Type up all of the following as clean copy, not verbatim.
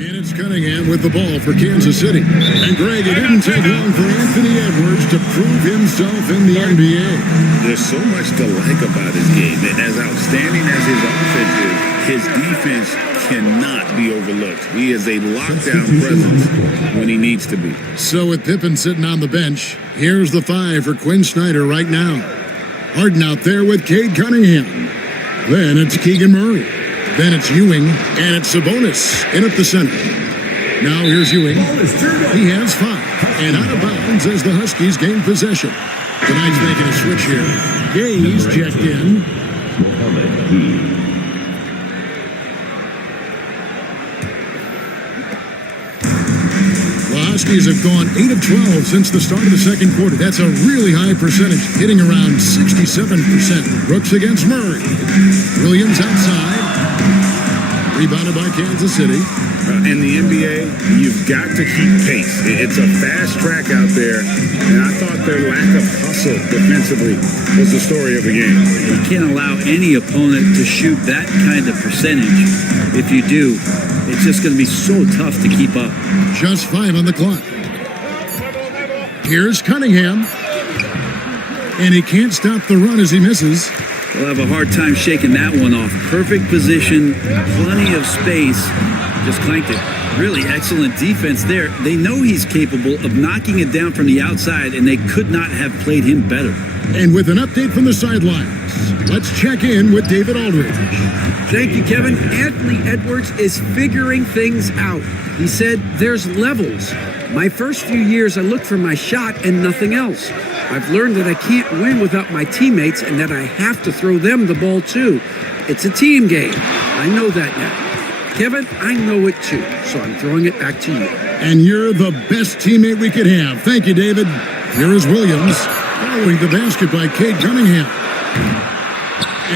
And it's Cunningham with the ball for Kansas City. And Greg, it didn't take long for Anthony Edwards to prove himself in the NBA. There's so much to like about his game. And as outstanding as his offense is, his defense cannot be overlooked. He is a lockdown presence when he needs to be. So with Pippen sitting on the bench, here's the 5 for Quinn Snyder right now. Harden out there with Cade Cunningham. Then it's Keegan Murray. Then it's Ewing, and it's Sabonis in at the center. Now here's Ewing. He has 5, and out of bounds as the Huskies gain possession. Tonight's making a switch here. Gaze checked in. The Huskies have gone 8 of 12 since the start of the second quarter. That's a really high percentage, hitting around 67%. Brooks against Murray. Williams outside. Rebounded by Kansas City. In the NBA, you've got to keep pace. It's a fast track out there, and I thought their lack of hustle defensively was the story of the game. You can't allow any opponent to shoot that kind of percentage. If you do, it's just going to be so tough to keep up. Just 5 on the clock. Here's Cunningham. And he can't stop the run as he misses. We'll have a hard time shaking that one off. Perfect position, plenty of space. Just clanked it. Really excellent defense there. They know he's capable of knocking it down from the outside, and they could not have played him better. And with an update from the sidelines, let's check in with David Aldridge. Thank you, Kevin. Anthony Edwards is figuring things out. He said, there's levels. My first few years, I looked for my shot and nothing else. I've learned that I can't win without my teammates and that I have to throw them the ball too. It's a team game. I know that now. Kevin, I know it too, so I'm throwing it back to you. And you're the best teammate we could have. Thank you, David. Here is Williams, following the basket by Cade Cunningham.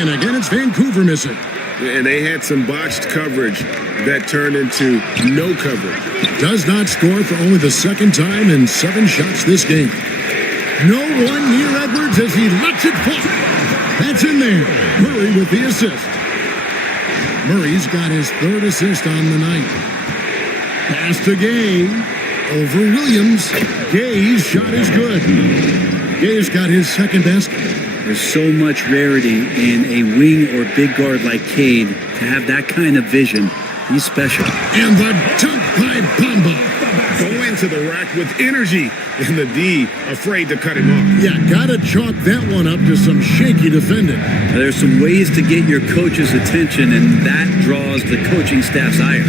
And again, it's Vancouver missing. And they had some botched coverage that turned into no coverage. Does not score for only the second time in 7 shots this game. No one near Edwards as he lets it fall. That's in there. Murray with the assist. Murray's got his 3rd assist on the night. Pass to Gay. Over Williams. Gay's shot is good. Gay's got his 2nd basket. There's so much rarity in a wing or big guard like Cade to have that kind of vision. He's special. And the dunk by Bamba. Go into the rack with energy, and the D afraid to cut him off. Yeah, gotta chalk that one up to some shaky defending. There's some ways to get your coach's attention, and that draws the coaching staff's ire.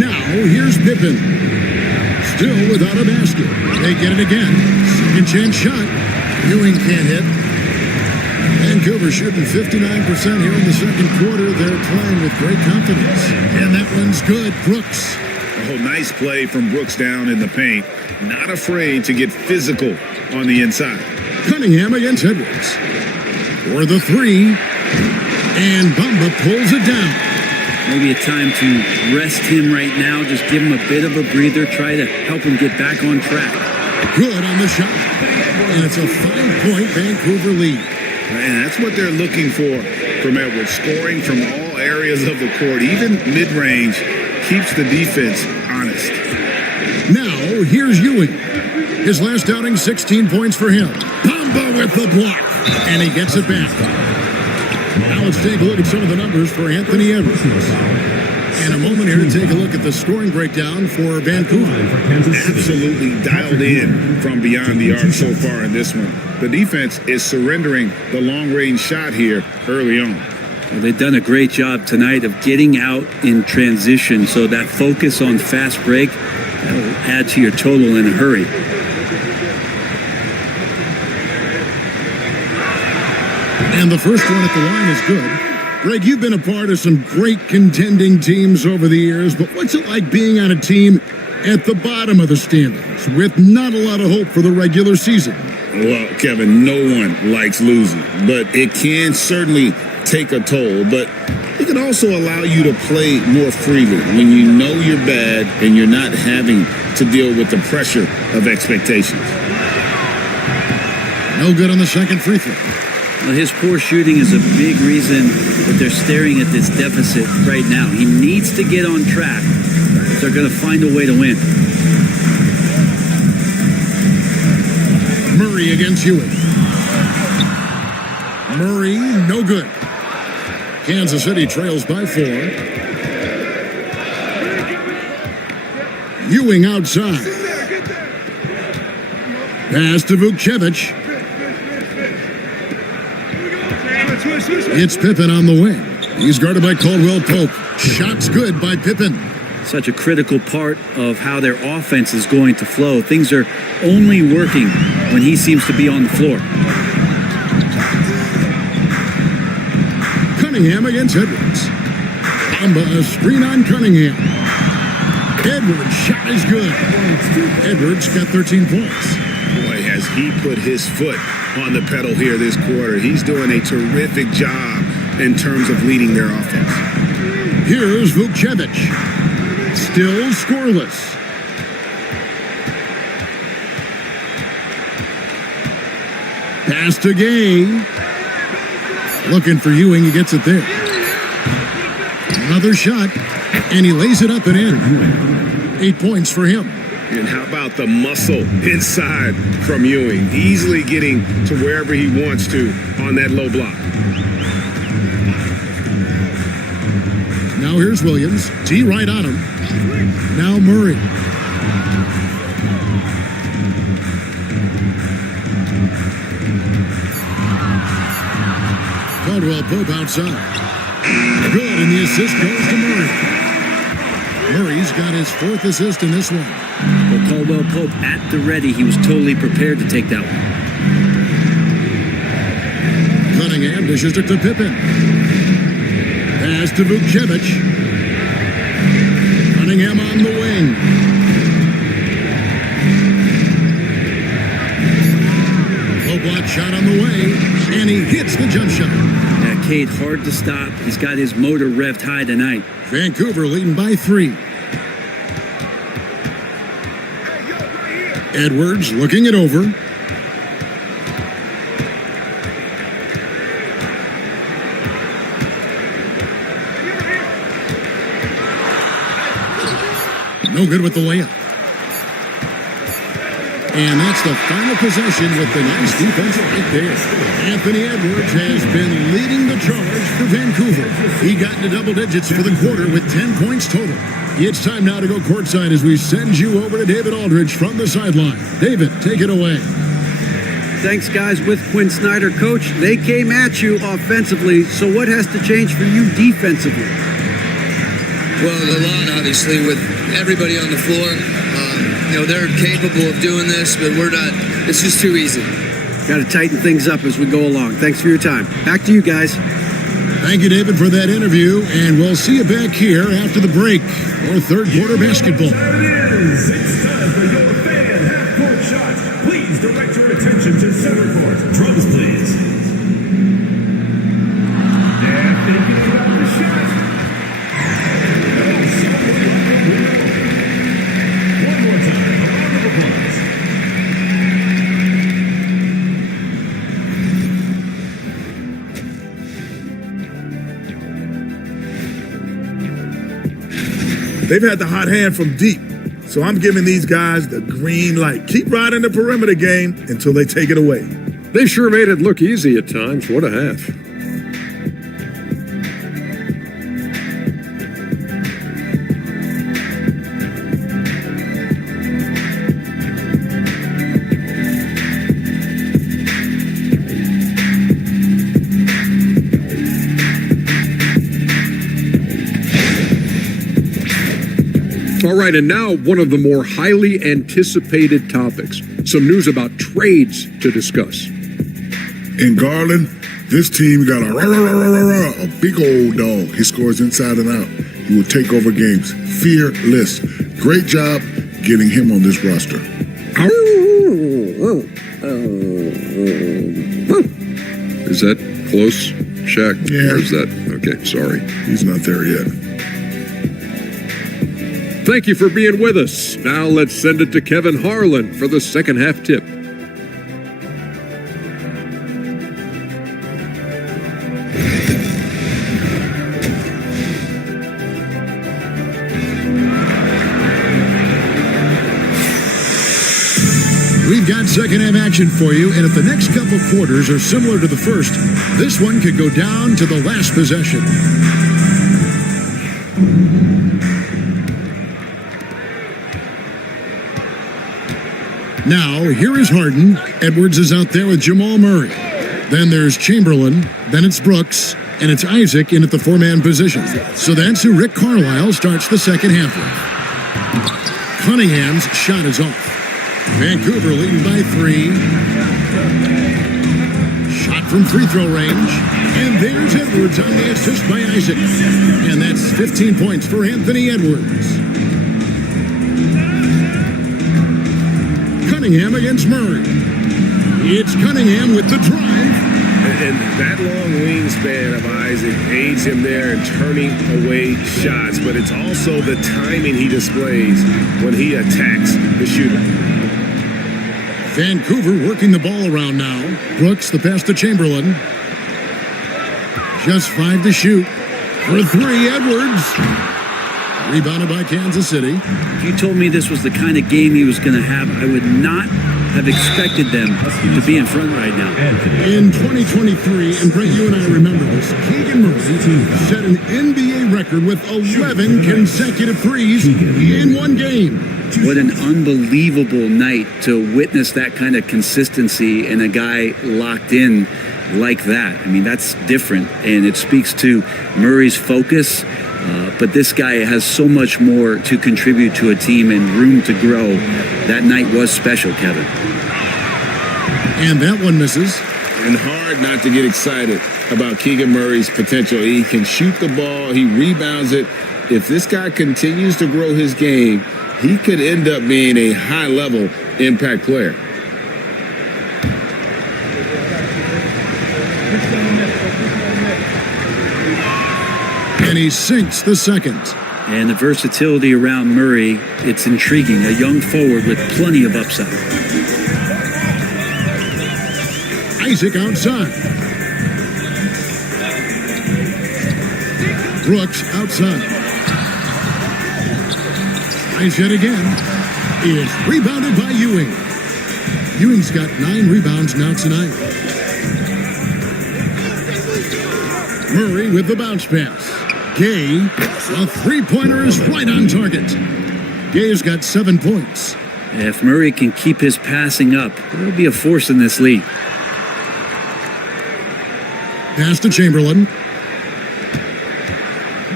Now, here's Pippen. Still without a basket. They get it again. Second chance shot. Ewing can't hit. Vancouver shooting 59% here in the second quarter. They're playing with great confidence. And that one's good. Brooks. Oh, nice play from Brooks down in the paint. Not afraid to get physical on the inside. Cunningham against Edwards. For the 3. And Bamba pulls it down. Maybe a time to rest him right now. Just give him a bit of a breather. Try to help him get back on track. Good on the shot. And it's a 5-point Vancouver lead. And that's what they're looking for from Edwards. Scoring from all areas of the court, even mid-range, keeps the defense honest. Now, here's Ewing. His last outing, 16 points for him. Bamba with the block. And he gets it back. Now let's take a look at some of the numbers for Anthony Edwards. And a moment here to take a look at the scoring breakdown for Vancouver. Absolutely dialed in from beyond the arc so far in this one. The defense is surrendering the long-range shot here early on. Well, they've done a great job tonight of getting out in transition, so that focus on fast break, that'll add to your total in a hurry. And the first one at the line is good. Greg, you've been a part of some great contending teams over the years, but what's it like being on a team at the bottom of the standings with not a lot of hope for the regular season? Well, Kevin, no one likes losing, but it can certainly take a toll. But it can also allow you to play more freely when you know you're bad and you're not having to deal with the pressure of expectations. No good on the second free throw. Well, his poor shooting is a big reason that they're staring at this deficit right now. He needs to get on track. they're going to find a way to win. Murray against Ewing. Murray, no good. Kansas City trails by 4. Ewing outside. Pass to Vukcevic. It's Pippen on the wing. He's guarded by Caldwell Pope. Shot's good by Pippen. Such a critical part of how their offense is going to flow. Things are only working when he seems to be on the floor. Cunningham against Edwards. A screen on Cunningham. Edwards' shot is good. Edwards got 13 points. Boy, has he put his foot on the pedal here this quarter. He's doing a terrific job in terms of leading their offense. Here's Vukcevic. Still scoreless. Pass to Gay. Looking for Ewing. He gets it there. Another shot. And he lays it up and in. 8 points for him. And how about the muscle inside from Ewing? Easily getting to wherever he wants to on that low block. Now here's Williams. T right on him. Now Murray. Caldwell Pope outside. Good, and the assist goes to Murray. Murray's got his 4th assist in this one. Well, Caldwell Pope at the ready. He was totally prepared to take that one. Cunningham dishes it to Pippen. Pass to Vukcevic. Cunningham on the wing. Low block shot on the way, and he hits the jump shot. Yeah, Cade, hard to stop. He's got his motor revved high tonight. Vancouver leading by 3. Edwards looking it over. No good with the layup. And that's the final possession with the nice defense right there. Anthony Edwards has been leading the charge for Vancouver. He got into double digits for the quarter with 10 points total. It's time now to go courtside as we send you over to David Aldridge from the sideline. David, take it away. Thanks, guys. With Quinn Snyder, coach, they came at you offensively. So what has to change for you defensively? Well, a lot, obviously, with everybody on the floor. They're capable of doing this, but we're not. It's just too easy. Got to tighten things up as we go along. Thanks for your time. Back to you guys. Thank you, David, for that interview, and we'll see you back here after the break for third quarter basketball. It's time for your fan half-court shot. Please direct your attention to center court. Drums, please. And thinking about the shot. One more time. A round of applause. They've had the hot hand from deep. So I'm giving these guys the green light. Keep riding the perimeter game until they take it away. They sure made it look easy at times. What a half. All right, and now one of the more highly anticipated topics. Some news about trades to discuss. In Garland, this team got a big old dog. He scores inside and out. He will take over games. Fearless. Great job getting him on this roster. Is that close, Shaq? Yeah. Or is that? Okay, sorry. He's not there yet. Thank you for being with us. Now let's send it to Kevin Harlan for the second half tip. second half action for you, and if the next couple quarters are similar to the first, this one could go down to the last possession. Now, here is Harden. Edwards is out there with Jamal Murray. Then there's Chamberlain. Then it's Brooks. And it's Isaac in at the four-man position. So that's who Rick Carlisle starts the second half with. Cunningham's shot is off. Vancouver leading by 3. Shot from free throw range. And there's Edwards on the assist by Isaac. And that's 15 points for Anthony Edwards. Cunningham against Murray. It's Cunningham with the drive. And that long wingspan of Isaac aids him there in turning away shots, but it's also the timing he displays when he attacks the shooter. Vancouver working the ball around now. Brooks, the pass to Chamberlain. Just 5 to shoot. For 3, Edwards. Rebounded by Kansas City. If you told me this was the kind of game he was going to have, I would not have expected them to be in front right now. In 2023, and Brent, you and I remember this, Keegan Murray set an NBA record with 11 consecutive threes in one game. What an unbelievable night to witness that kind of consistency and a guy locked in like that. I mean, that's different, and it speaks to Murray's focus. But this guy has so much more to contribute to a team and room to grow. That night was special, Kevin. And that one misses. And hard not to get excited about Keegan Murray's potential. He can shoot the ball. He rebounds it. If this guy continues to grow his game, he could end up being a high-level impact player. And he sinks the second. And the versatility around Murray, it's intriguing. A young forward with plenty of upside. Isaac outside. Brooks outside. Isaac again. Is rebounded by Ewing. Ewing's got 9 rebounds now tonight. Murray with the bounce pass. Gay, a three-pointer is right on target. Gay's got 7 points. If Murray can keep his passing up, he'll be a force in this league. Pass to Chamberlain.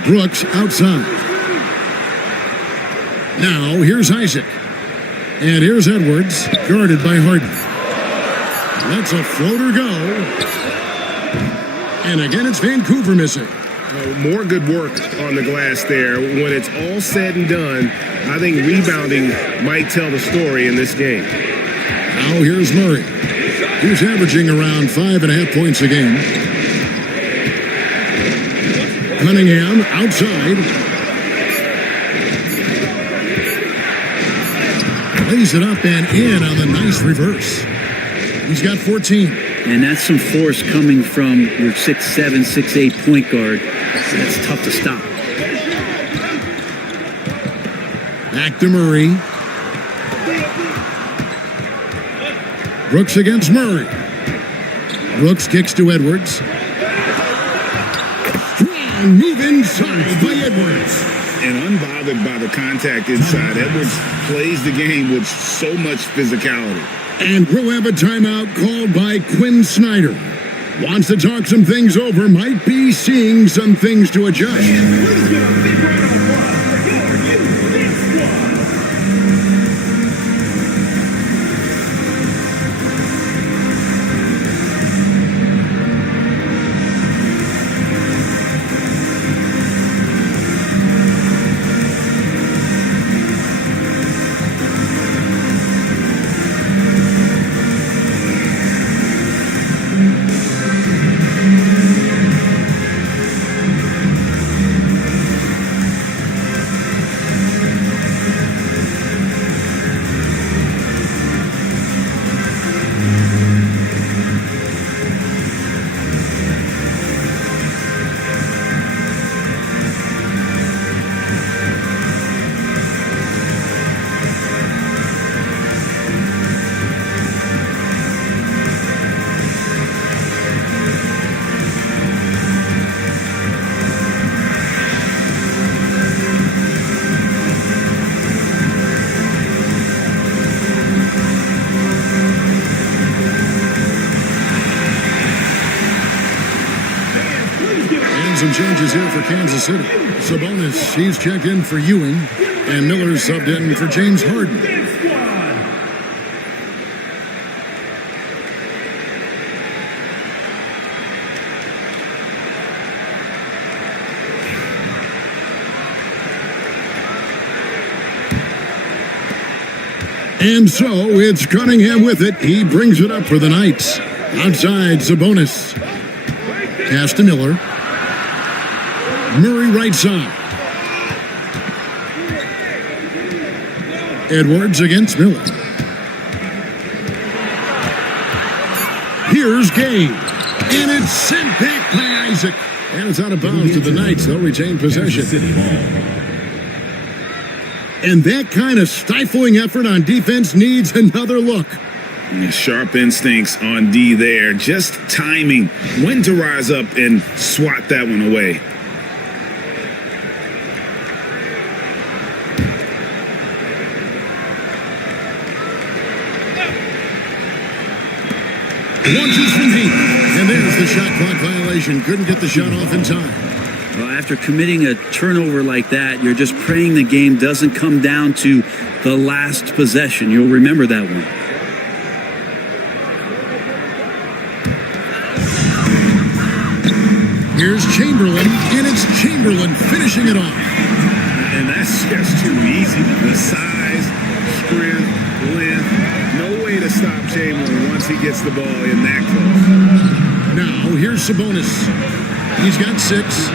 Brooks outside. Now here's Isaac. And here's Edwards, guarded by Harden. Let's a floater go. And again, it's Vancouver missing. More good work on the glass there. When it's all said and done, I think rebounding might tell the story in this game. Now here's Murray. He's averaging around 5.5 points a game. Cunningham outside. Lays it up and in on the nice reverse. He's got 14. And that's some force coming from your 6'7", 6'8" point guard. That's tough to stop. Back to Murray. Brooks against Murray. Brooks kicks to Edwards. Strong move inside by Edwards. And unbothered by the contact inside, Edwards plays the game with so much physicality. And we'll have a timeout called by Quinn Snyder. Wants to talk some things over, might be seeing some things to adjust. some changes here for Kansas City. Sabonis, he's checked in for Ewing, and Miller subbed in for James Harden. And so it's Cunningham with it. He brings it up for the Knights. Outside, Sabonis. Pass to Miller. Murray right side. Edwards against Miller. Here's Gabe. And it's sent back by Isaac. And it's out of bounds to the Knights. They'll retain possession. And that kind of stifling effort on defense needs another look. Sharp instincts on D there. Just timing when to rise up and swat that one away. Launches from deep. And there's the shot clock violation. Couldn't get the shot off in time. Well, after committing a turnover like that, you're just praying the game doesn't come down to the last possession. You'll remember that one. Here's Chamberlain, and it's Chamberlain finishing it off. And that's just too easy. The size, strength, length, no way to stop Chamberlain once he gets the ball in that close. Now, here's Sabonis. He's got 6.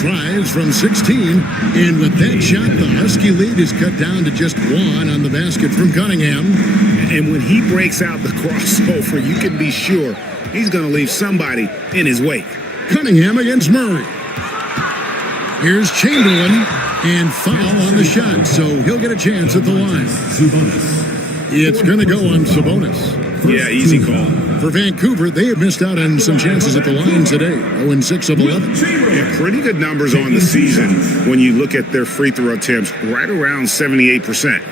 Tries from 16. And with that shot, the Husky lead is cut down to just 1 on the basket from Cunningham. And when he breaks out the crossover, you can be sure he's going to leave somebody in his wake. Cunningham against Murray. Here's Chamberlain. And foul on the shot, so he'll get a chance at the line. It's going to go on Sabonis. Yeah, easy call. For Vancouver, they have missed out on some chances at the line today. 0-6 of 11. Yeah, pretty good numbers on the season when you look at their free throw attempts, right around 78%.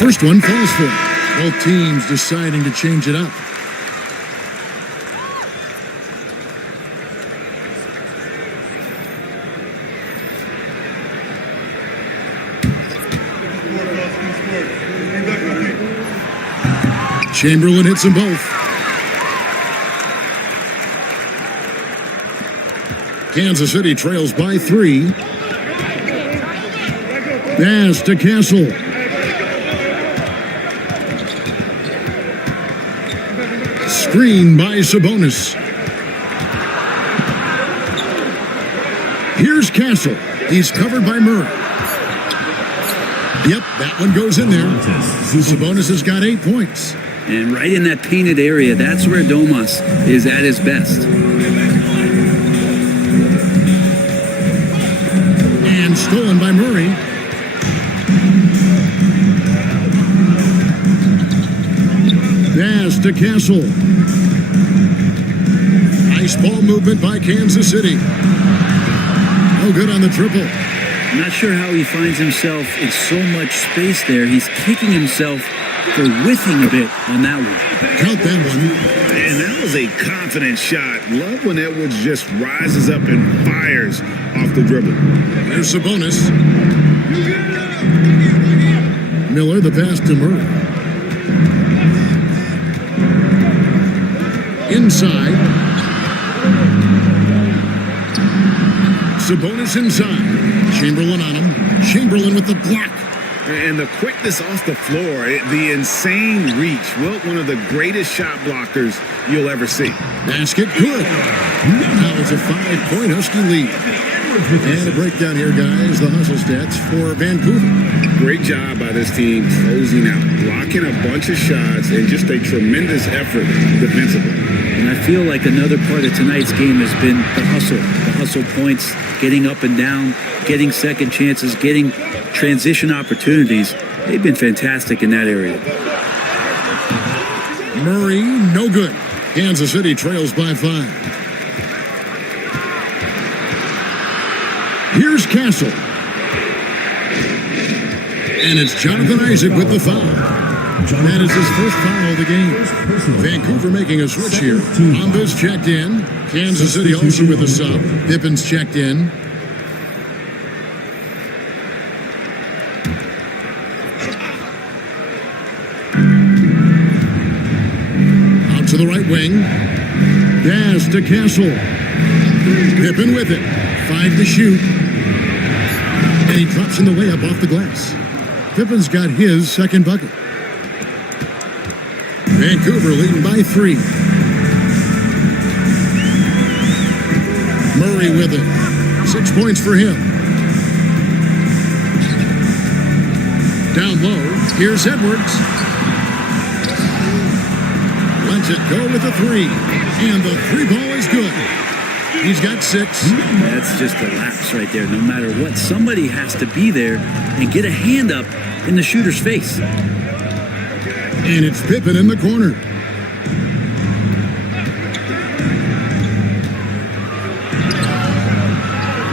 First one falls for it. Both teams deciding to change it up. Chamberlain hits them both. Kansas City trails by 3. Pass to Castle. Screen by Sabonis. Here's Castle. He's covered by Murray. Yep, that one goes in there. Sabonis has got 8 points. And right in that painted area, that's where Domas is at his best. And stolen by Murray. Pass to Castle. Nice ball movement by Kansas City. No good on the triple. I'm not sure how he finds himself in so much space there. He's kicking himself for whiffing a bit on that one. Count that one. And that was a confident shot. Love when Edwards just rises up and fires off the dribble. There's Sabonis. Miller, the pass to Murray. Inside. Sabonis inside. Chamberlain on him. Chamberlain with the block. And the quickness off the floor, the insane reach. Wilt, one of the greatest shot blockers you'll ever see. Basket good. Now it's a 5-point Husky lead. And a breakdown here, guys. The hustle stats for Vancouver. Great job by this team closing out, blocking a bunch of shots, and just a tremendous effort defensively. And I feel like another part of tonight's game has been the hustle points, getting up and down, getting second chances, getting transition opportunities. They've been fantastic in that area. Murray, no good. Kansas City trails by 5. Here's Castle. And it's Jonathan Isaac with the foul. That is his first foul of the game. Vancouver making a switch here. Bombas checked in. Kansas City also with a sub. Pippen's checked in. Out to the right wing. Pass to Castle. Pippen with it. 5 to shoot. And he drops in the layup off the glass. Pippen's got his second bucket. Vancouver leading by 3. Murray with it. 6 points for him. Down low. Here's Edwards. Lets it go with a 3. And the 3 ball is good. He's got 6. That's just a lapse right there. No matter what, somebody has to be there and get a hand up in the shooter's face. And it's Pippen in the corner.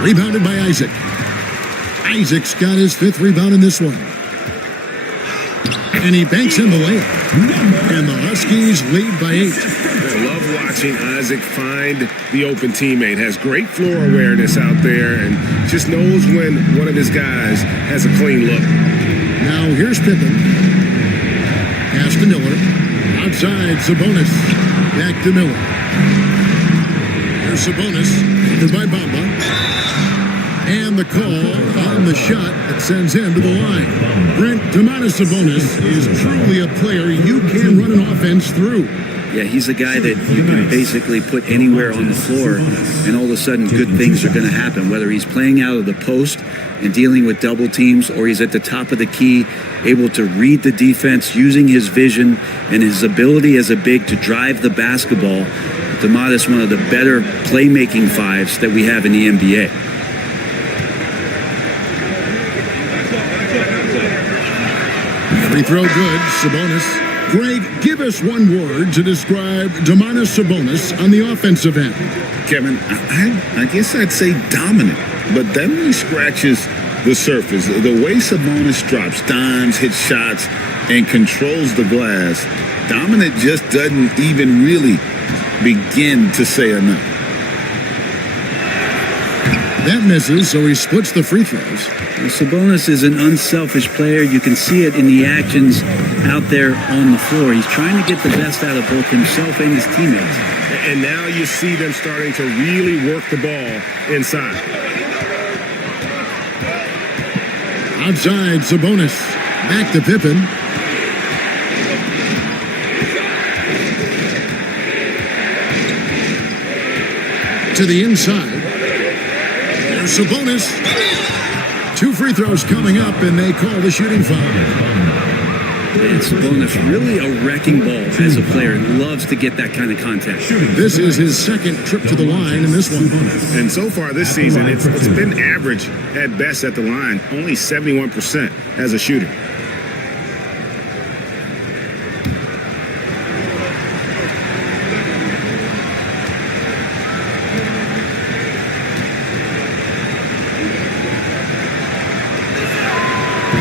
Rebounded by Isaac. Isaac's got his 5th rebound in this one. And he banks in the layup. And the Huskies lead by 8. I love watching Isaac find the open teammate. Has great floor awareness out there and just knows when one of his guys has a clean look. Now here's Pippen. Pass to Miller. Outside, Sabonis. Back to Miller. Here's Sabonis. Covered by Bamba. And the call on the shot that sends him to the line. Brent, Domantas Sabonis is truly a player you can run an offense through. Yeah, he's a guy that you can basically put anywhere on the floor, and all of a sudden good things are going to happen, whether he's playing out of the post and dealing with double teams, or he's at the top of the key, able to read the defense, using his vision and his ability as a big to drive the basketball. Domantas, one of the better playmaking 5s that we have in the NBA. Free throw good, Sabonis. Greg, give us one word to describe Domantas Sabonis on the offensive end. Kevin, I guess I'd say dominant, but that only scratches the surface. The way Sabonis drops dimes, hits shots, and controls the glass, dominant just doesn't even really begin to say enough. That misses, so he splits the free throws. Well, Sabonis is an unselfish player. You can see it in the actions out there on the floor. He's trying to get the best out of both himself and his teammates. And now you see them starting to really work the ball inside. Outside, Sabonis. Back to Pippen. To the inside. There's Sabonis. 2 free throws coming up, and they call the shooting foul. And Sabonis, really a wrecking ball as a player. Loves to get that kind of contact. This is his 2nd trip to the line in this one. And so far this season, it's been average at best at the line. Only 71% as a shooter.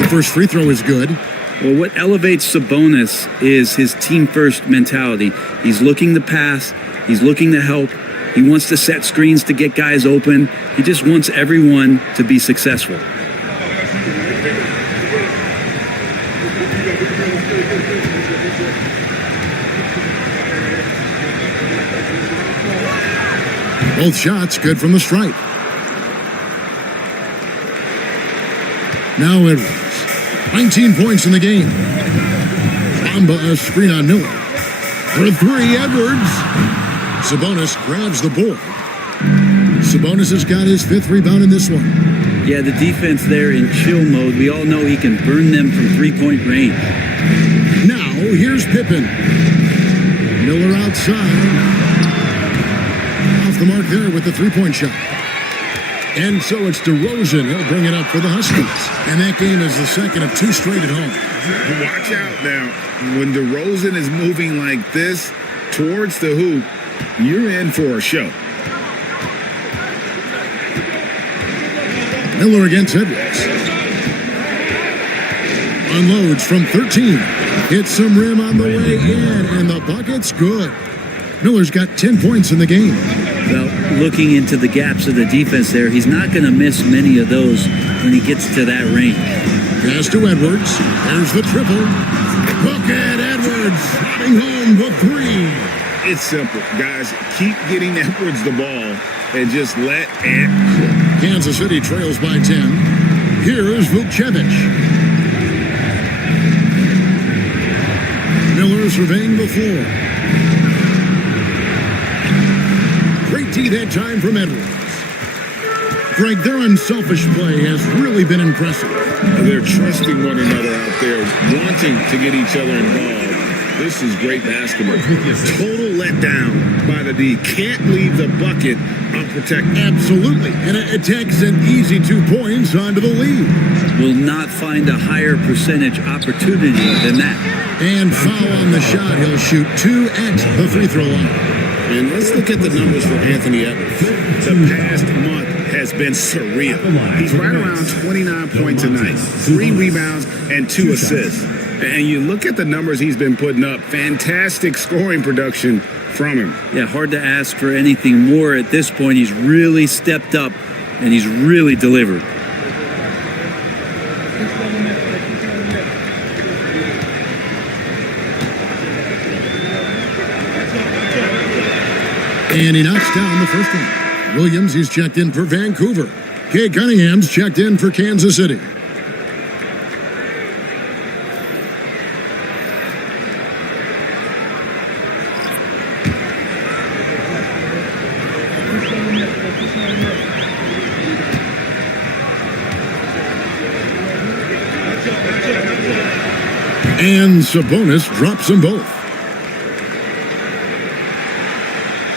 The first free throw is good. Well, what elevates Sabonis is his team-first mentality. He's looking to pass. He's looking to help. He wants to set screens to get guys open. He just wants everyone to be successful. Both shots good from the stripe. Now Edwards. 19 points in the game. Bamba a screen on Miller. For 3, Edwards. Sabonis grabs the board. Sabonis has got his 5th rebound in this one. Yeah, the defense there in chill mode. We all know he can burn them from 3-point range. Now, here's Pippen. Miller outside. Off the mark there with the 3-point shot. And so it's DeRozan. He'll bring it up for the Huskies. And that game is the 2nd of 2 straight at home. Watch out now. When DeRozan is moving like this towards the hoop, you're in for a show. Miller against Edwards. Unloads from 13. Hits some rim on the way in, and the bucket's good. Miller's got 10 points in the game. Well, looking into the gaps of the defense there, he's not going to miss many of those when he gets to that range. Pass to Edwards. There's the triple. Look at Edwards sliding home the three. It's simple, guys. Keep getting Edwards the ball and just let it cook. Kansas City trails by 10. Here's Vukcevic. Miller surveying the floor. Great D that time from Edwards. Greg, their unselfish play has really been impressive. They're trusting one another out there, wanting to get each other involved. This is great basketball. Total letdown by the D. Can't leave the bucket unprotected. Absolutely. And it takes an easy 2 points onto the lead. Will not find a higher percentage opportunity than that. And foul on the shot. He'll shoot 2 at the free throw line. And let's look at the numbers for Anthony Edwards. The past month has been surreal. He's right around 29 points a night, 3 rebounds, and 2 assists. And you look at the numbers he's been putting up, fantastic scoring production from him. Yeah, hard to ask for anything more at this point. He's really stepped up, and he's really delivered. And he knocks down the first one. Williams, he's checked in for Vancouver. Cade Cunningham's checked in for Kansas City. And Sabonis drops them both.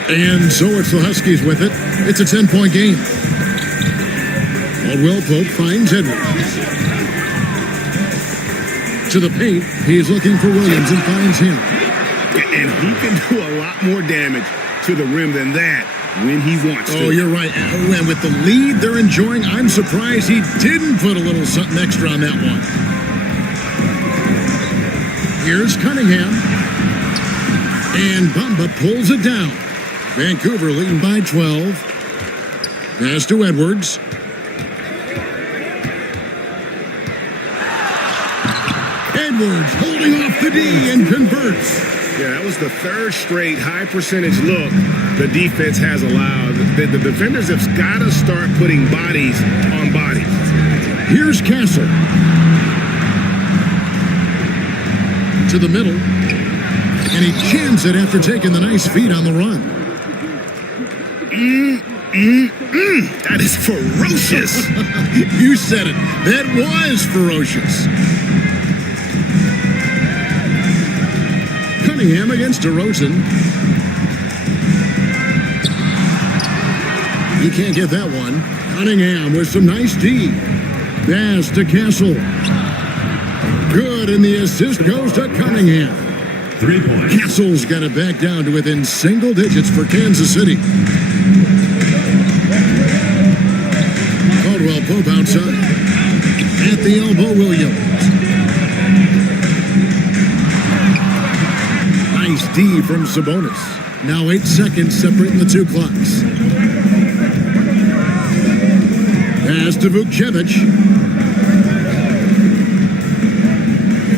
And so it's the Huskies with it. It's a 10-point game. Caldwell Pope finds Edwards. To the paint, he's looking for Williams and finds him. And he can do a lot more damage to the rim than that when he wants to. Oh, you're right. And with the lead they're enjoying, I'm surprised he didn't put a little something extra on that one. Here's Cunningham. And Bamba pulls it down. Vancouver leading by 12. Pass to Edwards. Edwards holding off the D and converts. Yeah, that was the third straight high percentage look the defense has allowed. The defenders have got to start putting bodies on bodies. Here's Castle. To the middle. And he jams it after taking the nice feed on the run. That is ferocious. You said it. That was ferocious. Cunningham against DeRozan. He can't get that one. Cunningham with some nice D. Pass to Castle. Good, and the assist goes to Cunningham. 3 points. Castle's got it back down to within single digits for Kansas City. Caldwell Pope outside. At the elbow, Williams. Nice D from Sabonis. Now 8 seconds separating the 2 clocks. Pass to Vukcevic.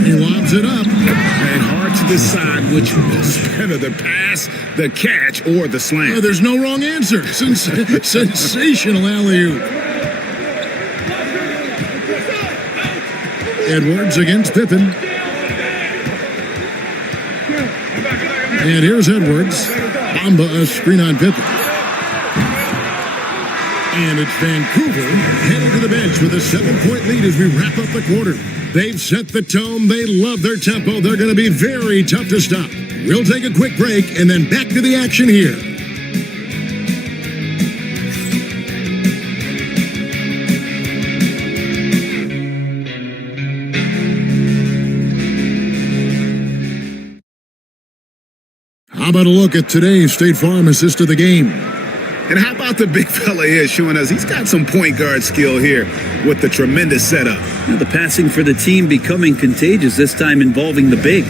He lobs it up. And hard to decide which was better, the pass, the catch, or the slam. Oh, there's no wrong answer. Sensational alley-oop. Edwards against Pippen. And here's Edwards. Bamba a screen on Pippen. And it's Vancouver headed to the bench with a 7-point lead as we wrap up the quarter. They've set the tone. They love their tempo. They're going to be very tough to stop. We'll take a quick break and then back to the action here. How about a look at today's State Farm assist of the game? And how about the big fella here showing us he's got some point guard skill here with the tremendous setup. Now the passing for the team becoming contagious, this time involving the big.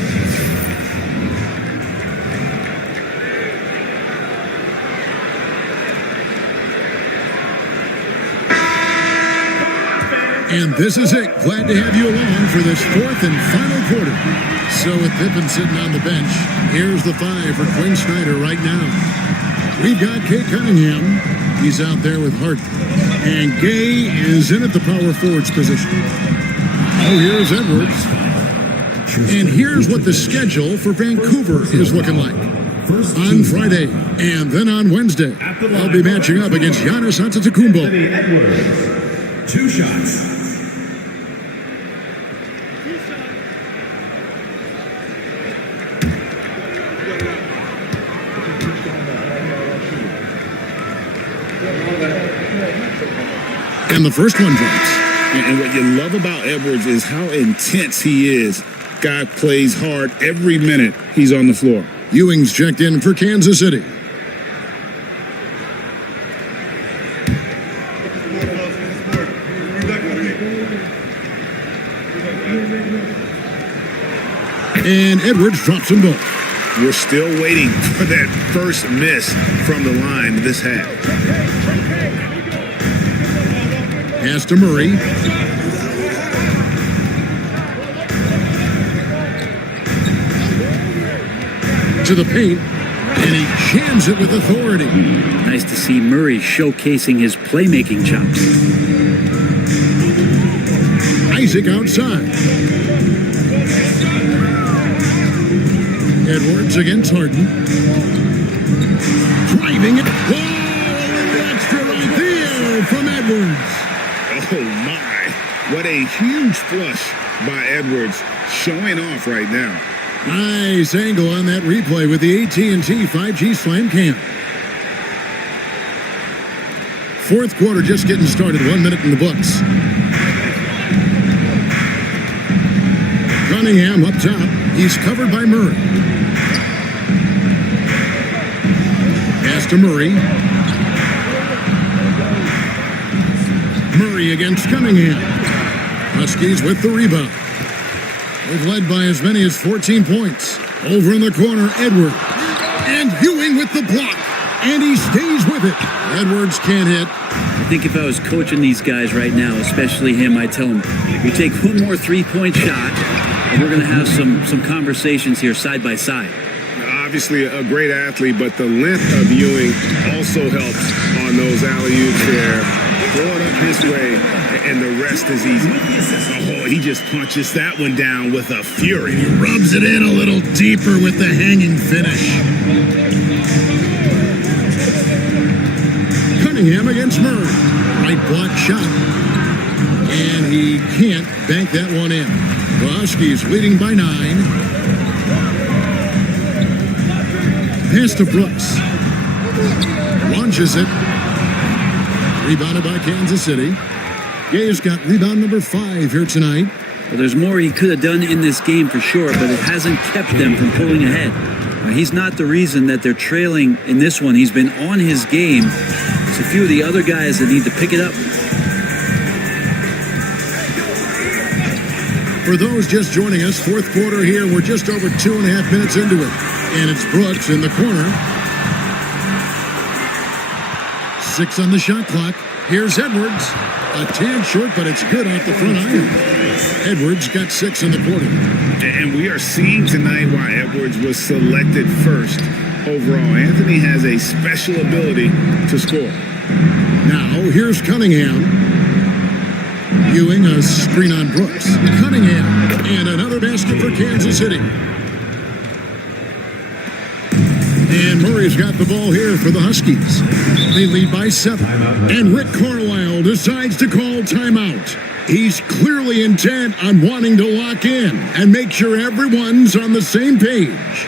And this is it. Glad to have you along for this fourth and final quarter. So with Pippen sitting on the bench, here's the 5 for Quinn Snyder right now. We've got Kate Cunningham. He's out there with Hart. And Gay is in at the power forwards position. Oh, here's Edwards. And here's what the schedule for Vancouver is looking like. On Friday and then on Wednesday, I'll be matching up against Giannis Antetokounmpo. Edwards. 2 shots. And the first one drops. And what you love about Edwards is how intense he is. Guy plays hard every minute he's on the floor. Ewing's checked in for Kansas City. And Edwards drops them both. We're still waiting for that first miss from the line this half. Pass to Murray. To the paint, and he jams it with authority. Nice to see Murray showcasing his playmaking chops. Isaac outside. Edwards against Harden. Driving it. Whoa! A little extra right there from Edwards. Oh my, what a huge flush by Edwards, showing off right now. Nice angle on that replay with the AT&T 5G Slam Cam. Fourth quarter just getting started, 1 minute in the books. Cunningham up top, he's covered by Murray. Pass to Murray. Murray against Cunningham. Huskies with the rebound. They've led by as many as 14 points. Over in the corner, Edwards. And Ewing with the block. And he stays with it. Edwards can't hit. I think if I was coaching these guys right now, especially him, I'd tell him, you take one more three-point shot, and we're going to have some conversations here side by side. Obviously a great athlete, but the length of Ewing also helps on those alley-oops there. Throw it up his way, and the rest is easy. Oh, he just punches that one down with a fury. He rubs it in a little deeper with the hanging finish. Cunningham against Murray. Right block shot. And he can't bank that one in. The Huskies leading by 9. Pass to Brooks. Launches it. Rebounded by Kansas City. Gay's got rebound number 5 here tonight. Well, there's more he could have done in this game for sure, but it hasn't kept them from pulling ahead. He's not the reason that they're trailing in this one. He's been on his game. It's a few of the other guys that need to pick it up. For those just joining us, fourth quarter here. We're just over 2.5 minutes into it. And it's Brooks in the corner. 6 on the shot clock. Here's Edwards. A tad short, but it's good off the front iron. Edwards got 6 in the quarter. And we are seeing tonight why Edwards was selected first overall. Anthony has a special ability to score. Now, here's Cunningham. Ewing a screen on Brooks. Cunningham. And another basket for Kansas City. And Murray's got the ball here for the Huskies. They lead by 7. And Rick Carlisle decides to call timeout. He's clearly intent on wanting to lock in and make sure everyone's on the same page.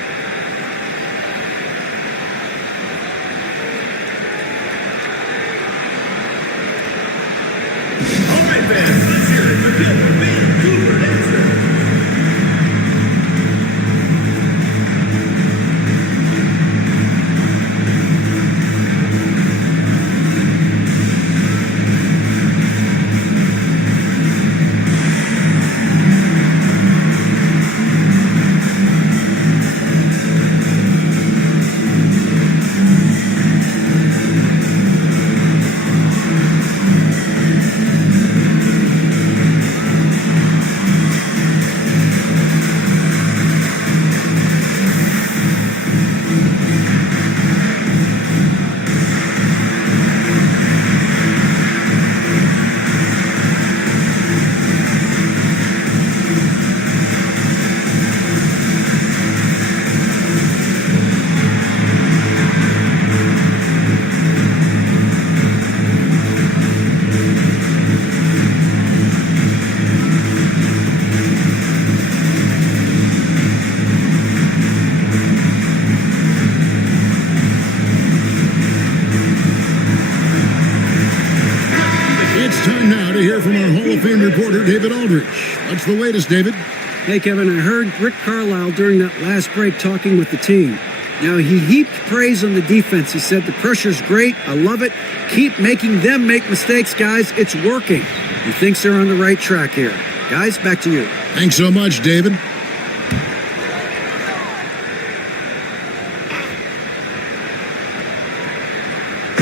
Time now to hear from our Hall of Fame reporter, David Aldrich. What's the latest, David? Hey, Kevin, I heard Rick Carlisle during that last break talking with the team. Now, he heaped praise on the defense. He said, the pressure's great. I love it. Keep making them make mistakes, guys. It's working. He thinks they're on the right track here. Guys, back to you. Thanks so much, David.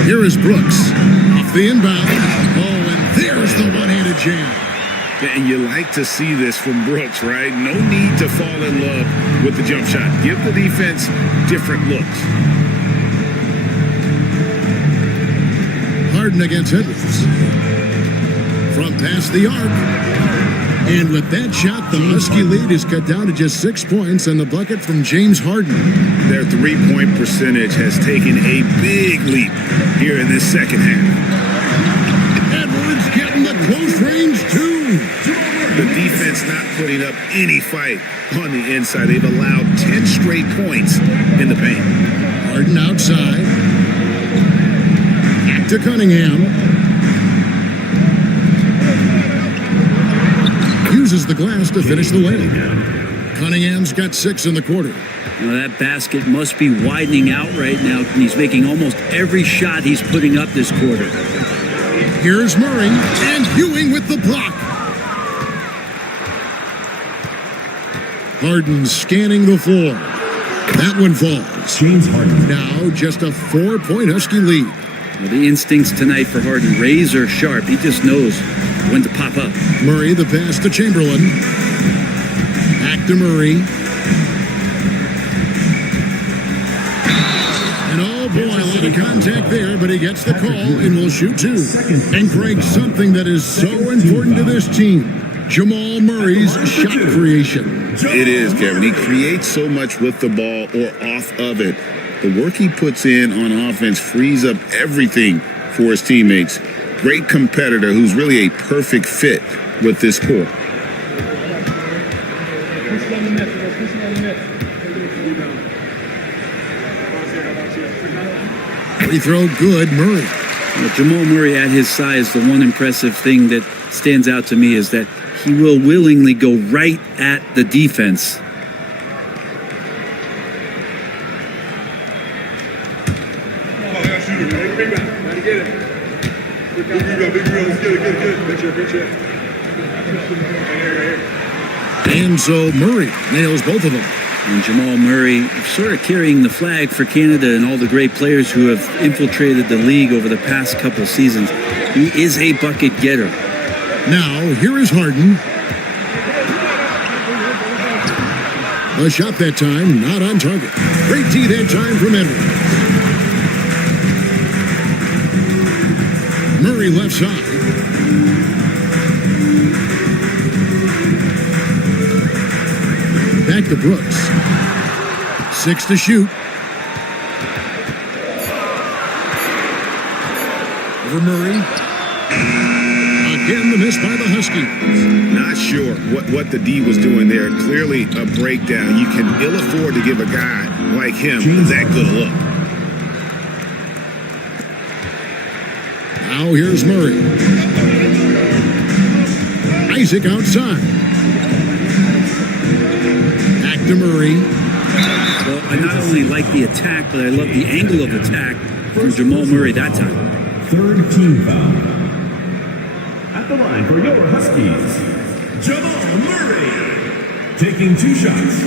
Here is Brooks. Off the inbound. Oh, and there's the one-handed jam. And you like to see this from Brooks, right? No need to fall in love with the jump shot. Give the defense different looks. Harden against Edwards. From past the arc. And with that shot, the Husky lead is cut down to just 6 points and the bucket from James Harden. Their three-point percentage has taken a big leap here in this second half. Edwards getting the close range, too. The defense not putting up any fight on the inside. They've allowed 10 straight points in the paint. Harden outside. Back to Cunningham. Uses the glass to finish the layup. Cunningham's got 6 in the quarter. That basket must be widening out right now. He's making almost every shot he's putting up this quarter. Here's Murray and Ewing with the block. Harden scanning the floor. That one falls. James Harden. Now just a 4-point Husky lead. Well, the instincts tonight for Harden, razor sharp. He just knows when to pop up. Murray the pass to Chamberlain. Back to Murray. And oh boy, a lot of contact there, but he gets the call and will shoot 2. And Craig, something that is so important to this team, Jamal Murray's shot creation. It is, Kevin. He creates so much with the ball or off of it. The work he puts in on offense frees up everything for his teammates. Great competitor who's really a perfect fit with this core. Free throw good, Murray. Well, Jamal Murray at his size, the one impressive thing that stands out to me is that he will willingly go right at the defense. And so Murray nails both of them. And Jamal Murray sort of carrying the flag for Canada and all the great players who have infiltrated the league over the past couple seasons. He is a bucket getter. Now, here is Harden. A shot that time, not on target. Great D that time from Edwards. Murray left side. Back to Brooks. 6 to shoot. Over Murray. Again, the miss by the Huskies. Not sure what the D was doing there. Clearly a breakdown. You can ill afford to give a guy like him that good a look. Now here's Murray. Isaac outside. Back to Murray. Well, I not only like the attack, but I love the angle of attack from Jamal Murray that time. Third team foul. At the line for your Huskies, Jamal Murray. Taking 2 shots.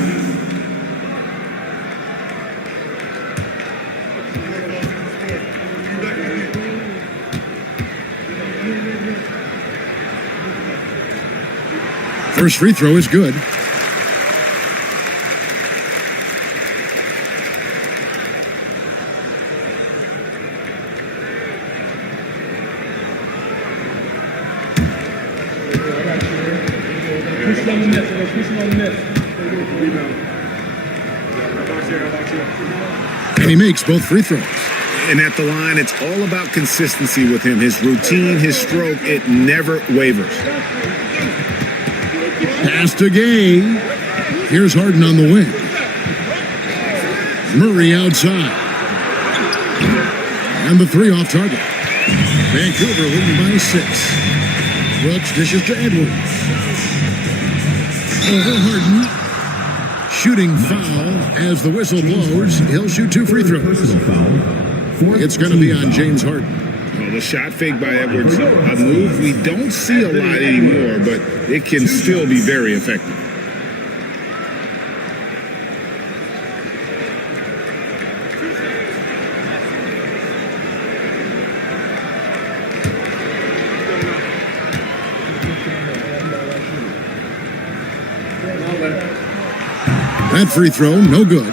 First free throw is good. And he makes both free throws. And at the line, it's all about consistency with him. His routine, his stroke, it never wavers. Pass to Gay. Here's Harden on the wing. Murray outside. And the 3 off target. Vancouver leading by 6. Brooks dishes to Edwards. Over Harden. Shooting foul as the whistle blows. He'll shoot 2 free throws. It's going to be on James Harden. Well, the shot fake by Edwards, a move we don't see a lot anymore, but it can still be very effective. That free throw, no good.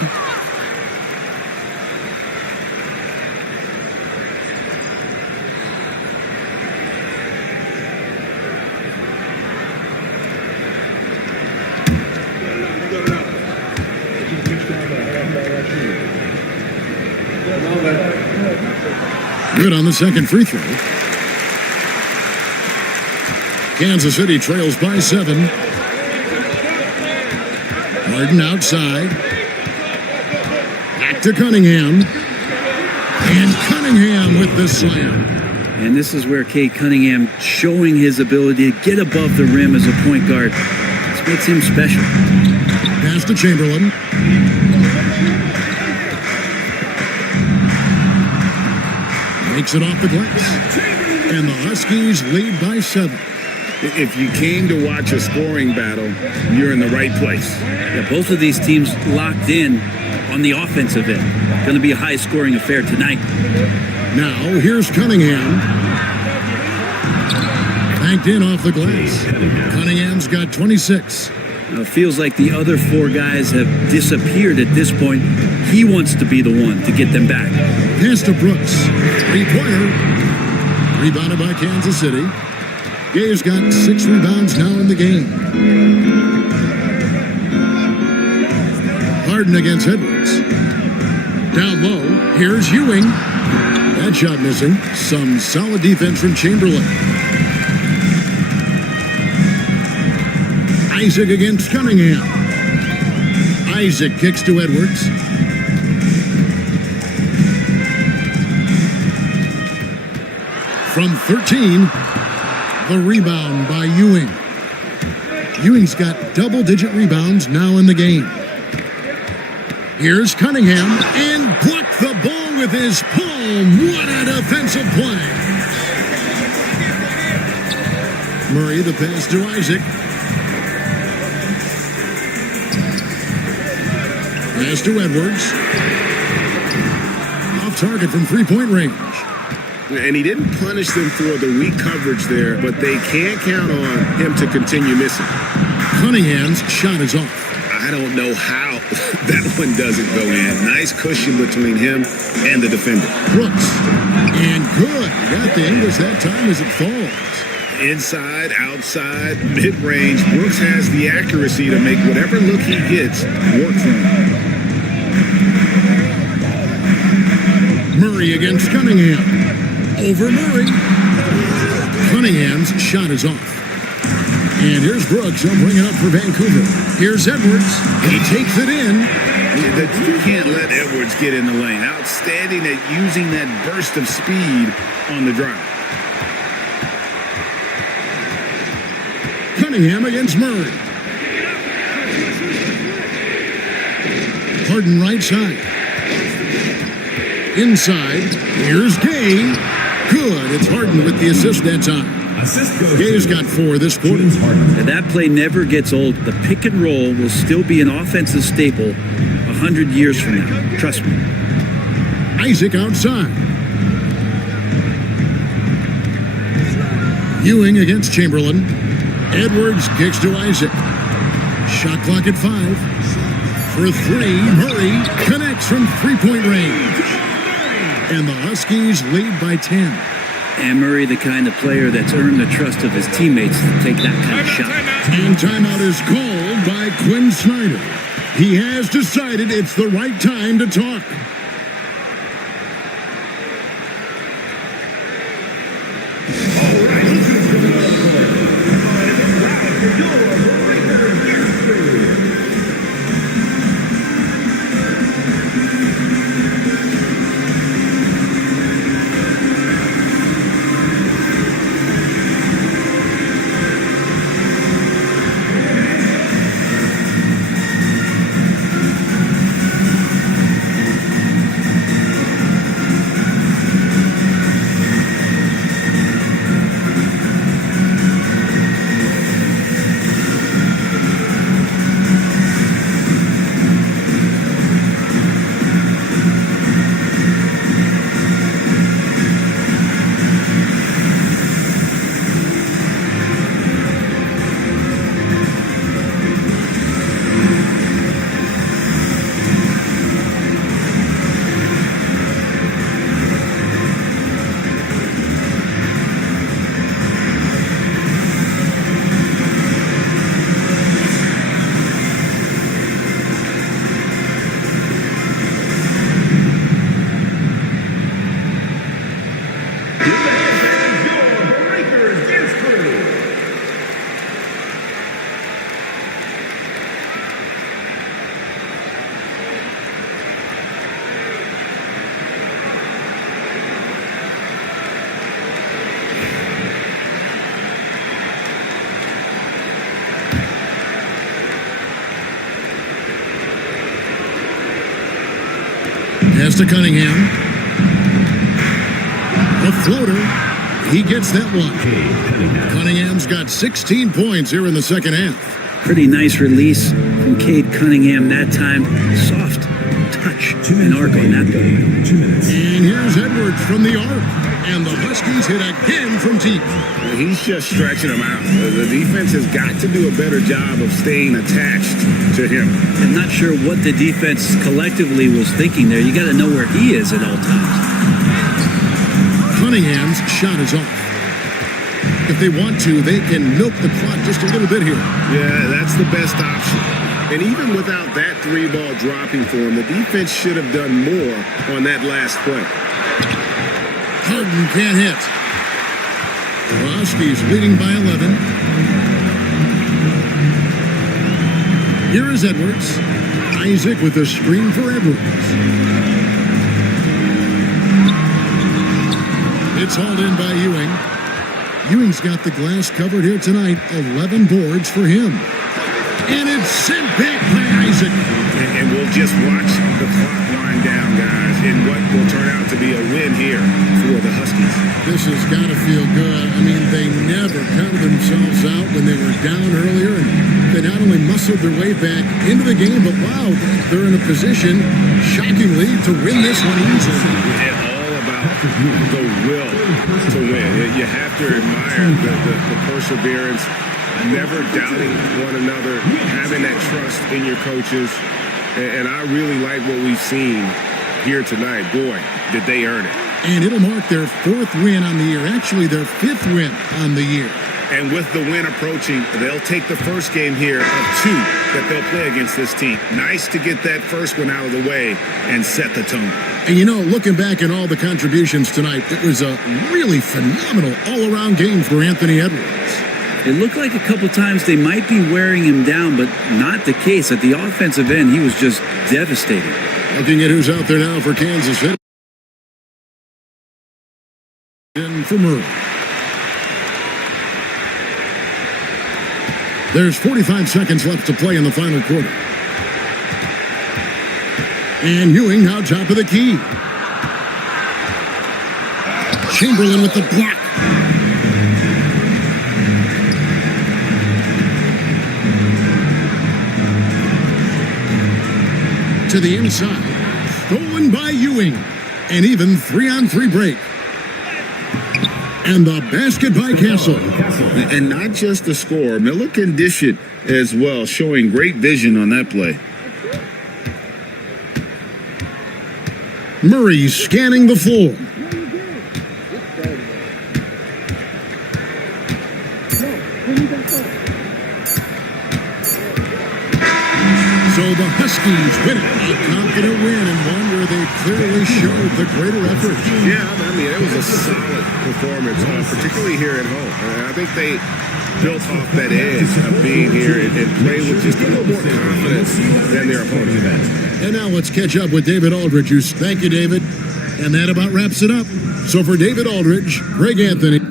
Good on the second free throw. Kansas City trails by 7. Harden outside. Back to Cunningham. And Cunningham with the slam. And this is where Cade Cunningham showing his ability to get above the rim as a point guard. This makes him special. Pass to Chamberlain. Makes it off the glass. And the Huskies lead by 7. If you came to watch a scoring battle, you're in the right place. Yeah, both of these teams locked in on the offensive end. Going to be a high-scoring affair tonight. Now, here's Cunningham. Banked in off the glass. Cunningham's got 26. Now, it feels like the other 4 guys have disappeared at this point. He wants to be the one to get them back. Pass to Brooks. 3-pointer. Rebounded by Kansas City. Gay's got 6 rebounds now in the game. Harden against Edwards. Down low, here's Ewing. That shot missing. Some solid defense from Chamberlain. Isaac against Cunningham. Isaac kicks to Edwards. From 13, the rebound by Ewing. Ewing's got double-digit rebounds now in the game. Here's Cunningham and blocked the ball with his palm. What a defensive play. Murray the pass to Isaac. Pass to Edwards. Off target from 3-point range. And he didn't punish them for the weak coverage there, but they can't count on him to continue missing. Cunningham's shot is off. I don't know how that one doesn't go in. Nice cushion between him and the defender. Brooks. And good. Got the English that time as it falls. Inside, outside, mid-range, Brooks has the accuracy to make whatever look he gets work for him. Murray against Cunningham. Over Murray. Cunningham's shot is off. And here's Brooks. He'll bring it up for Vancouver. Here's Edwards. He takes it in. You can't let Edwards get in the lane. Outstanding at using that burst of speed on the drive. Cunningham against Murray. Harden right side. Inside. Here's Gay. Good. It's Harden with the assist that time. Gay's got 4 this quarter. And that play never gets old. The pick and roll will still be an offensive staple 100 years from now. Trust me. Isaac outside. Ewing against Chamberlain. Edwards kicks to Isaac. Shot clock at 5. For 3, Murray connects from 3-point range. And the Huskies lead by 10. And Murray, the kind of player that's earned the trust of his teammates to take that kind of shot. And timeout is called by Quinn Snyder. He has decided it's the right time to talk. Pass to Cunningham. A floater. He gets that one. Cunningham's got 16 points here in the second half. Pretty nice release from Cade Cunningham that time. Soft touch and arc on that ball. And here's Edwards from the arc. And the Huskies hit again from deep. He's just stretching them out. The defense has got to do a better job of staying attached to him. I'm not sure what the defense collectively was thinking there. You got to know where he is at all times. Cunningham's shot is off. If they want to, they can milk the clock just a little bit here. Yeah, that's the best option. And even without that 3-ball dropping for him, the defense should have done more on that last play. Harden can't hit. The Huskies leading by 11. Here is Edwards. Isaac with a screen for Edwards. It's hauled in by Ewing. Ewing's got the glass covered here tonight. 11 boards for him. And it's sent back by Isaac. And we'll just watch the clock wind down, guys, in what will turn out to be a win here for the Huskies. This has got to feel good. I mean, they never counted themselves out when they were down earlier, and they not only muscled their way back into the game, but wow, they're in a position, shockingly, to win this one easily. And all about the will to win. You have to admire the perseverance, never doubting one another, having that trust in your coaches. And I really like what we've seen here tonight. Boy, did they earn it. And it'll mark their 4th win on the year, actually their 5th win on the year. And with the win approaching, they'll take the first game here of 2 that they'll play against this team. Nice to get that first one out of the way and set the tone. And you know, looking back at all the contributions tonight, it was a really phenomenal all-around game for Anthony Edwards. It looked like a couple times they might be wearing him down, but not the case. At the offensive end, he was just devastating. Looking at who's out there now for Kansas City. In for Murray. There's 45 seconds left to play in the final quarter. And Ewing now top of the key. Chamberlain with the block. To the inside. Stolen by Ewing. And even 3-on-3 break. And the basket by Castle. And not just the score. Miller can dish it as well, showing great vision on that play. Murray scanning the floor. So the Huskies win it. A confident win and one where they clearly showed the greater effort. Yeah, I mean, it was a solid performance, particularly here at home. I think they built off that edge of being here and played with just a little more confidence than their opponents. And now let's catch up with David Aldridge. Thank you, David. And that about wraps it up. So for David Aldridge, Greg Anthony.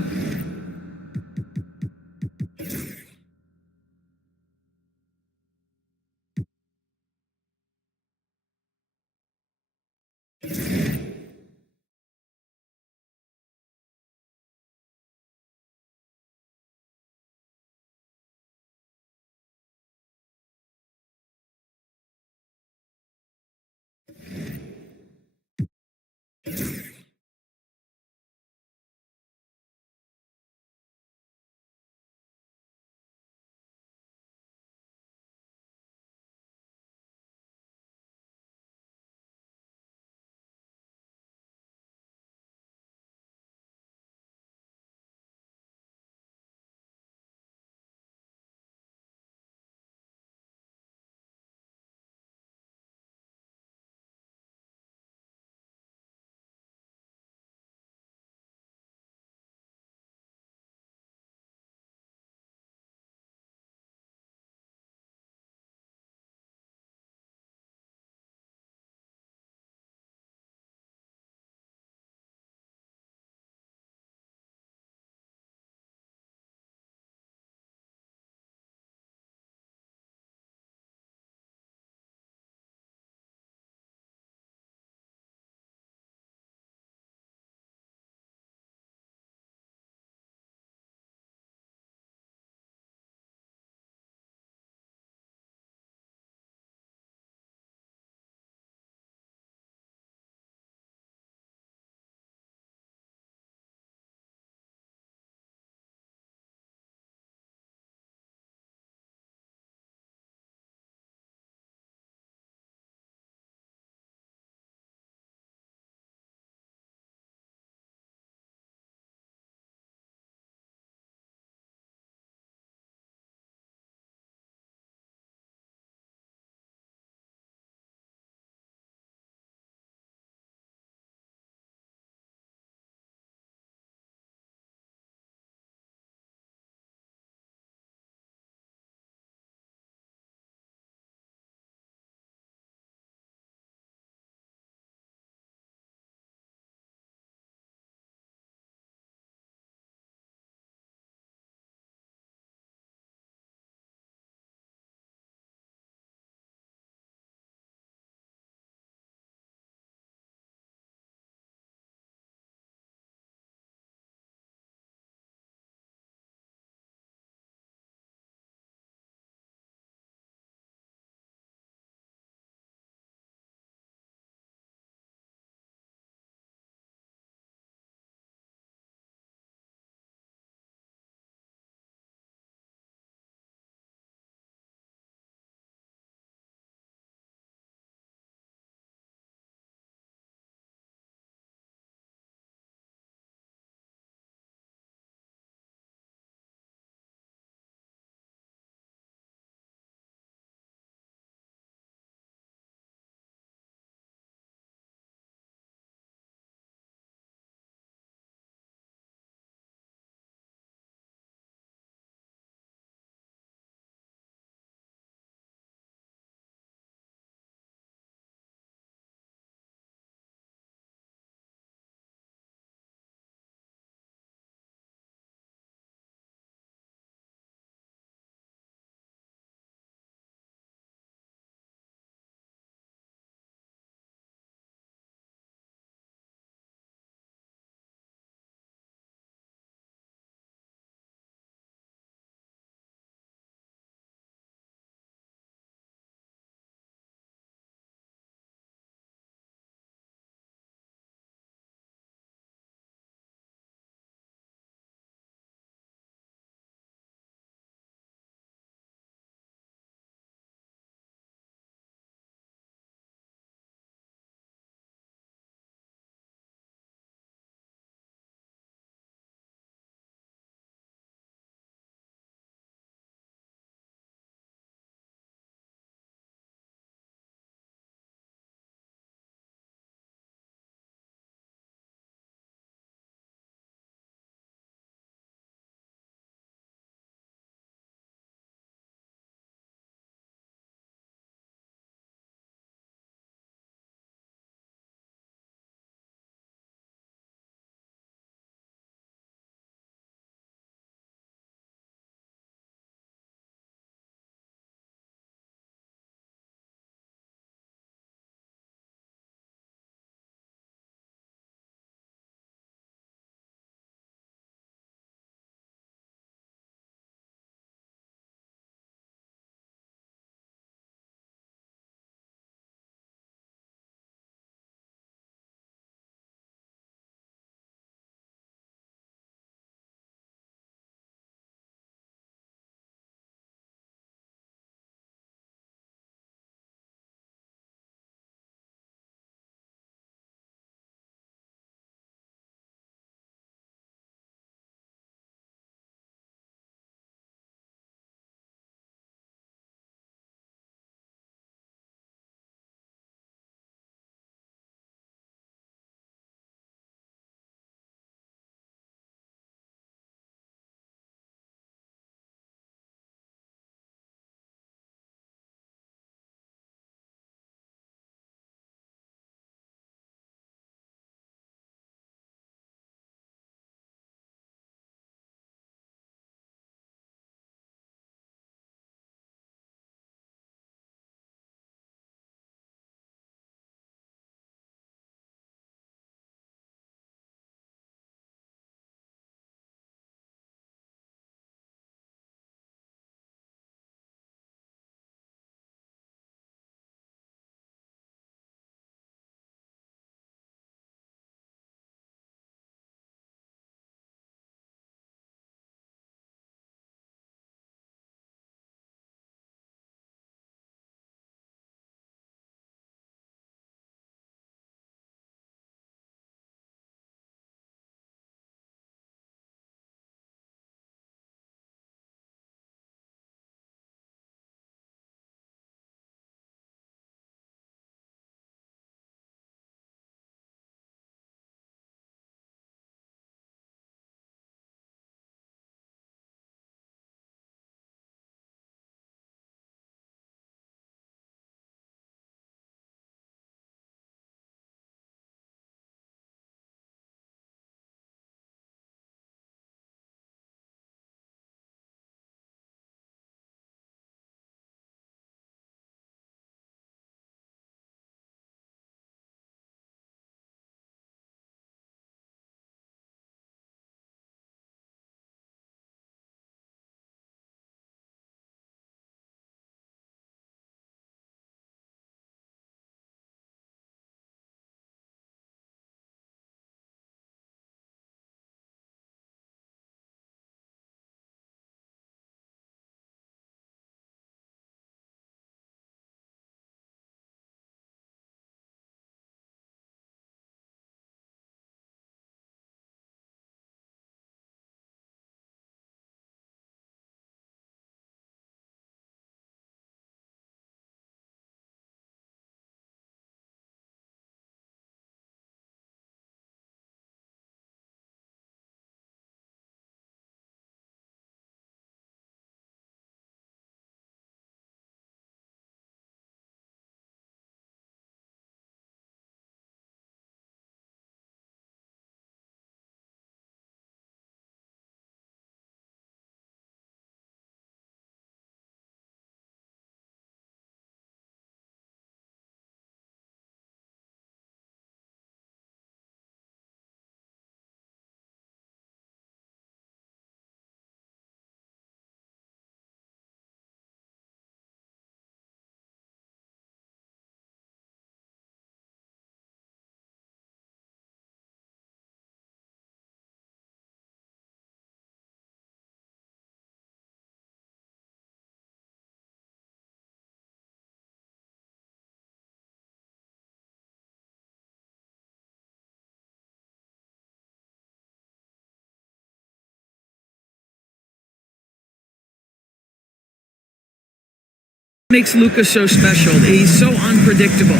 Makes Lucas so special. He's so unpredictable.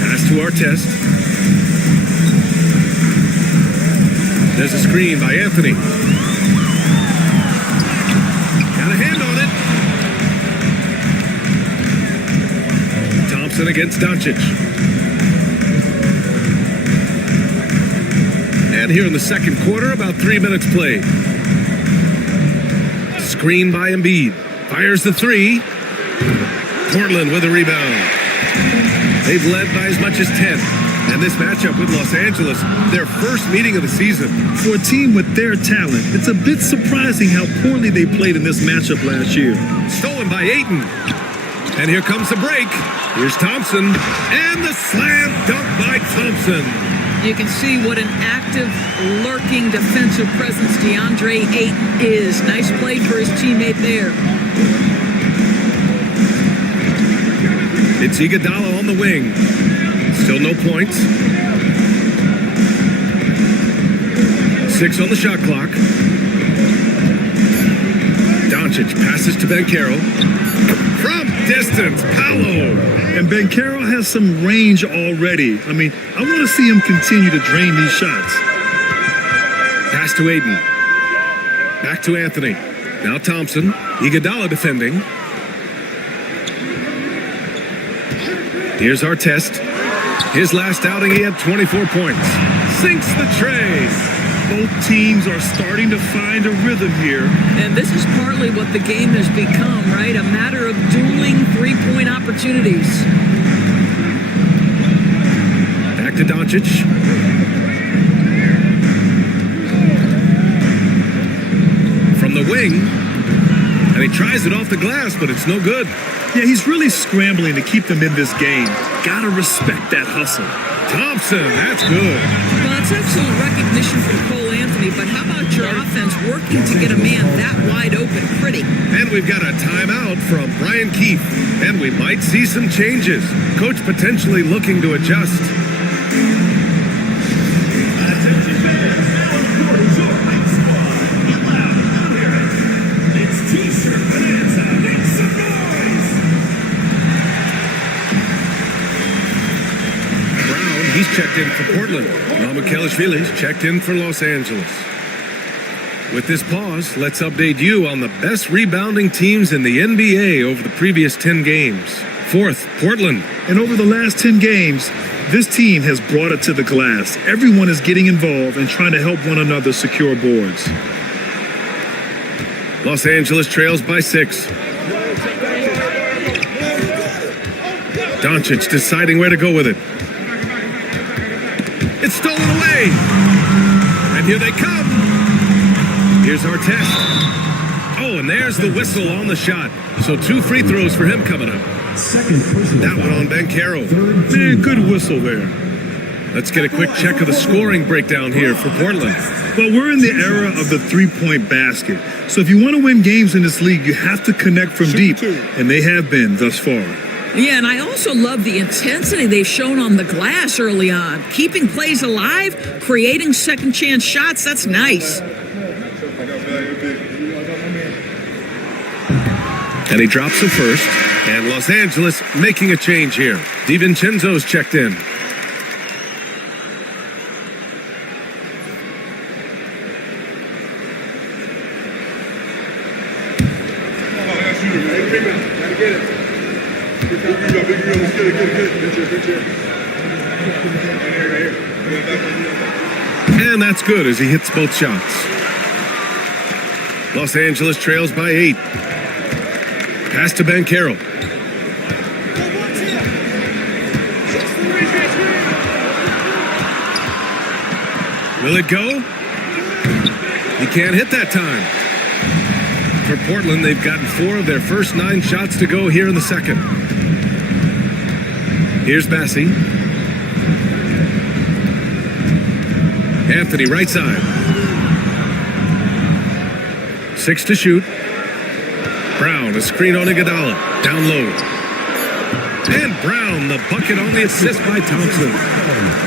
Pass to Artest. There's a screen by Anthony. Got a hand on it. Thompson against Doncic. And here in the second quarter, about 3 minutes played. Screen by Embiid. Fires the three. Portland with a rebound. They've led by as much as 10. And this matchup with Los Angeles, their first meeting of the season. For a team with their talent, it's a bit surprising how poorly they played in this matchup last year. Stolen by Ayton. And here comes the break. Here's Thompson. And the slam dunk by Thompson. You can see what an active, lurking defensive presence DeAndre Ayton is. Nice play for his teammate there. It's Iguodala on the wing. Still no points. 6 on the shot clock. Doncic passes to Banchero. From distance, Paolo. And Banchero has some range already. I mean, I want to see him continue to drain these shots. Pass to Ayton. Back to Anthony. Now Thompson. Iguodala defending. Here's Artest. His last outing, he had 24 points. Sinks the tray. Both teams are starting to find a rhythm here. And this is partly what the game has become, right? A matter of dueling three-point opportunities. Back to Doncic. From the wing. And he tries it off the glass, but it's no good. Yeah, he's really scrambling to keep them in this game. Gotta respect that hustle. Thompson, that's good. Well, that's excellent recognition from Cole Anthony, but how about your offense working to get a man that wide open pretty? And we've got a timeout from Brian Keefe. And we might see some changes. Coach potentially looking to adjust. He's checked in for Portland. Mamukelashvili's checked in for Los Angeles. With this pause, let's update you on the best rebounding teams in the NBA over the previous 10 games. Fourth, Portland. And over the last 10 games, this team has brought it to the glass. Everyone is getting involved and trying to help one another secure boards. Los Angeles trails by 6. Doncic deciding where to go with it. It's stolen away. And here they come. Here's Artest. Oh, and there's the whistle on the shot. So 2 free throws for him coming up. That one on Banchero. Man, good whistle there. Let's get a quick check of the scoring breakdown here for Portland. Well, we're in the era of the three-point basket. So if you want to win games in this league, you have to connect from deep. And they have been thus far. Yeah, and I also love the intensity they've shown on the glass early on. Keeping plays alive, creating second chance shots, that's nice. And he drops the first. And Los Angeles making a change here. DiVincenzo's checked in. And that's good as he hits both shots. Los Angeles trails by 8. Pass to Banchero. Will it go? He can't hit that time. For Portland, they've gotten 4 of their first 9 shots to go here in the second. Here's Bassi. Anthony, right side. 6 to shoot. Brown, a screen on Iguodala. Down low. And Brown, the bucket on the assist by Thompson.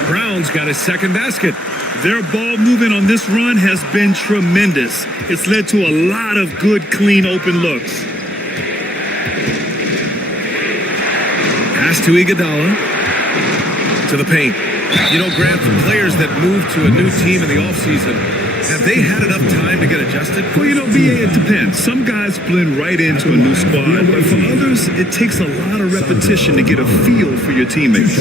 Brown's got his second basket. Their ball movement on this run has been tremendous. It's led to a lot of good, clean, open looks. Pass to Iguodala. To the paint. You know, Grant, for players that move to a new team in the offseason, have they had enough time to get adjusted? Well, you know, BA, it depends. Some guys blend right into a new squad, but for others, it takes a lot of repetition to get a feel for your teammates.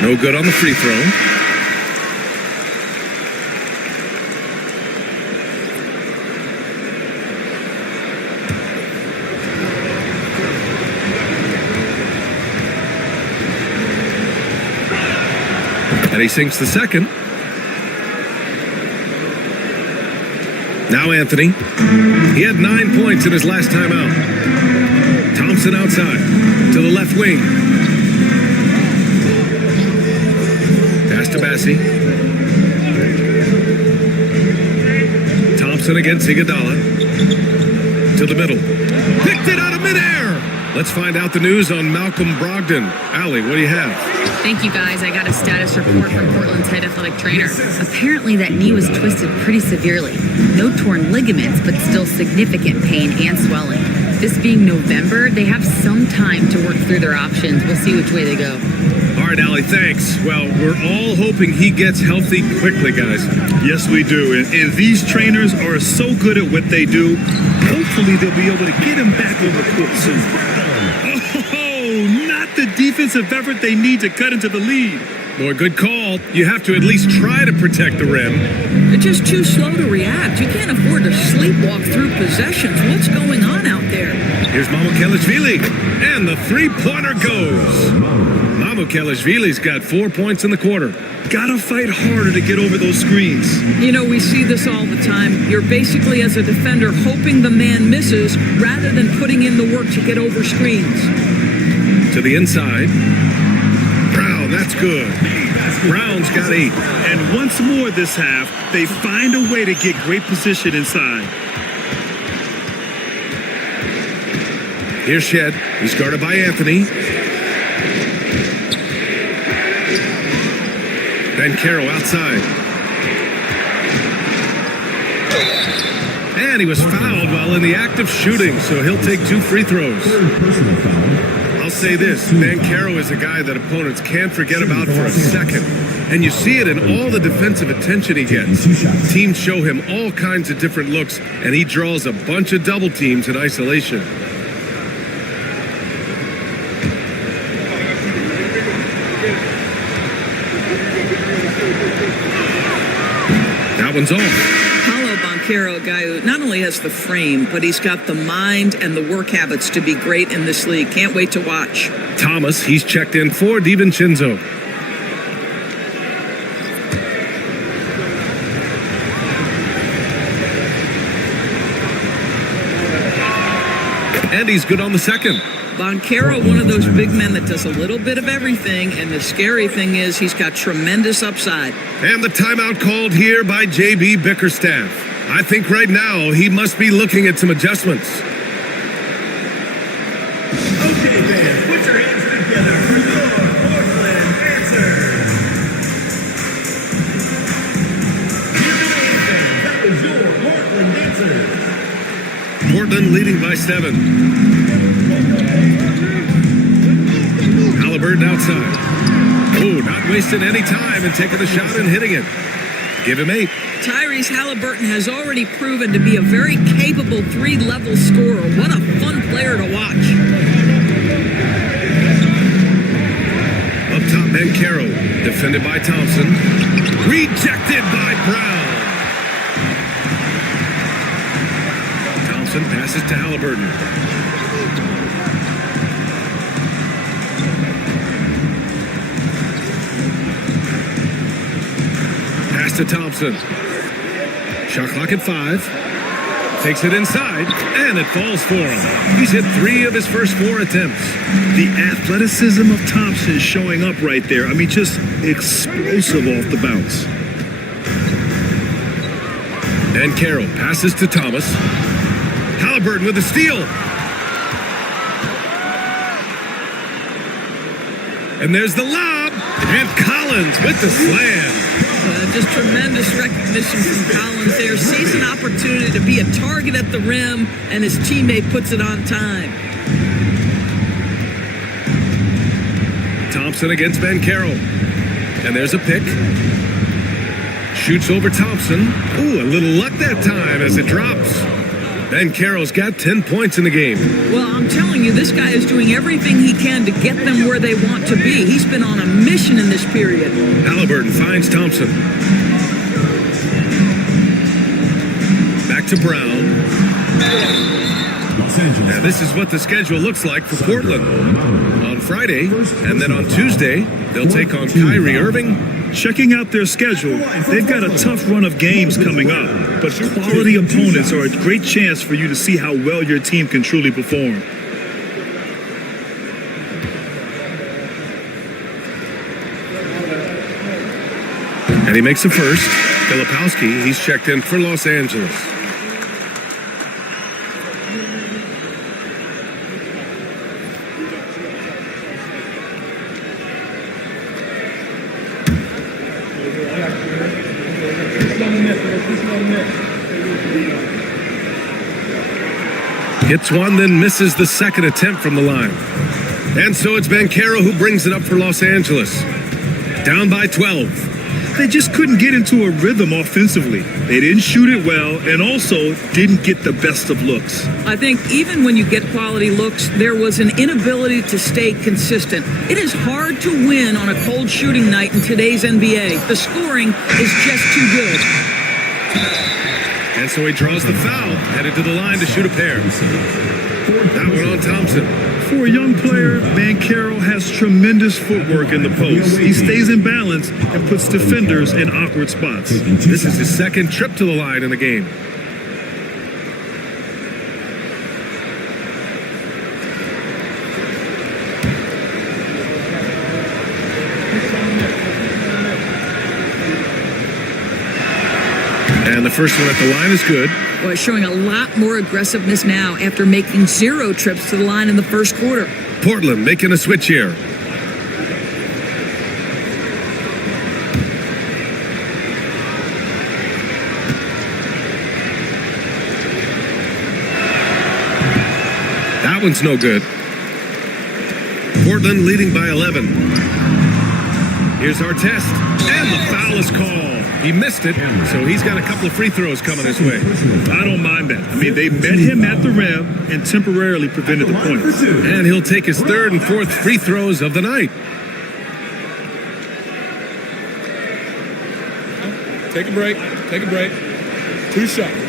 No good on the free throw. And he sinks the second. Now Anthony. He had 9 points in his last time out. Thompson outside to the left wing. Pass to Bassi. Thompson against Iguodala. To the middle. Picked it out of midair. Let's find out the news on Malcolm Brogdon. Allie, what do you have? Thank you, guys. I got a status report from Portland's head athletic trainer. Apparently, that knee was twisted pretty severely. No torn ligaments, but still significant pain and swelling. This being November, they have some time to work through their options. We'll see which way they go. All right, Allie, thanks. Well, we're all hoping he gets healthy quickly, guys. Yes, we do. And these trainers are so good at what they do. Hopefully, they'll be able to get him back on the court soon. Oh, not the defensive effort they need to cut into the lead. Boy, good call. You have to at least try to protect the rim. They're just too slow to react. You can't afford to sleepwalk through possessions. What's going on out there? Here's Mamukelashvili, and the three-pointer goes. Mamukelashvili's got 4 points in the quarter. Gotta fight harder to get over those screens. You know, we see this all the time. You're basically, as a defender, hoping the man misses rather than putting in the work to get over screens. To the inside. Brown, that's good. Brown's got 8. And once more this half, they find a way to get great position inside. Here's Shed. He's guarded by Anthony. Banchero outside. And he was fouled while in the act of shooting, so he'll take 2 free throws. I'll say this, Banchero is a guy that opponents can't forget about for a second. And you see it in all the defensive attention he gets. Teams show him all kinds of different looks, and he draws a bunch of double teams in isolation. That one's off. Paulo Banchero, a guy who not only has the frame, but he's got the mind and the work habits to be great in this league. Can't wait to watch. Thomas, he's checked in for DiVincenzo. And he's good on the second. Banchero, one of those big men that does a little bit of everything, and the scary thing is he's got tremendous upside. And the timeout called here by J.B. Bickerstaff. I think right now he must be looking at some adjustments. Okay, fans, put your hands together for your Portland Answers. That was your Portland Answers. Portland leading by 7. Halliburton outside. Oh, not wasting any time and taking the shot and hitting it. Give him 8. Tyrese Halliburton has already proven to be a very capable 3-level scorer. What a fun player to watch. Up top, Banchero, defended by Thompson. Rejected by Brown. Thompson passes to Halliburton. Pass to Thompson. Shot clock at 5. Takes it inside, and it falls for him. He's hit 3 of his first 4 attempts. The athleticism of Thompson showing up right there. I mean, just explosive off the bounce. Banchero passes to Thomas. Halliburton with a steal. And there's the lob. And Collins with the slam. Just tremendous recognition from Collins there. Sees an opportunity to be a target at the rim, and his teammate puts it on time. Thompson against Banchero. And there's a pick. Shoots over Thompson. Ooh, a little luck that time as it drops. Banchero's got 10 points in the game. Well, I'm telling you, this guy is doing everything he can to get them where they want to be. He's been on a mission in this period. Halliburton finds Thompson. Back to Brown. Now this is what the schedule looks like for Portland. On Friday, and then on Tuesday, they'll take on Kyrie Irving. Checking out their schedule, they've got a tough run of games coming up, but quality opponents are a great chance for you to see how well your team can truly perform. And he makes the first. Filipowski, he's checked in for Los Angeles. Hits one, then misses the second attempt from the line. And so it's Banchero who brings it up for Los Angeles. Down by 12. They just couldn't get into a rhythm offensively. They didn't shoot it well and also didn't get the best of looks. I think even when you get quality looks, there was an inability to stay consistent. It is hard to win on a cold shooting night in today's NBA. The scoring is just too good. And so he draws the foul, headed to the line to shoot a pair. That one on Thompson. For a young player, Banchero has tremendous footwork in the post. He stays in balance and puts defenders in awkward spots. This is his second trip to the line in the game. And the first one at the line is good. Boy, showing a lot more aggressiveness now after making 0 trips to the line in the first quarter. Portland making a switch here. That one's no good. Portland leading by 11. Here's Artest, and the foul is called. He missed it, so he's got a couple of free throws coming his way. I don't mind that. I mean, they met him at the rim and temporarily prevented the points. And he'll take his third and fourth free throws of the night. Take a break. Take a break. 2 shots.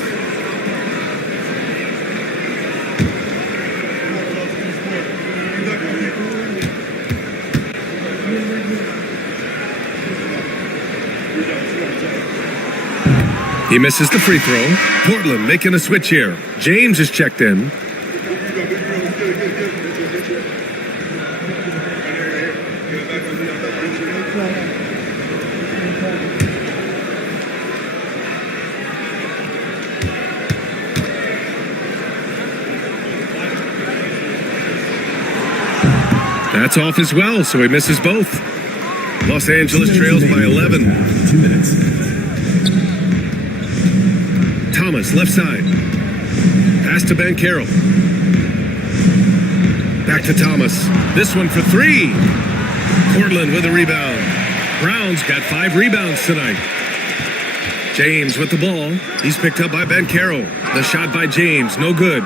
He misses the free throw. Portland making a switch here. James is checked in. That's off as well, so he misses both. Los Angeles trails by 11. 2 minutes. Thomas, left side. Pass to Banchero. Back to Thomas. This one for 3. Portland with a rebound. Brown's got 5 rebounds tonight. James with the ball. He's picked up by Banchero. The shot by James, no good.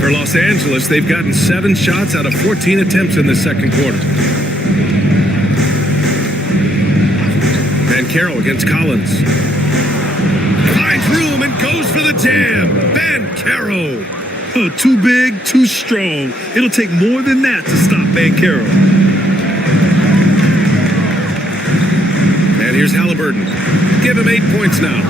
For Los Angeles, they've gotten 7 shots out of 14 attempts in the second quarter. Banchero against Collins. Finds room and goes for the jam. Banchero. Oh, too big, too strong. It'll take more than that to stop Banchero. And here's Halliburton. Give him 8 points now.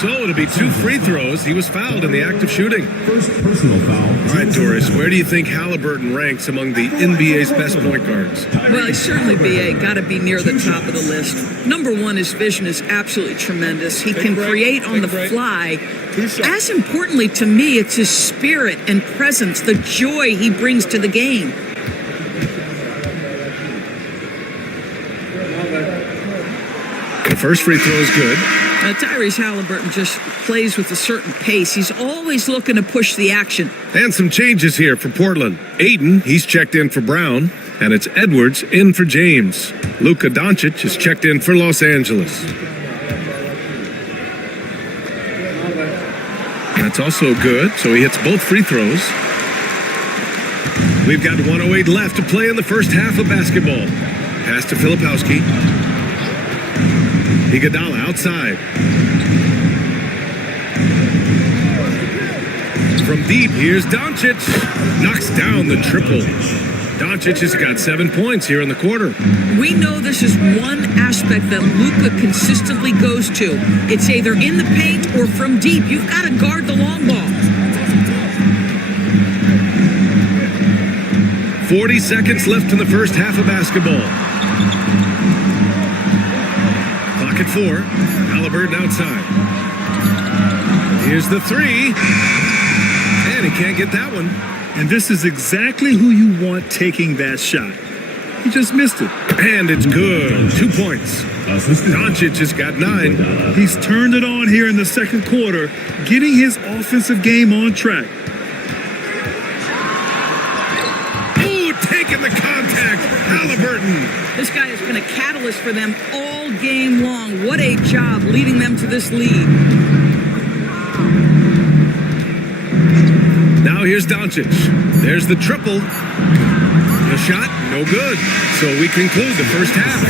So it'll be 2 free throws. He was fouled in the act of shooting. First personal foul. All right, Doris, where do you think Halliburton ranks among the NBA's best point guards? Well, he's certainly got to be near the top of the list. Number one, his vision is absolutely tremendous. He can create on the fly. As importantly to me, it's his spirit and presence, the joy he brings to the game. The first free throw is good. Tyrese Halliburton just plays with a certain pace. He's always looking to push the action. And some changes here for Portland. Aiden, he's checked in for Brown. And it's Edwards in for James. Luka Doncic is checked in for Los Angeles. That's also good, so he hits both free throws. We've got 1:08 left to play in the first half of basketball. Pass to Filipowski. Iguodala outside. From deep, here's Doncic. Knocks down the triple. Doncic has got 7 points here in the quarter. We know this is one aspect that Luka consistently goes to. It's either in the paint or from deep. You've got to guard the long ball. 40 seconds left in the first half of basketball. Clock at 4. Halliburton outside. Here's the 3. And he can't get that one. And this is exactly who you want taking that shot. He just missed it. And it's good. 2 points. Doncic has got 9. He's turned it on here in the second quarter, getting his offensive game on track. Ooh, taking the contact. Halliburton. This guy has been a catalyst for them all game long. What a job leading them to this lead. Now here's Doncic. There's the triple. The shot, no good. So we conclude the first half.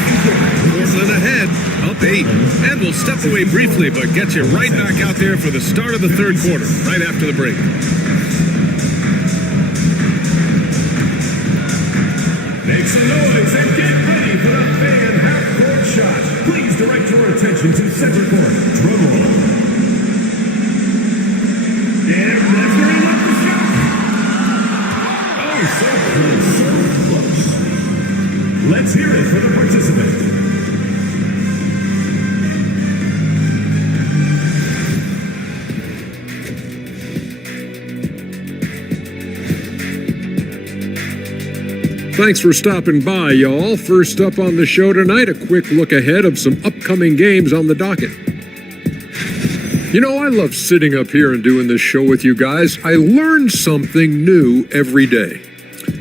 Portland ahead, up 8. And we'll step away briefly, but get you right back out there for the start of the third quarter, right after the break. Make some noise and get ready for the big and half-court shot. Please direct your attention to center court. Drum roll. Yeah, that's where he left the shot. Oh, so close, so close. Let's hear it for the participant. Thanks for stopping by, y'all. First up on the show tonight, a quick look ahead of some upcoming games on the docket. You know, I love sitting up here and doing this show with you guys. I learn something new every day.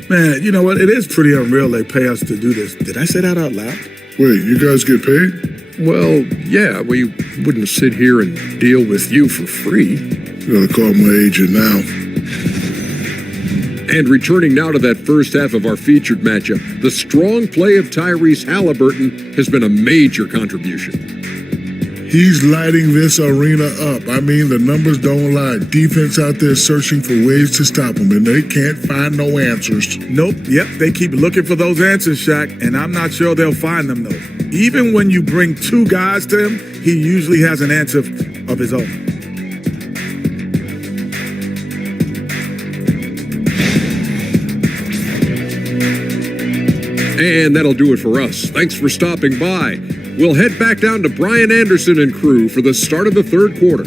Man, you know what? It is pretty unreal they pay us to do this. Did I say that out loud? Wait, you guys get paid? Well, yeah, we wouldn't sit here and deal with you for free. You gotta call my agent now. And returning now to that first half of our featured matchup, the strong play of Tyrese Halliburton has been a major contribution. He's lighting this arena up. I mean, the numbers don't lie. Defense out there searching for ways to stop him, and they can't find no answers. Nope. Yep, they keep looking for those answers, Shaq, and I'm not sure they'll find them, though. Even when you bring 2 guys to him, he usually has an answer of his own. And that'll do it for us. Thanks for stopping by. We'll head back down to Brian Anderson and crew for the start of the third quarter.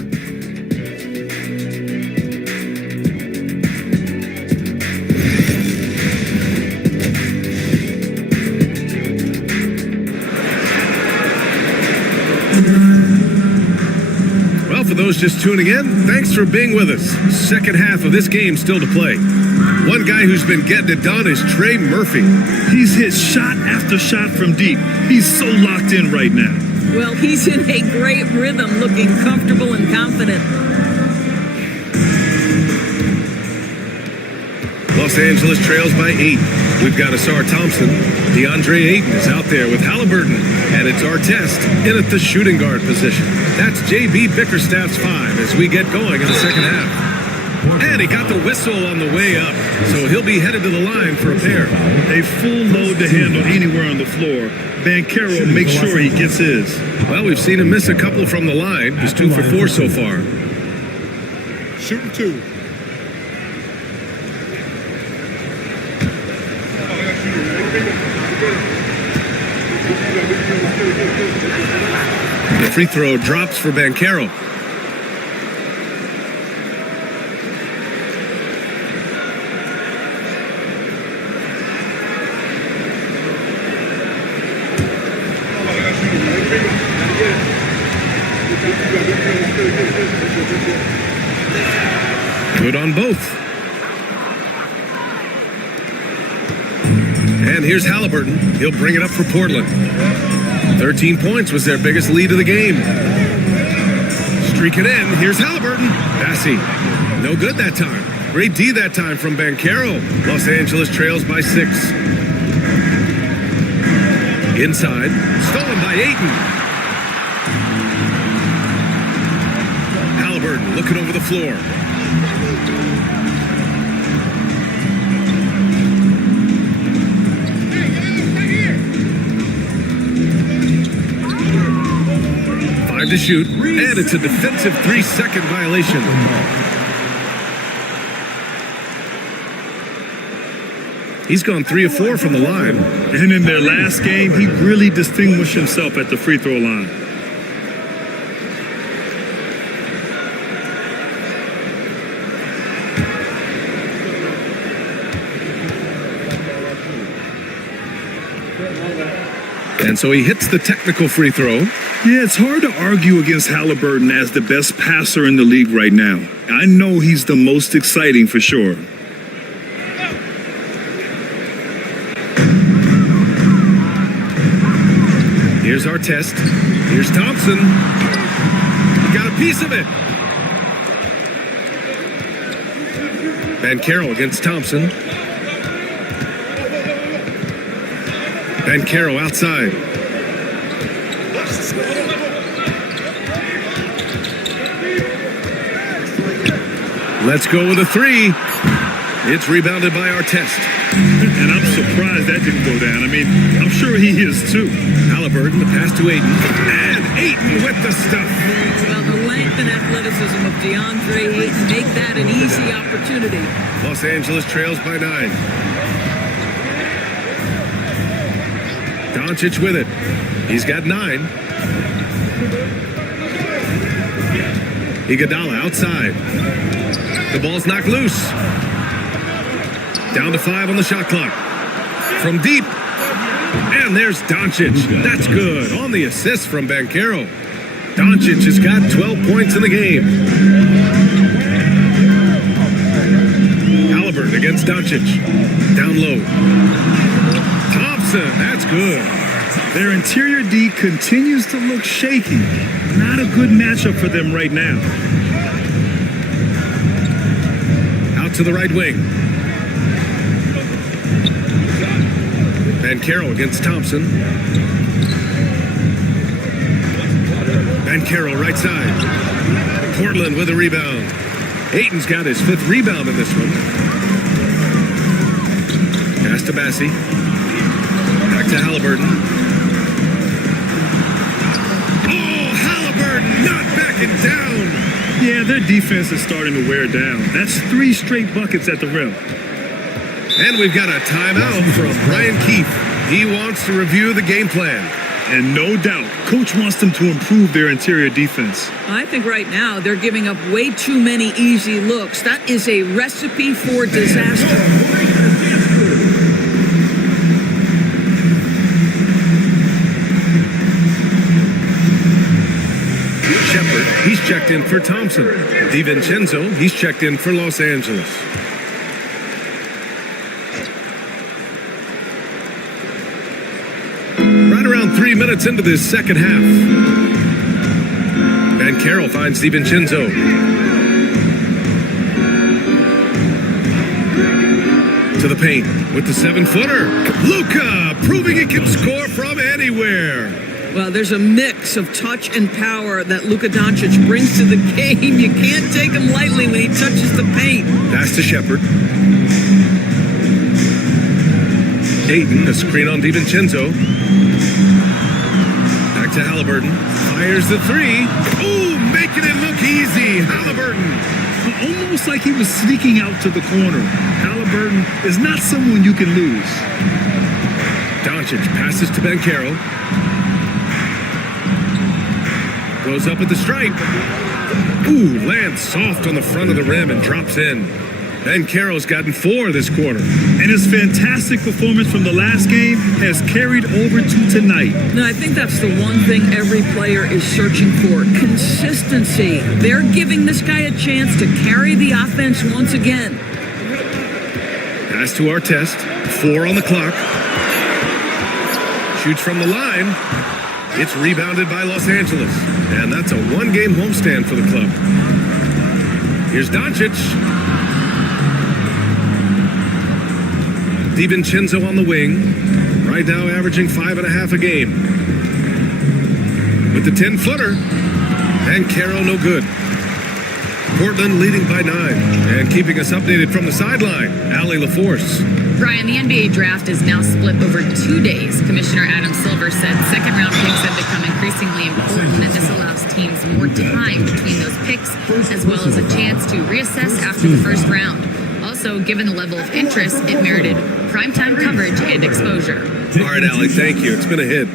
Well, for those just tuning in, thanks for being with us. Second half of this game still to play. One guy who's been getting it done is Trey Murphy. He's hit shot after shot from deep. He's so locked in right now. Well, he's in a great rhythm, looking comfortable and confident. Los Angeles trails by 8. We've got Asar Thompson. DeAndre Ayton is out there with Halliburton. And it's Artest in at the shooting guard position. That's J.B. Bickerstaff's 5 as we get going in the second half. And he got the whistle on the way up, so he'll be headed to the line for a pair. A full load to handle anywhere on the floor. Banchero make sure he gets his. Well, we've seen him miss a couple from the line. He's 2 for 4 so far. Shooting 2. The free throw drops for Banchero. Good on both. And here's Halliburton. He'll bring it up for Portland. 13 points was their biggest lead of the game. Streak it in. Here's Halliburton. Bassey. No good that time. Great D that time from Banchero. Los Angeles trails by 6. Inside. Stolen by Ayton. Halliburton looking over the floor. To shoot, and it's a defensive 3-second violation. He's gone 3 of 4 from the line. And in their last game, he really distinguished himself at the free throw line. And so he hits the technical free throw. Yeah, it's hard to argue against Halliburton as the best passer in the league right now. I know he's the most exciting for sure. Here's Artest. Here's Thompson. He got a piece of it. Banchero against Thompson. Banchero outside. Let's go with a 3. It's rebounded by Artest. And I'm surprised that didn't go down. I mean, I'm sure he is too. Halliburton, the pass to Ayton. And Ayton with the stuff. Well, the length and athleticism of DeAndre Ayton make that an easy opportunity. Los Angeles trails by 9. Doncic with it. He's got 9. Iguodala outside. The ball's knocked loose. Down to 5 on the shot clock. From deep. And there's Doncic. That's good. On the assist from Banchero. Doncic has got 12 points in the game. Halliburton against Doncic. Down low. Thompson. That's good. Their interior D continues to look shaky. Not a good matchup for them right now. Out to the right wing. Banchero against Thompson. Banchero right side. Portland with a rebound. Ayton's got his 5th rebound in this one. Pass to Bassey. Back to Halliburton. Oh, Halliburton not backing down. Yeah, their defense is starting to wear down. That's 3 straight buckets at the rim. And we've got a timeout from Brian Keefe. He wants to review the game plan. And no doubt, Coach wants them to improve their interior defense. I think right now they're giving up way too many easy looks. That is a recipe for disaster. Shepard, he's checked in for Thompson. DiVincenzo, he's checked in for Los Angeles. Right around 3 minutes into this second half. Banchero finds DiVincenzo. To the paint with the 7-footer. Luka proving he can score from anywhere. Well, there's a mix of touch and power that Luka Doncic brings to the game. You can't take him lightly when he touches the paint. Pass to Shepard. Ayton, a screen on DiVincenzo. to Halliburton. Fires the three. Ooh, making it look easy. Halliburton. Almost like he was sneaking out to the corner. Halliburton is not someone you can lose. Doncic passes to Banchero. Goes up at the stripe. Ooh, lands soft on the front of the rim and drops in. Banchero's gotten 4 this quarter. And his fantastic performance from the last game has carried over to tonight. Now, I think that's the one thing every player is searching for. Consistency. They're giving this guy a chance to carry the offense once again. Pass to Artest. 4 on the clock. Shoots from the line. It's rebounded by Los Angeles. And that's a 1-game homestand for the club. Here's Doncic. DiVincenzo on the wing. Right now averaging 5.5 a game. With the 10-footer. Banchero no good. Portland leading by 9. And keeping us updated from the sideline, Allie LaForce. Brian, the NBA draft is now split over 2 days. Commissioner Adam Silver said second-round picks have become increasingly important, and this allows teams more time between those picks, as well as a chance to reassess after the first round. Also, given the level of interest, it merited primetime coverage and exposure. All right, Allie, thank you. It's been a hit.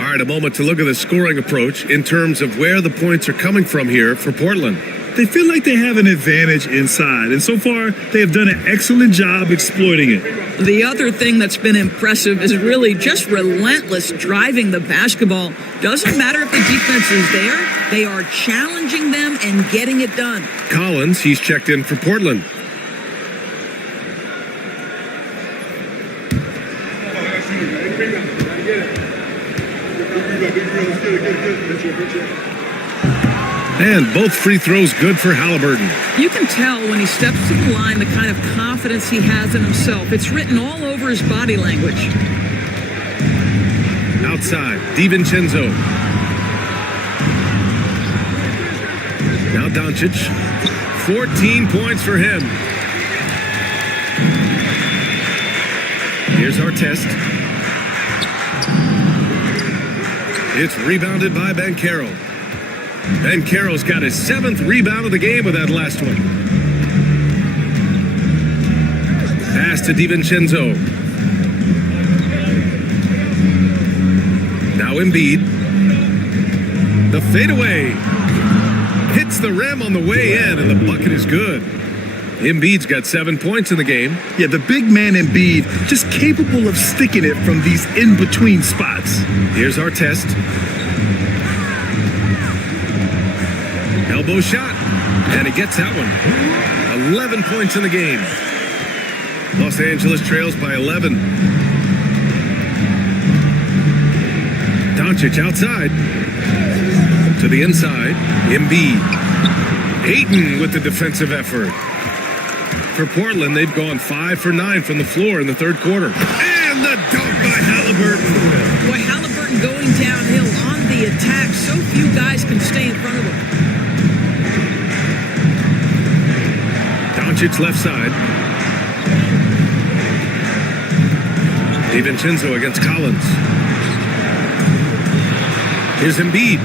All right, a moment to look at the scoring approach in terms of where the points are coming from here for Portland. They feel like they have an advantage inside, and so far they have done an excellent job exploiting it. The other thing that's been impressive is really just relentless driving the basketball. Doesn't matter if the defense is there, they are challenging them and getting it done. Collins, he's checked in for Portland. And both free throws good for Halliburton. You can tell when he steps to the line the kind of confidence he has in himself. It's written all over his body language. Outside, DiVincenzo. Now Doncic. 14 points for him. Here's Artest. It's rebounded by Banchero. Banchero's got his 7th rebound of the game with that last one. Pass to DiVincenzo. Now Embiid. The fadeaway. Hits the rim on the way in, and the bucket is good. Embiid's got 7 points in the game. Yeah, the big man Embiid, just capable of sticking it from these in-between spots. Here's Artest. Elbow shot, and he gets that one. 11 points in the game. Los Angeles trails by 11. Doncic outside. To the inside. Embiid. Ayton with the defensive effort. For Portland, they've gone 5 for 9 from the floor in the third quarter. And the dunk by Halliburton. Boy, Halliburton going downhill on the attack. So few guys can stay in front of him. Doncic left side. DiVincenzo against Collins. Here's Embiid.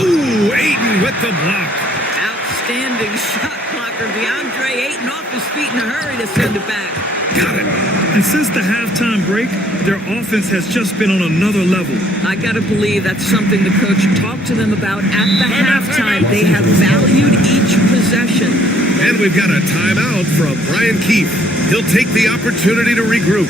Ooh, Ayton with the block. Outstanding shot blocker. DeAndre Ayton off his feet in a hurry to send it back. Got it. And since the halftime break, their offense has just been on another level. I got to believe that's something the coach talked to them about at the halftime. They have valued each possession. And we've got a timeout from Brian Keefe. He'll take the opportunity to regroup.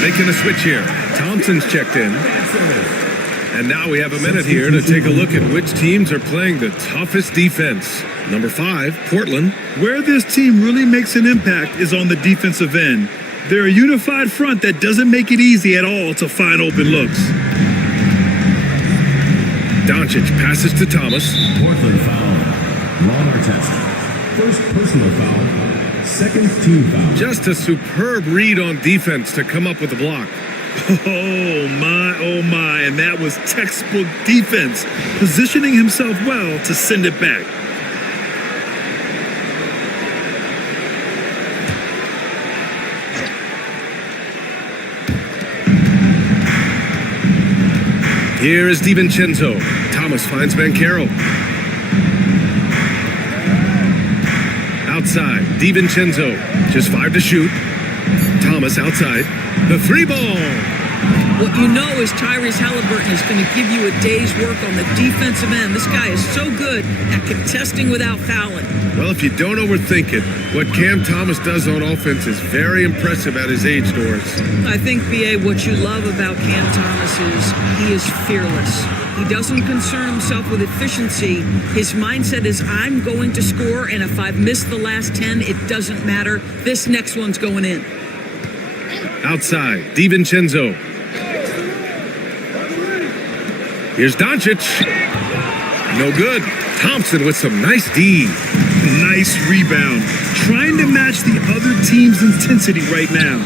Making a switch here. Thompson's checked in. And now we have a minute here to take a look at which teams are playing the toughest defense. Number 5, Portland. Where this team really makes an impact is on the defensive end. They're a unified front that doesn't make it easy at all to find open looks. Doncic passes to Thomas. Portland foul. Ron Artest. First personal foul. Second team foul. Just a superb read on defense to come up with the block. Oh my, and that was textbook defense, positioning himself well to send it back. Here is DiVincenzo. Thomas finds Banchero. Outside, DiVincenzo. Just 5 to shoot. Thomas outside. The 3 ball. What you know is Tyrese Halliburton is going to give you a day's work on the defensive end. This guy is so good at contesting without fouling. Well, if you don't overthink it, what Cam Thomas does on offense is very impressive at his age, Doris. I think, B.A., what you love about Cam Thomas is he is fearless. He doesn't concern himself with efficiency. His mindset is, I'm going to score, and if I've missed the last 10, it doesn't matter. This next one's going in. Outside, DiVincenzo. Here's Doncic. No good. Thompson with some nice D. Nice rebound. Trying to match the other team's intensity right now.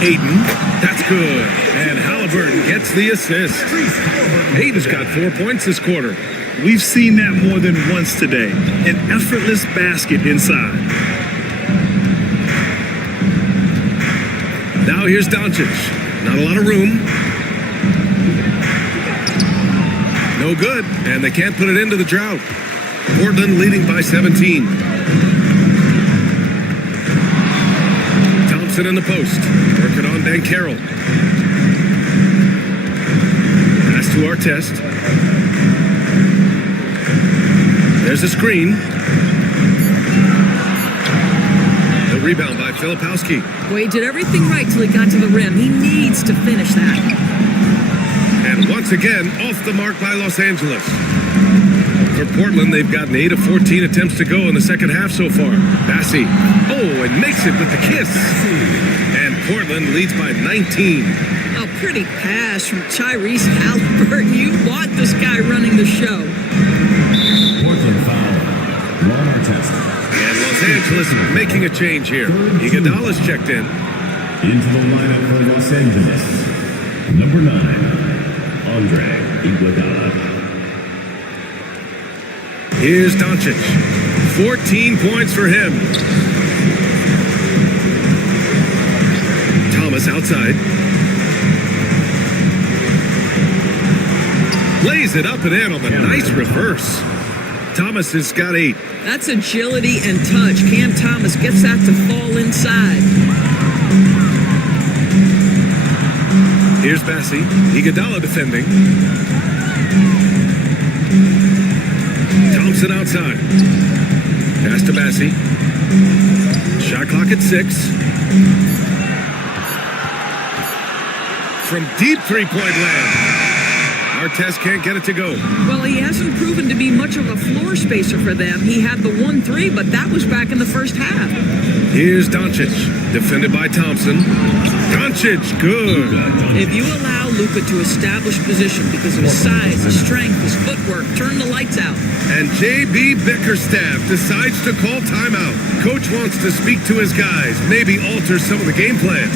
Hayden, that's good. And Halliburton gets the assist. Hayden's got 4 points this quarter. We've seen that more than once today. An effortless basket inside. Now here's Doncic. Not a lot of room. No good, and they can't put it into the drought. Portland leading by 17. Thompson in the post. Working on Banchero. Pass to Artest. There's a screen. The rebound by Filipowski. Well, he did everything right till he got to the rim. He needs to finish that. And once again, off the mark by Los Angeles. For Portland, they've gotten 8 of 14 attempts to go in the second half so far. Bassi. Oh, and makes it with the kiss. And Portland leads by 19. A pretty pass from Tyrese Halliburton. You want this guy running the show. Portland foul. Ron Artest. And Los Angeles making a change here. Iguodala's checked in. Into the lineup for Los Angeles. Number 9, Andre Iguodala. Here's Doncic. 14 points for him. Thomas outside. Lays it up and in on the nice reverse. Thomas has got 8. That's agility and touch. Cam Thomas gets that to fall inside. Here's Bassi. Iguodala defending. Thompson outside. Pass to Bassi. Shot clock at 6. From deep three-point land. Artest can't get it to go. Well, he hasn't proven to be much of a floor spacer for them. He had the 1-3, but that was back in the first half. Here's Doncic, defended by Thompson. Doncic, good. If you allow Luka to establish position because of his size, his strength, his footwork, turn the lights out. And J.B. Bickerstaff decides to call timeout. Coach wants to speak to his guys, maybe alter some of the game plan.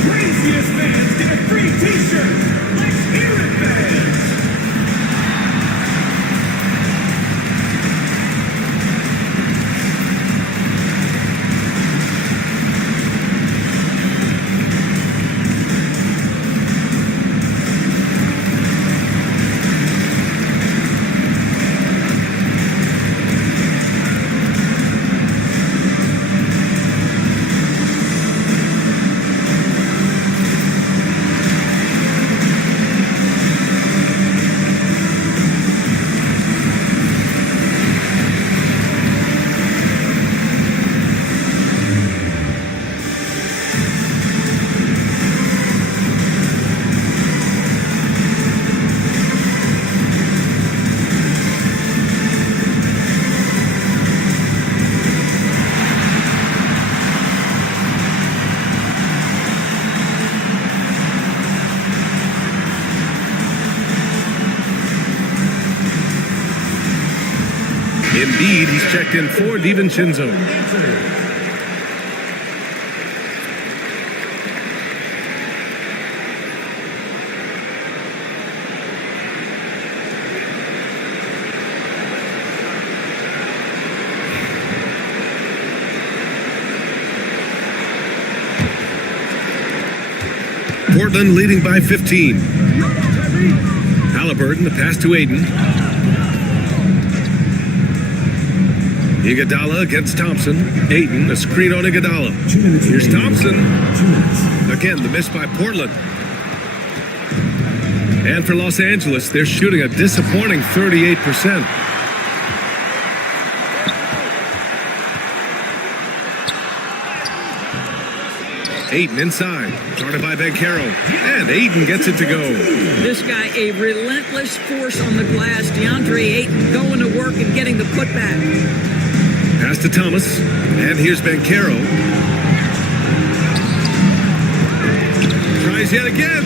Craziest fans get a free t-shirt. Let's hear it, fans. Embiid, he's checked in for DiVincenzo. Portland leading by 15. Halliburton, the pass to Aiden. Iguodala against Thompson. Aiden, a screen on Iguodala. Here's Thompson. Again, the miss by Portland. And for Los Angeles, they're shooting a disappointing 38%. Aiden inside, started by Banchero, and Aiden gets it to go. This guy, a relentless force on the glass. DeAndre Ayton going to work and getting the putback. Pass to Thomas, and here's Banchero. Tries yet again.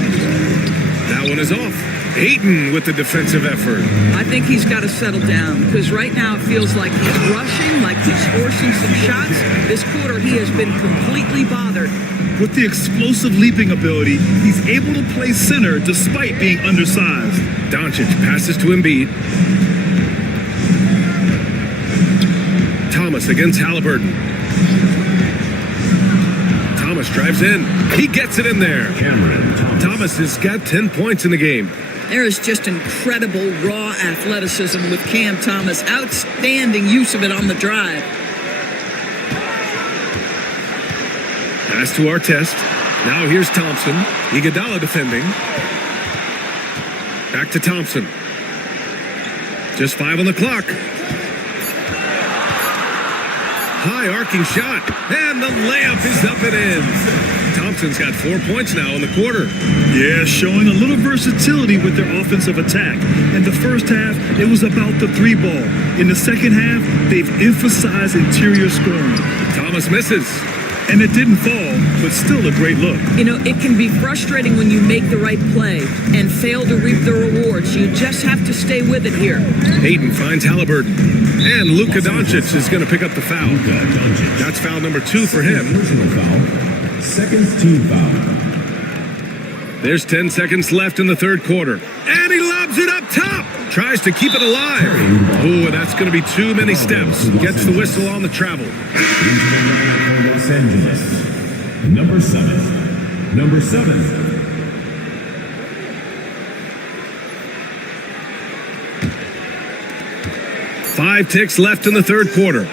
That one is off. Ayton with the defensive effort. I think he's got to settle down because right now it feels like he's rushing, like he's forcing some shots. This quarter he has been completely bothered. With the explosive leaping ability, he's able to play center despite being undersized. Doncic passes to Embiid. Thomas against Halliburton. Thomas drives in. He gets it in there. Thomas has got 10 points in the game. There is just incredible raw athleticism with Cam Thomas. Outstanding use of it on the drive. Pass to Artest. Now here's Thompson. Iguodala defending. Back to Thompson. Just 5 on the clock. High arcing shot. And the layup is up and in. Thompson's got 4 points now in the quarter. Yeah, showing a little versatility with their offensive attack. In the first half, it was about the three ball. In the second half, they've emphasized interior scoring. Thomas misses. And it didn't fall, but still a great look. You know, it can be frustrating when you make the right play and fail to reap the rewards. You just have to stay with it here. Ayton finds Halliburton. And Luka Doncic is going to pick up the foul. That's foul number 2 for him. Second team foul. There's 10 seconds left in the third quarter. And he lobs it up top. Tries to keep it alive. Ooh, and that's going to be too many steps. Gets the whistle on the travel. Los Angeles. Number 7. Number 7. Five ticks left in the third quarter.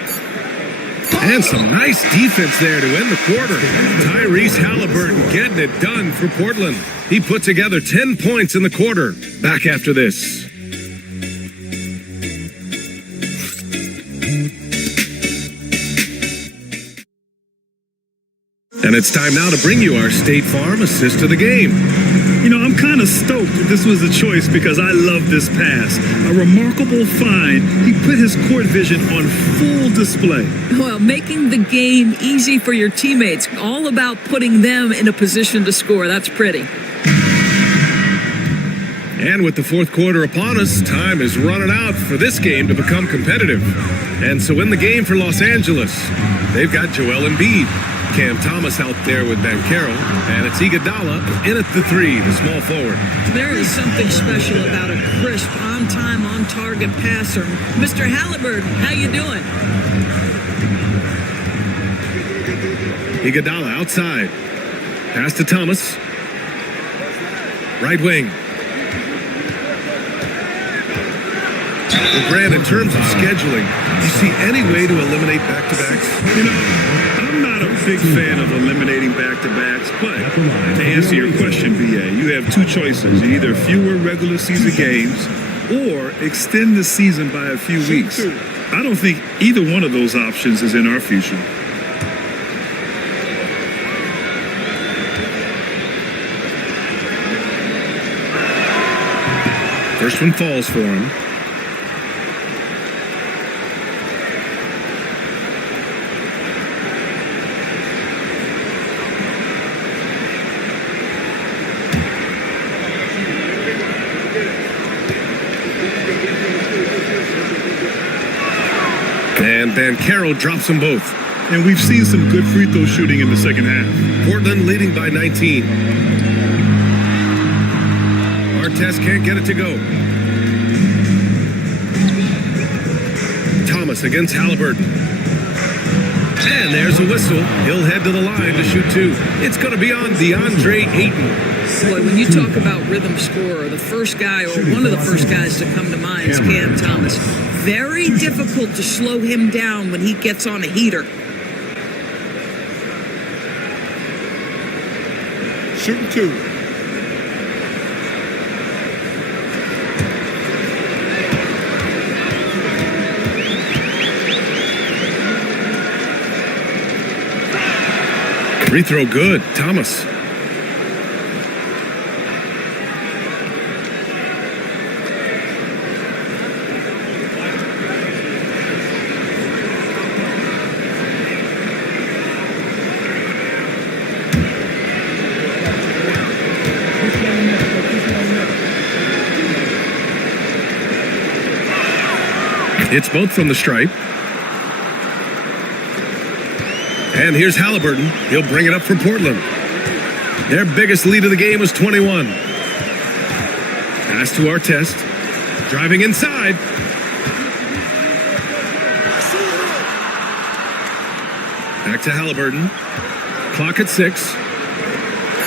And some nice defense there to end the quarter. Tyrese Halliburton getting it done for Portland. He put together 10 points in the quarter. Back after this. And it's time now to bring you our State Farm assist of the game. You know, I'm kind of stoked that this was a choice because I love this pass. A remarkable find. He put his court vision on full display. Well, making the game easy for your teammates. All about putting them in a position to score. That's pretty. And with the fourth quarter upon us, time is running out for this game to become competitive. And so in the game for Los Angeles, they've got Joel Embiid. Cam Thomas out there with Banchero, and it's Iguodala in at the 3, the small forward. There is something special about a crisp, on-time, on-target passer. Mr. Halliburton, how you doing? Iguodala outside. Pass to Thomas. Right wing. Well, Grant, in terms of scheduling, do you see any way to eliminate back-to-backs? You know, I'm not a big fan of eliminating back-to-backs, but to answer your question, BA, you have two choices. Either fewer regular season games or extend the season by a few weeks. I don't think either one of those options is in our future. First one falls for him. And Banchero drops them both. And we've seen some good free throw shooting in the second half. Portland leading by 19. Artest can't get it to go. Thomas against Halliburton. And there's a whistle. He'll head to the line to shoot two. It's going to be on DeAndre Ayton. Boy, when you talk about rhythm scorer, the first guy or one of the first guys to come to mind is Cam Thomas. Very difficult to slow him down when he gets on a heater. Shooting two. Free throw good. Thomas. It's both from the stripe. And here's Halliburton. He'll bring it up for Portland. Their biggest lead of the game was 21. Pass to Artest. Driving inside. Back to Halliburton. Clock at 6.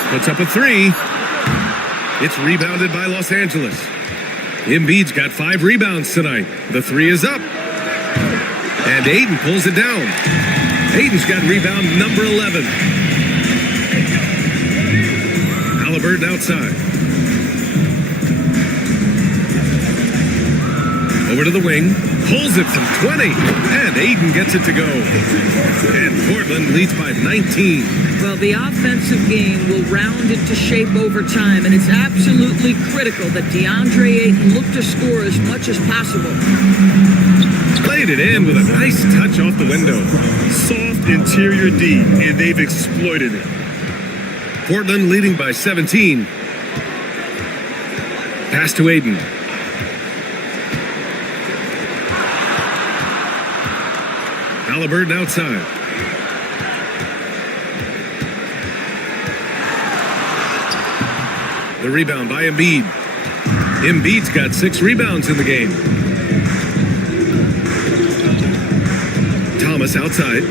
Puts up a 3. It's rebounded by Los Angeles. Embiid's got 5 rebounds tonight. The 3 is up. And Ayton pulls it down. Ayton's got rebound number 11. Halliburton outside. Over to the wing. Pulls it from 20. And Ayton gets it to go. And Portland leads by 19. Well, the offensive game will round into shape over time, and it's absolutely critical that DeAndre Ayton look to score as much as possible. Played it in with a nice touch off the window. Soft interior D, and they've exploited it. Portland leading by 17. Pass to Ayton. Halliburton outside. The rebound by Embiid. Embiid's got 6 rebounds in the game. Thomas outside.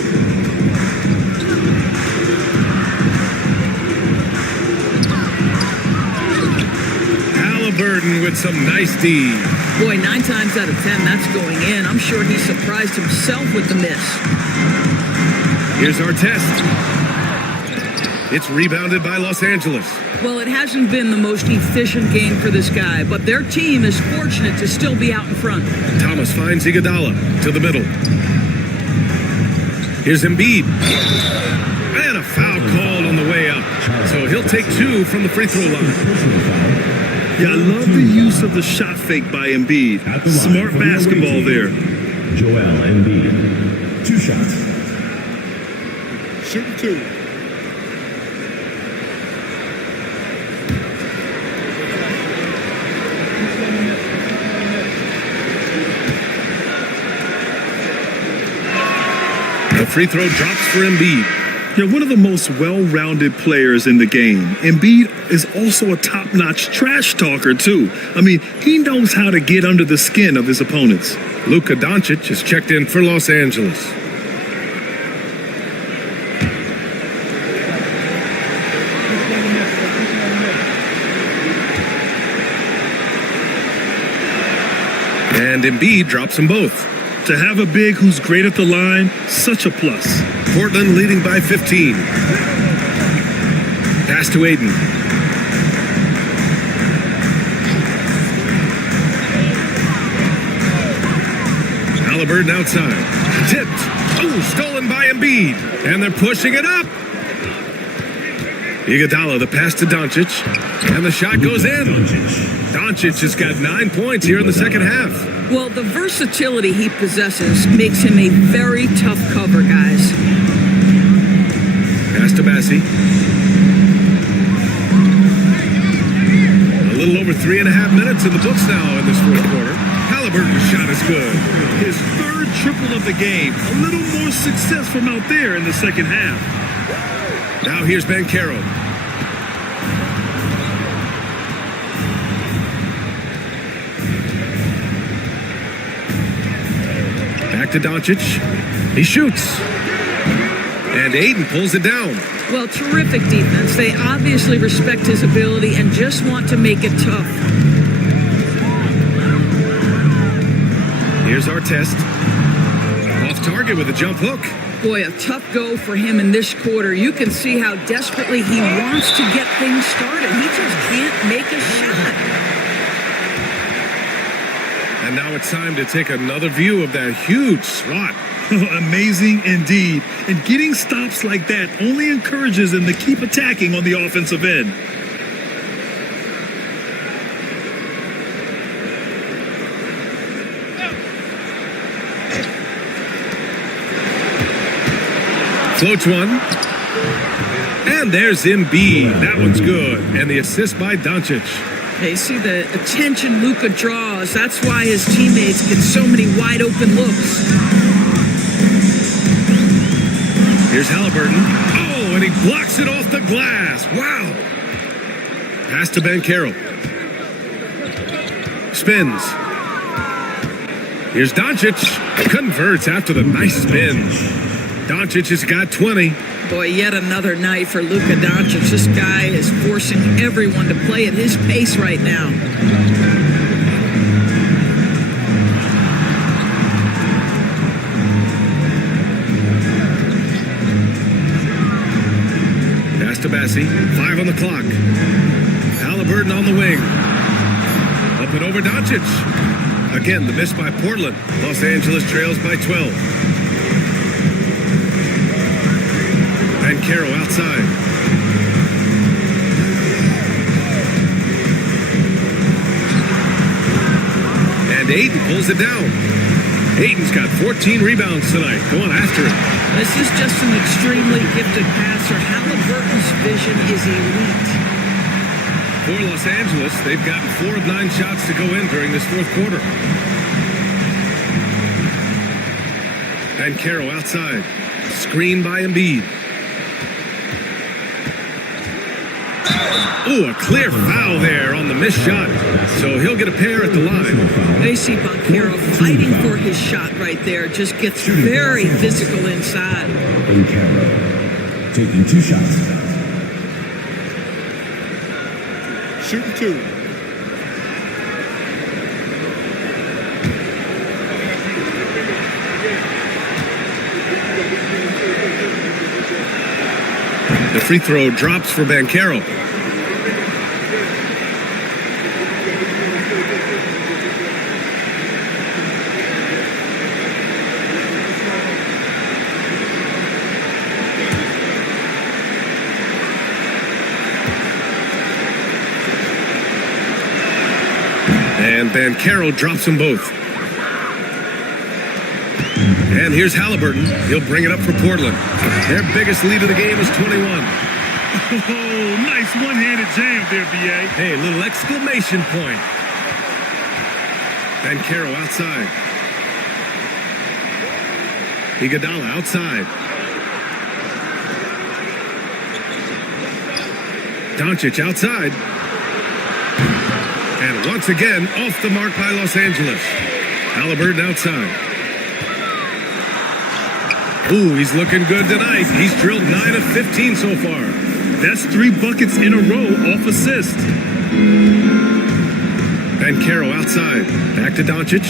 Halliburton with some nice D. Boy, 9 times out of 10, that's going in. I'm sure he surprised himself with the miss. Here's Artest. It's rebounded by Los Angeles. Well, it hasn't been the most efficient game for this guy, but their team is fortunate to still be out in front. Thomas finds Iguodala to the middle. Here's Embiid. And a foul called on the way up. So he'll take 2 from the free throw line. Yeah, I love the use of the shot fake by Embiid. Smart basketball there. Joel Embiid. 2 shots. Shooting two. The free throw drops for Embiid. They're one of the most well-rounded players in the game. Embiid is also a top-notch trash talker, too. I mean, he knows how to get under the skin of his opponents. Luka Doncic is checked in for Los Angeles. And Embiid drops them both. To have a big who's great at the line, such a plus. Portland leading by 15. Pass to Ayton. Halliburton outside. Tipped. Oh, stolen by Embiid. And they're pushing it up. Iguodala, the pass to Doncic. And the shot goes in. Doncic has got 9 points here in the second half. Well, the versatility he possesses makes him a very tough cover, guys. Pass to Bassi. A little over 3.5 minutes in the books now in this fourth quarter. Halliburton Halliburton's shot is good. His third triple of the game. A little more success from out there in the second half. Now here's Banchero. Back to Doncic. He shoots. And Ayton pulls it down. Well, terrific defense. They obviously respect his ability and just want to make it tough. Here's Artest. Off target with a jump hook. Boy, a tough go for him in this quarter. You can see how desperately he wants to get things started. He just can't make a shot. And now it's time to take another view of that huge swat. Amazing indeed. And getting stops like that only encourages him to keep attacking on the offensive end. Floats one. And there's Embiid. That one's good. And the assist by Doncic. They see the attention Luka draws. That's why his teammates get so many wide open looks. Here's Halliburton. Oh, and he blocks it off the glass. Wow. Pass to Banchero. Spins. Here's Doncic. Converts after the nice spin. Doncic has got 20. Boy, yet another night for Luka Doncic. This guy is forcing everyone to play at his pace right now. Pass to Bassi. 5 on the clock. Halliburton on the wing. Up and over Doncic. Again, the miss by Portland. Los Angeles trails by 12. Banchero outside. And Ayton pulls it down. Ayton's got 14 rebounds tonight. Going after it. This is just an extremely gifted passer. Halliburton's vision is elite. For Los Angeles, they've gotten 4 of 9 shots to go in during this fourth quarter. Banchero outside. Screen by Embiid. Ooh, a clear foul there on the missed shot. So he'll get a pair at the line. They see Banchero fighting for his shot right there. Just gets very physical inside. Banchero taking 2 shots. Shooting 2. The free throw drops for Banchero. And Banchero drops them both. And here's Halliburton. He'll bring it up for Portland. Their biggest lead of the game is 21. Oh, nice one-handed jam there, B.A. Hey, little exclamation point. Banchero outside. Iguodala outside. Doncic outside. And once again, off the mark by Los Angeles. Halliburton outside. Ooh, he's looking good tonight. He's drilled 9 of 15 so far. That's 3 buckets in a row off assist. Banchero outside. Back to Doncic.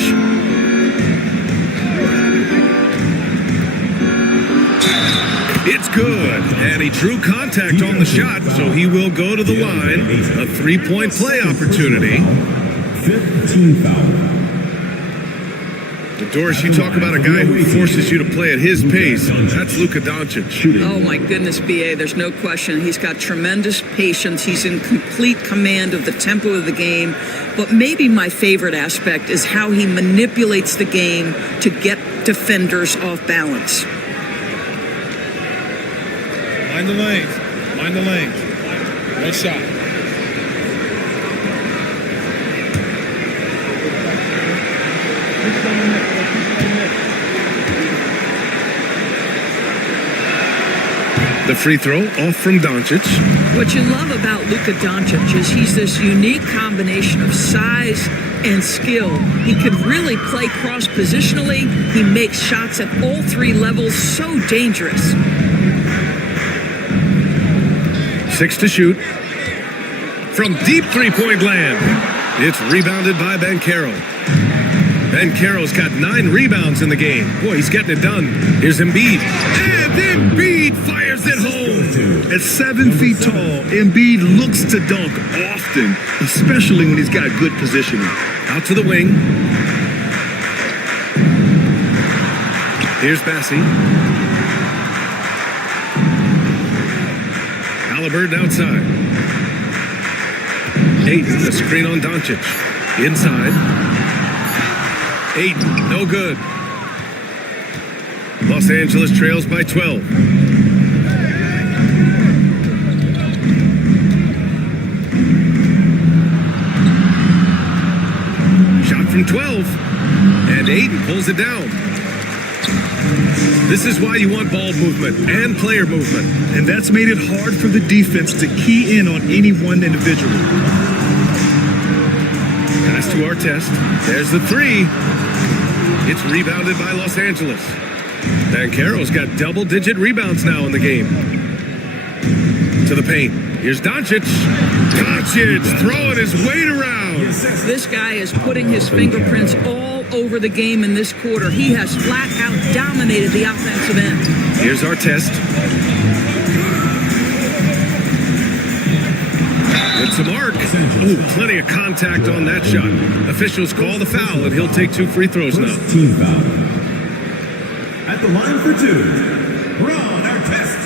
It's good. And he drew contact on the shot, so he will go to the line. A 3-point play opportunity. 15 foul. Doris, you talk about a guy who forces you to play at his pace. That's Luka Doncic. Oh, my goodness, B.A., there's no question. He's got tremendous patience. He's in complete command of the tempo of the game. But maybe my favorite aspect is how he manipulates the game to get defenders off balance. Mind the lanes. Mind the lanes. One shot. The free throw off from Doncic. What you love about Luka Doncic is he's this unique combination of size and skill. He could really play cross-positionally. He makes shots at all three levels, so dangerous. 6 to shoot. From deep three-point land. It's rebounded by Banchero. Banchero's got 9 rebounds in the game. Boy, he's getting it done. Here's Embiid. And Embiid fires it home. At 7 feet tall, Embiid looks to dunk often, especially when he's got good positioning. Out to the wing. Here's Bassie. Halliburton outside. Ayton, the screen on Doncic. Inside. Ayton, no good. Los Angeles trails by 12. Shot from 12. And Ayton pulls it down. This is why you want ball movement and player movement. And that's made it hard for the defense to key in on any one individual. Pass to Artest. There's the 3. It's rebounded by Los Angeles. Banchero's got double-digit rebounds now in the game. To the paint. Here's Doncic. Doncic throwing his weight around. This guy is putting his fingerprints all over the game in this quarter. He has flat out dominated the offensive end. Here's Artest. It's a mark. Oh, plenty of contact on that shot. Officials call the foul, and he'll take 2 free throws now. Team foul. At the line for 2, Ron Artest.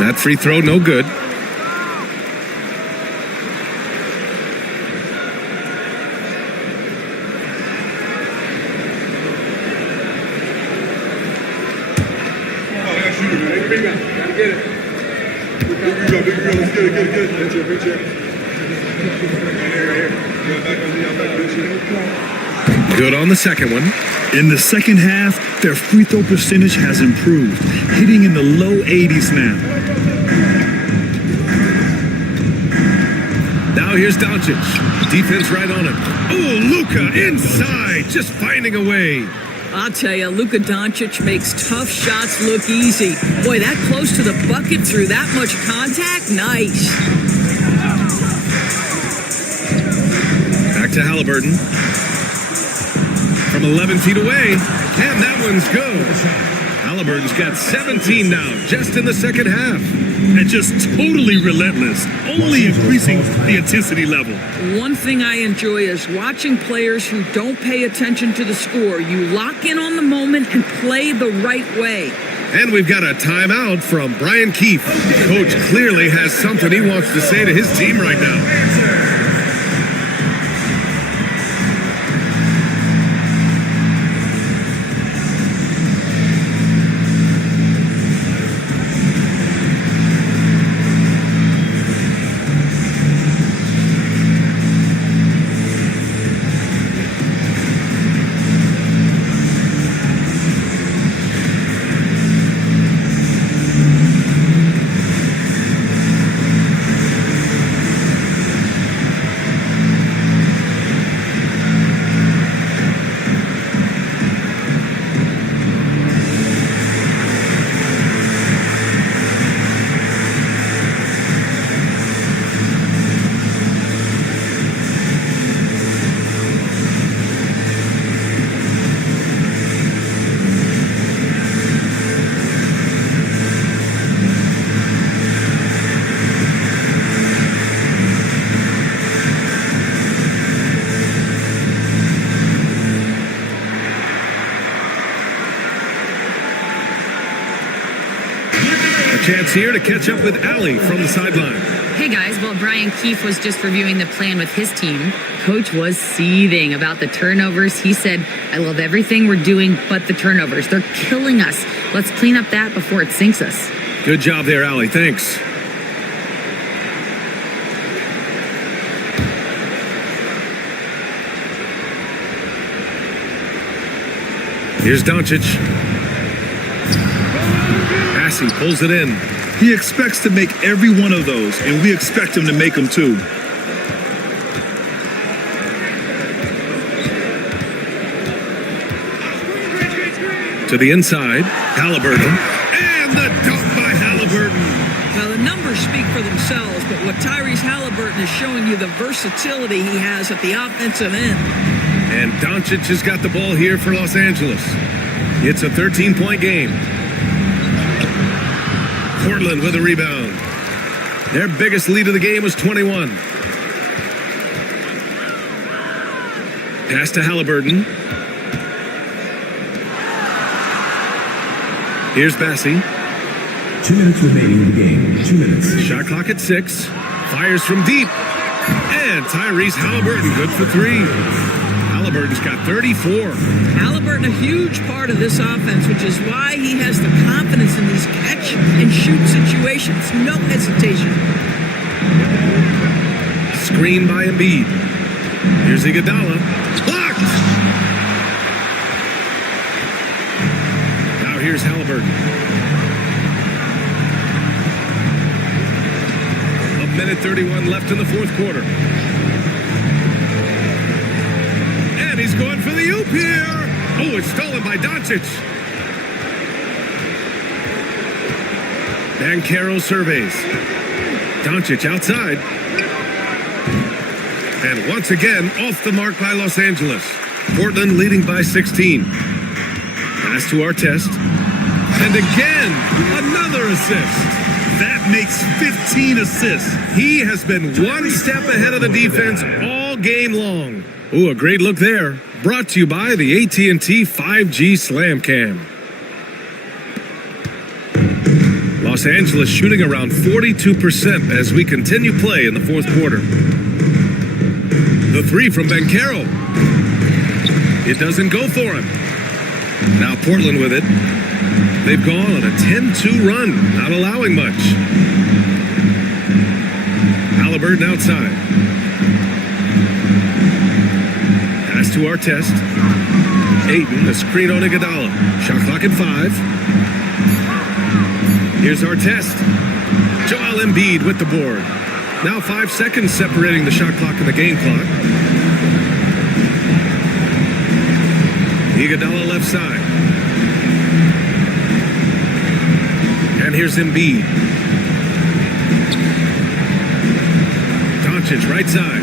That free throw, no good. Good on the second one. In the second half, their free throw percentage has improved, hitting in the low 80s now. Now here's Doncic. Defense right on him. Oh, Luka inside, just finding a way. I'll tell you, Luka Doncic makes tough shots look easy. Boy, that close to the bucket through that much contact, nice. Back to Halliburton. From 11 feet away, and that one's good. Halliburton's got 17 now, just in the second half. And just totally relentless, only increasing the intensity level. One thing I enjoy is watching players who don't pay attention to the score. You lock in on the moment and play the right way. And we've got a timeout from Brian Keefe. Coach clearly has something he wants to say to his team right now. chance here to catch up with Allie from the sideline. Hey guys, while Brian Keefe was just reviewing the plan with his team, Coach was seething about the turnovers. He said, I love everything we're doing but the turnovers. They're killing us. Let's clean up that before it sinks us. Good job there, Allie. Thanks. Here's Doncic. Passing, pulls it in. He expects to make every one of those, and we expect him to make them too. To the inside, Halliburton. And the dunk by Halliburton. Now, the numbers speak for themselves, but what Tyrese Halliburton is showing you the versatility he has at the offensive end. And Doncic has got the ball here for Los Angeles. It's a 13-point game. Portland with a rebound. Their biggest lead of the game was 21. Pass to Halliburton. Here's Bassie. 2 minutes remaining in the game. 2 minutes. Shot clock at 6. Fires from deep. And Tyrese Halliburton good for 3. Halliburton's got 34. Halliburton, a huge part of this offense, which is why he has the confidence in these catch and shoot situations. No hesitation. Screen by Embiid. Here's Iguodala. Blocked! Now here's Halliburton. A minute 31 left in the fourth quarter. And he's going for the oop here. Oh, it's stolen by Doncic. Banchero surveys. Doncic outside. And once again, off the mark by Los Angeles. Portland leading by 16. Pass to Artest. And again, another assist. That makes 15 assists. He has been one step ahead of the defense all game long. Ooh, a great look there. Brought to you by the AT&T 5G Slam Cam. Los Angeles shooting around 42% as we continue play in the fourth quarter. The 3 from Banchero. It doesn't go for him. Now Portland with it. They've gone on a 10-2 run, not allowing much. Halliburton outside. Pass to Artest. Ayton, the screen on Iguodala. Shot clock at 5. Here's Artest. Joel Embiid with the board. Now 5 seconds separating the shot clock and the game clock. Iguodala left side. And here's Embiid. Doncic right side.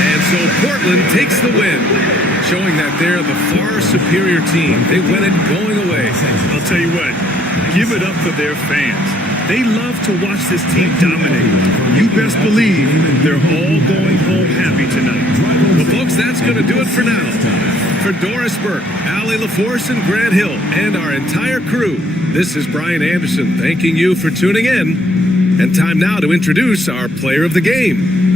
And so Portland takes the win, showing that they're the far superior team. They win it going away. I'll tell you what, give it up for their fans. They love to watch this team dominate. You best believe they're all going home happy tonight. Well, folks, that's going to do it for now. For Doris Burke, Allie LaForce, and Grant Hill, and our entire crew, this is Brian Anderson thanking you for tuning in. And time now to introduce our player of the game.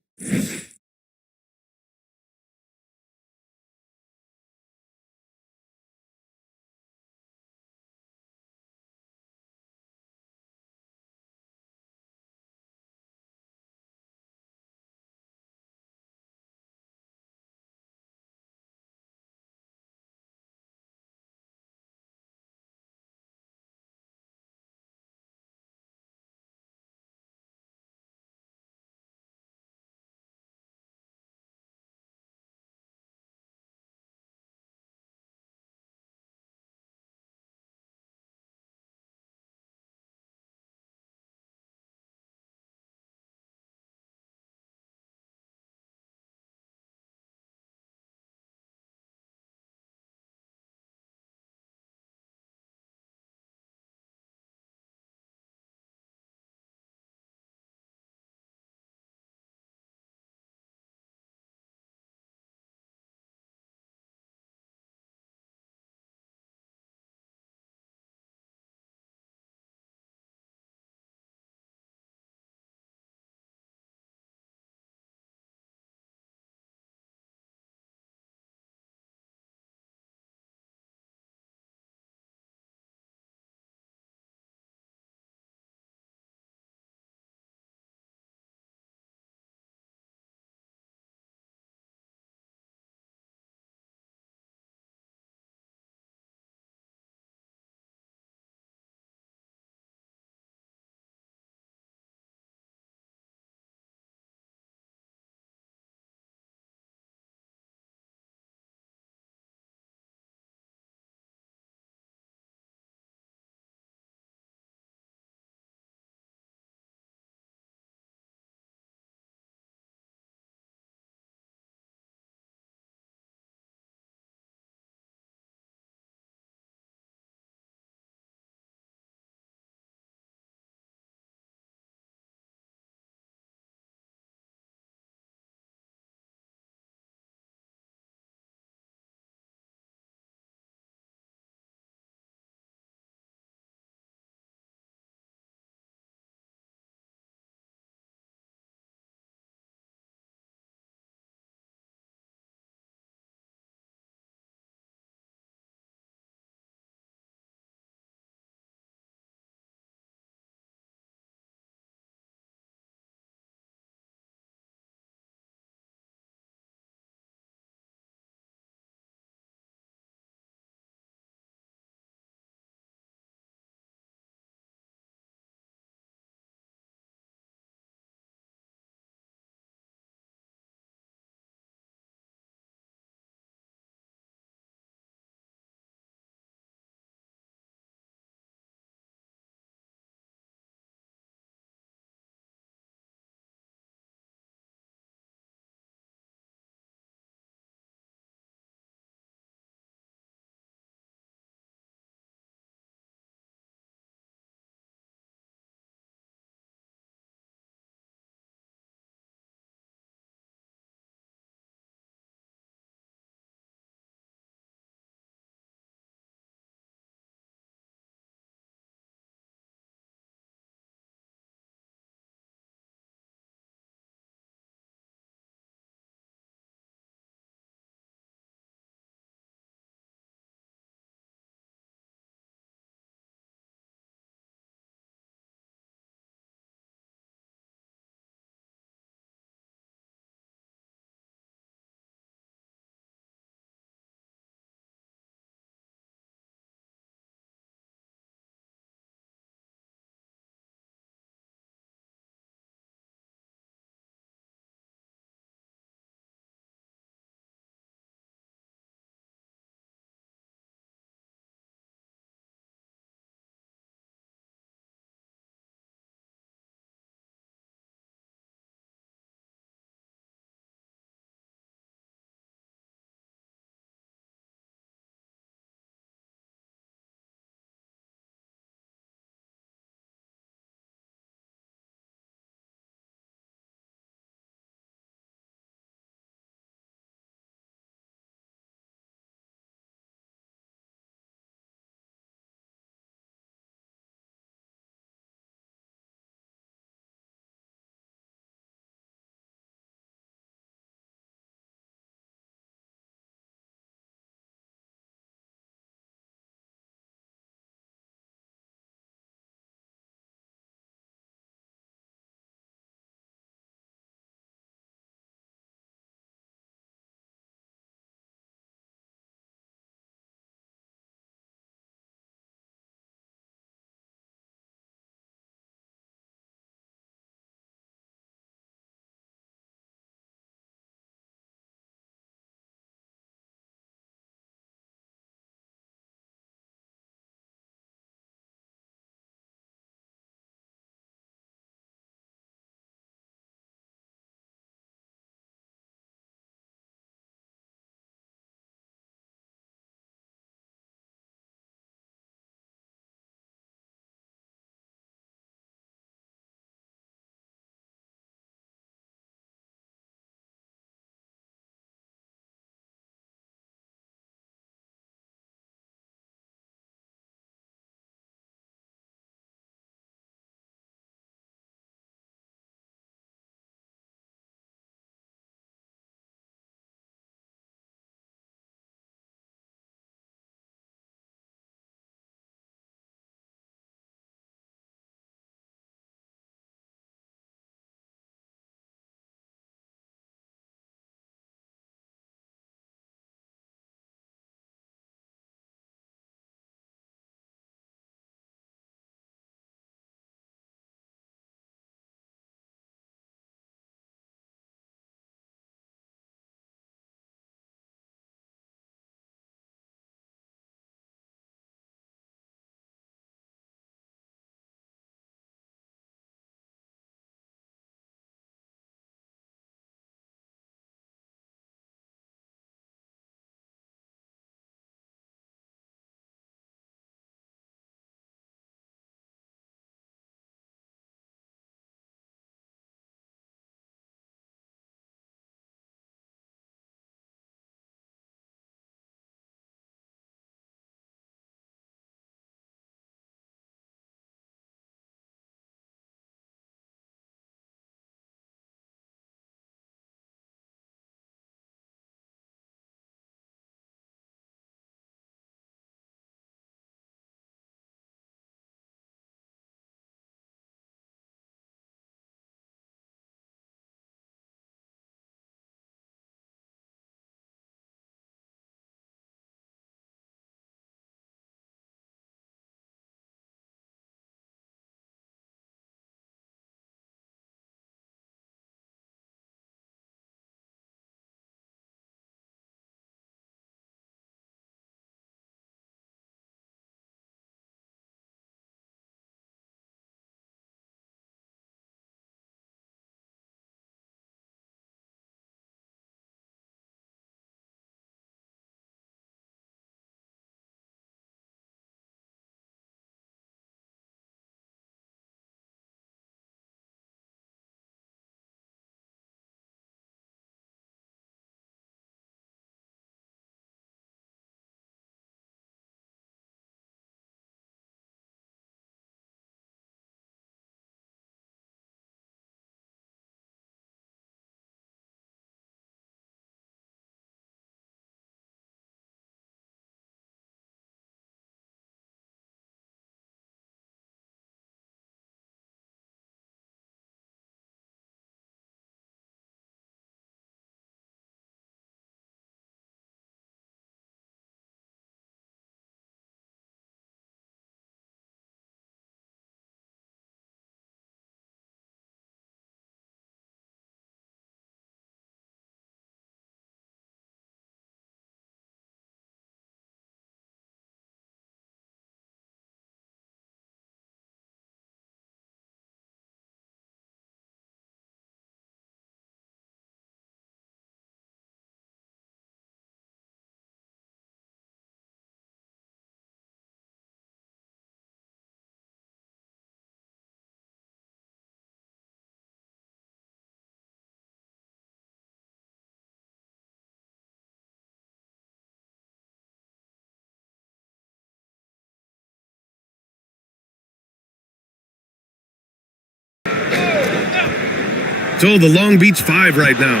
So the Long Beach Five right now.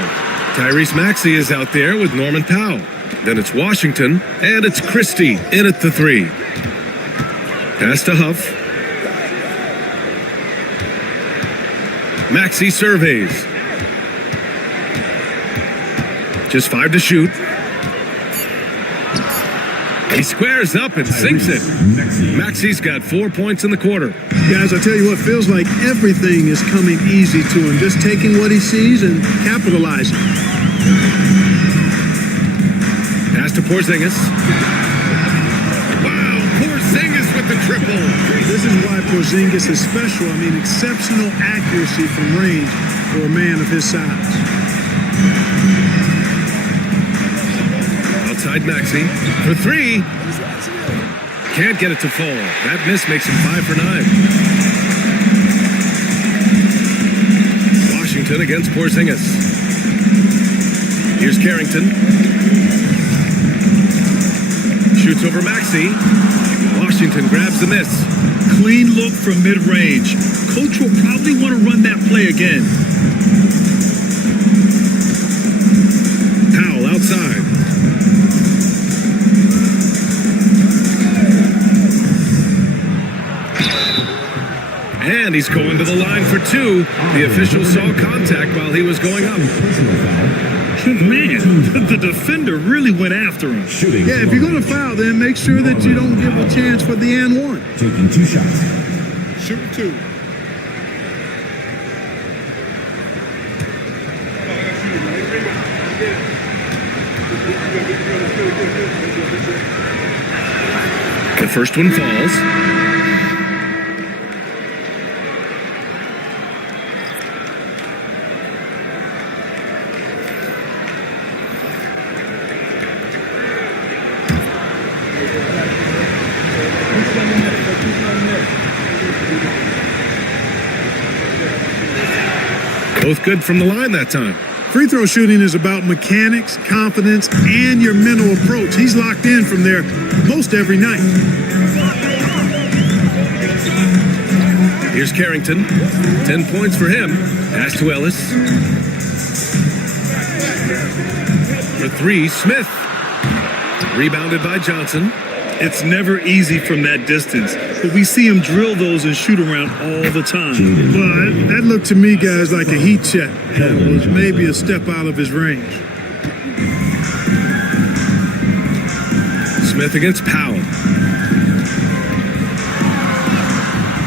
Tyrese Maxey is out there with Norman Powell. Then it's Washington, and it's Christie in at the 3. Pass to Huff. Maxey surveys. Just 5 to shoot. He squares up and sinks it. Maxey's got 4 points in the quarter. Guys, I tell you what, feels like everything is coming easy to him. Just taking what he sees and capitalizing. Pass to Porzingis. Wow, Porzingis with the triple. This is why Porzingis is special. I mean, exceptional accuracy from range for a man of his size. Outside Maxey for 3. Can't get it to fall. That miss makes him 5 for 9. Washington against Porzingis. Here's Carrington. Shoots over Maxey. Washington grabs the miss. Clean look from mid-range. Coach will probably want to run that play again. Powell outside. And he's going to the line for 2. The official saw contact while he was going up. Man, the defender really went after him. Yeah, if you're going to foul, then make sure that you don't give a chance for the and 1. Taking 2 shots. Shoot 2. The first one falls. Both good from the line that time. Free throw shooting is about mechanics, confidence, and your mental approach. He's locked in from there most every night. Here's Carrington. 10 points for him. Pass to Ellis. For 3, Smith. Rebounded by Johnson. It's never easy from that distance, but we see him drill those and shoot around all the time. Well, that looked to me, guys, like a heat check. It was maybe a step out of his range. Smith against Powell.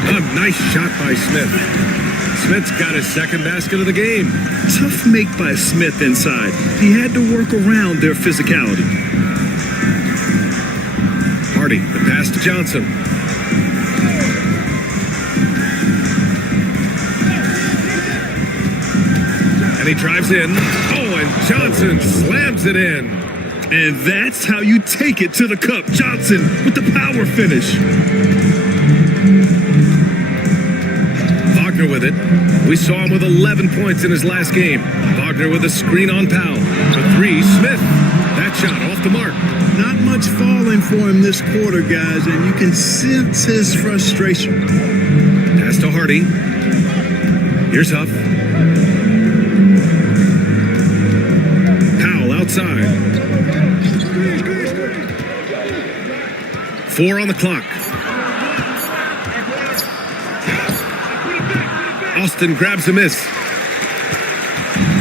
A nice shot by Smith. Smith's got his second basket of the game. Tough make by Smith inside. He had to work around their physicality. Hardy, the pass to Johnson. And he drives in. Oh, and Johnson slams it in. And that's how you take it to the cup. Johnson with the power finish. Wagner with it. We saw him with 11 points in his last game. Wagner with a screen on Powell. For 3, Smith. That shot off the mark. Not much falling for him this quarter, guys, and you can sense his frustration. Pass to Hardy. Here's Huff. Powell outside. 4 on the clock. Austin grabs a miss.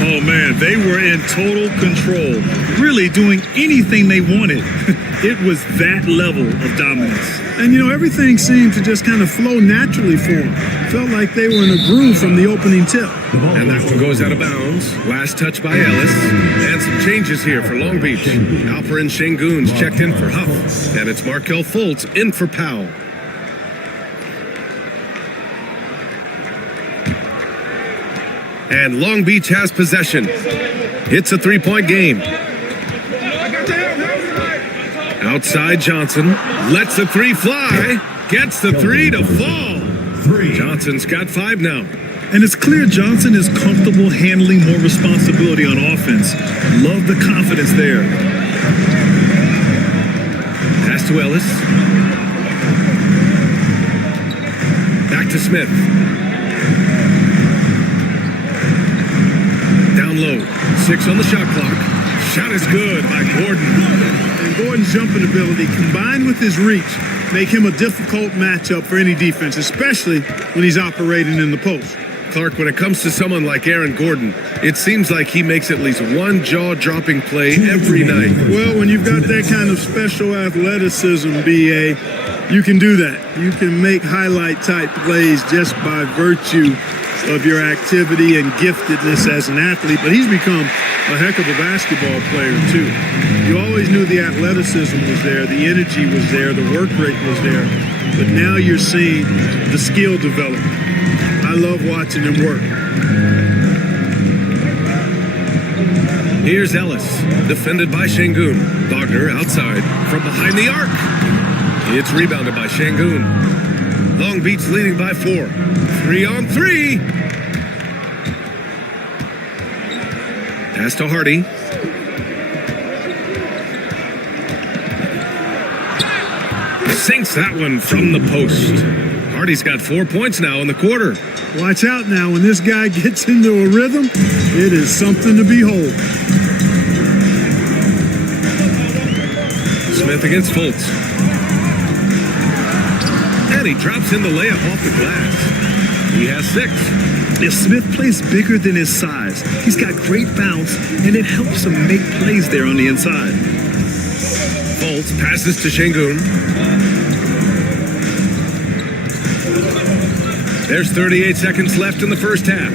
Oh, man, they were in total control, really doing anything they wanted. It was that level of dominance. And, you know, everything seemed to just kind of flow naturally for them. Felt like they were in a groove from the opening tip. And that one goes out of bounds. Last touch by Ellis. And some changes here for Long Beach. Alperen Şengün's checked in for Huff. And it's Markelle Fultz in for Powell. And Long Beach has possession. It's a 3-point game. Outside Johnson. Lets the 3 fly. Gets the 3 to fall. Johnson's got 5 now. And it's clear Johnson is comfortable handling more responsibility on offense. Love the confidence there. Pass to Ellis. Back to Smith. Down low. 6 on the shot clock. Shot is good by Gordon. And Gordon's jumping ability, combined with his reach, make him a difficult matchup for any defense, especially when he's operating in the post. Clark, when it comes to someone like Aaron Gordon, it seems like he makes at least one jaw-dropping play every night. Well, when you've got that kind of special athleticism, B.A., you can do that. You can make highlight-type plays just by virtue of your activity and giftedness as an athlete. But he's become a heck of a basketball player, too. You always knew the athleticism was there, the energy was there, the work rate was there. But now you're seeing the skill develop. I love watching him work. Here's Ellis, defended by Şengün. Wagner outside from behind the arc. It's rebounded by Şengün. Long Beach leading by 4. 3-on-3. Pass to Hardy. Sinks that one from the post. Hardy's got 4 points now in the quarter. Watch out now. When this guy gets into a rhythm, it is something to behold. Smith against Fultz. And he drops in the layup off the glass. He has 6. If Smith plays bigger than his size, he's got great bounce, and it helps him make plays there on the inside. Fultz passes to Şengün. There's 38 seconds left in the first half.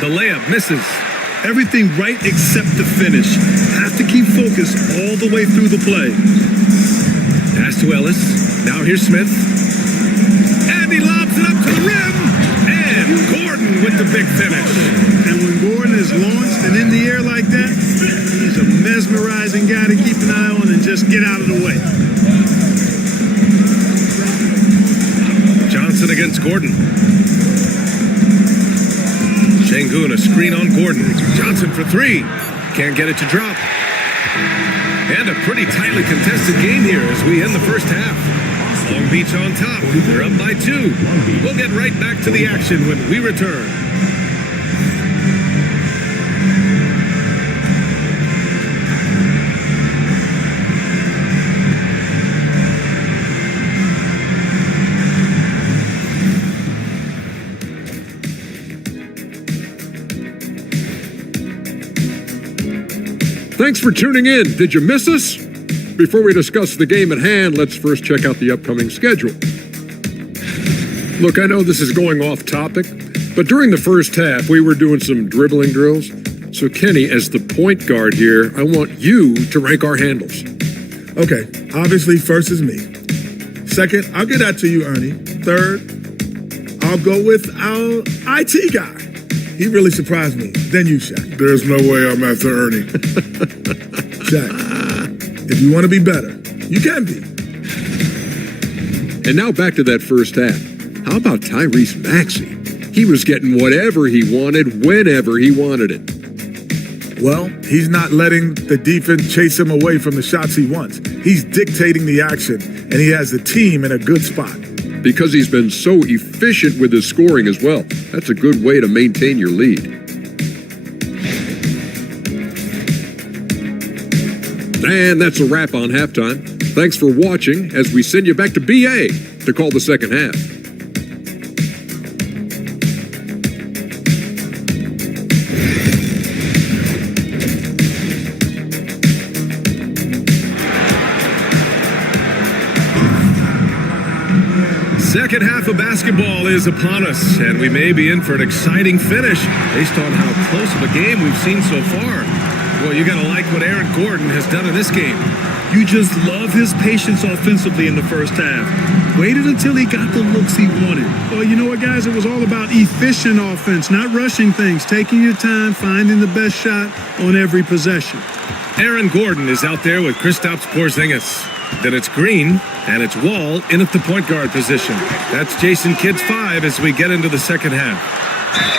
The layup misses. Everything right except the finish. Have to keep focused all the way through the play. Pass to Ellis. Now here's Smith. And he lobs it up to the rim. And Gordon with the big finish. And when Gordon is launched and in the air like that, he's a mesmerizing guy to keep an eye on and just get out of the way. Johnson against Gordon. Şengün, a screen on Gordon. Johnson for 3. Can't get it to drop. And a pretty tightly contested game here as we end the first half. Long Beach on top. They're up by 2. We'll get right back to the action when we return. Thanks for tuning in. Did you miss us? Before we discuss the game at hand, let's first check out the upcoming schedule. Look, I know this is going off topic, but during the first half, we were doing some dribbling drills. So, Kenny, as the point guard here, I want you to rank our handles. Okay, obviously, first is me. Second, I'll get that to you, Ernie. Third, I'll go with our IT guy. He really surprised me. Then you, Shaq. There's no way I'm after Ernie. Shaq, if you want to be better, you can be. And now back to that first half. How about Tyrese Maxey? He was getting whatever he wanted, whenever he wanted it. Well, he's not letting the defense chase him away from the shots he wants. He's dictating the action, and he has the team in a good spot. Because he's been so efficient with his scoring as well. That's a good way to maintain your lead. And that's a wrap on halftime. Thanks for watching as we send you back to BA to call the second half. Second half of basketball is upon us, and we may be in for an exciting finish based on how close of a game we've seen so far. Well, you got to like what Aaron Gordon has done in this game. You just love his patience offensively in the first half. Waited until he got the looks he wanted. Well, you know what, guys? It was all about efficient offense, not rushing things, taking your time, finding the best shot on every possession. Aaron Gordon is out there with Kristaps Porzingis. Then it's Green, and it's Wall in at the point guard position. That's Jason Kidd's 5 as we get into the second half.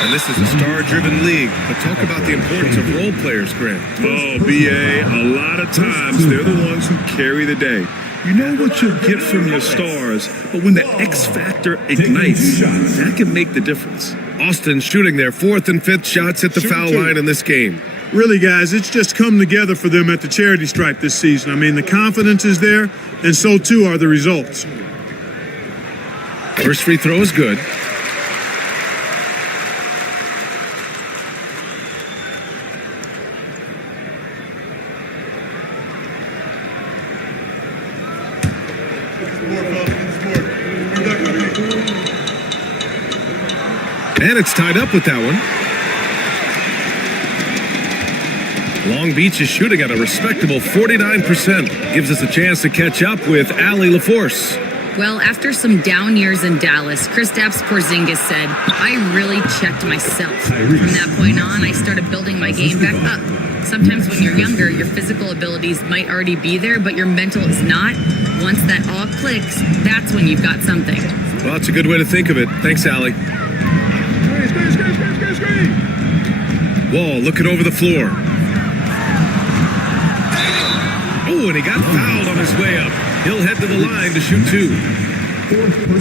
And this is a star-driven league, but talk about the importance of role players, Grant. Oh, BA, a lot of times they're the ones who carry the day. You know what you'll get from your stars, but when the X factor ignites, that can make the difference. Austin shooting their 4th and 5th shots at the foul line in this game. Really, guys, it's just come together for them at the charity stripe this season. I mean, the confidence is there, and so too are the results. First free throw is good. And it's tied up with that one. Long Beach is shooting at a respectable 49%. Gives us a chance to catch up with Allie LaForce. Well, after some down years in Dallas, Kristaps Porzingis said, I really checked myself. From that point on, I started building my game back up. Sometimes when you're younger, your physical abilities might already be there, but your mental is not. Once that all clicks, that's when you've got something. Well, that's a good way to think of it. Thanks, Allie. Wall looking over the floor. Oh, and he got fouled on his way up. He'll head to the line to shoot 2.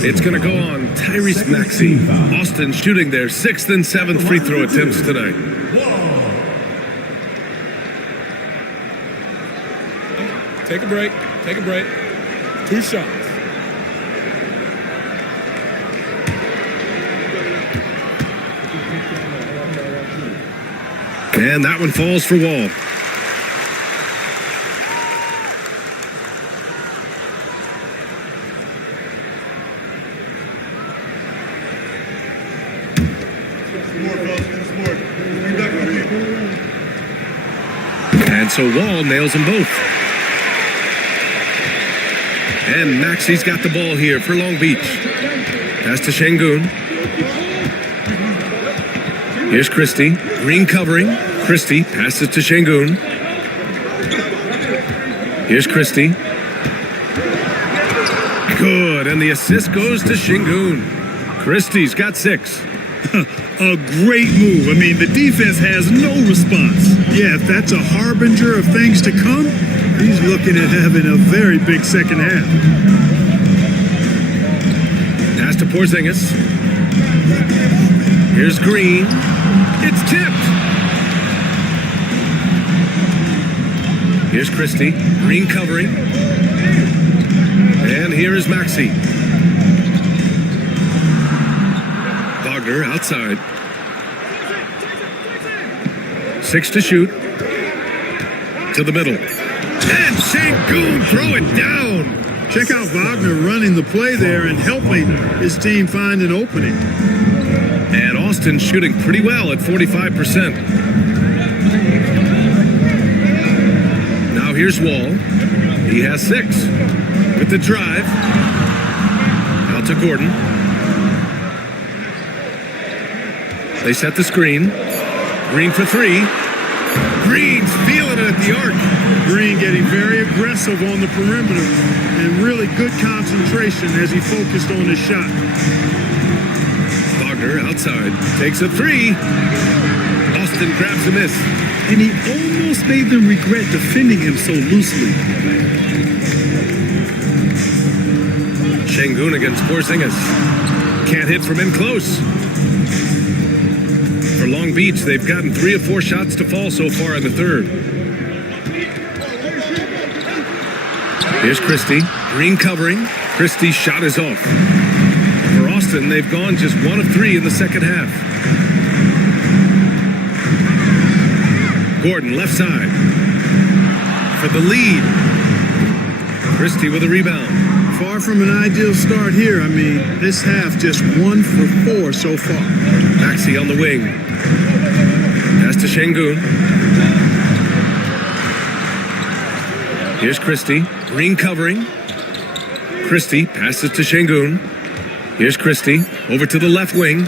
It's going to go on Tyrese Maxey. Austin shooting their 6th and 7th free throw attempts tonight. Take a break. Take a break. 2 shots. And that one falls for Wall. And so Wall nails them both. And Maxey's got the ball here for Long Beach. Pass to Şengün. Here's Christie. Green covering. Christie passes to Şengün. Here's Christie. Good, and the assist goes to Şengün. Christie's got 6. A great move. I mean, the defense has no response. Yeah, if that's a harbinger of things to come, he's looking at having a very big second half. Pass to Porzingis. Here's Green. It's tipped. Here's Christie. Green covering. And here is Maxey. Wagner outside. 6 to shoot. To the middle. And Şengün throw it down. Check out Wagner running the play there and helping his team find an opening. And Austin shooting pretty well at 45%. Now here's Wall. He has 6. With the drive. Out to Gordon. They set the screen. Green for 3. Green's feeling it at the arc. Green getting very aggressive on the perimeter and really good concentration as he focused on his shot. Wagner outside. Takes a 3. Austin grabs a miss. And he almost made them regret defending him so loosely. Şengün against Porzingis. Can't hit from in close. For Long Beach, they've gotten 3 of 4 shots to fall so far in the third. Here's Christie. Green covering. Christie's shot is off. For Austin, they've gone just 1 of 3 in the second half. Gordon, left side. For the lead. Christie with a rebound. Far from an ideal start here. I mean, this half just 1 for 4 so far. Maxey on the wing. Pass to Şengün. Here's Christie. Green covering. Christie passes to Şengün. Here's Christie. Over to the left wing.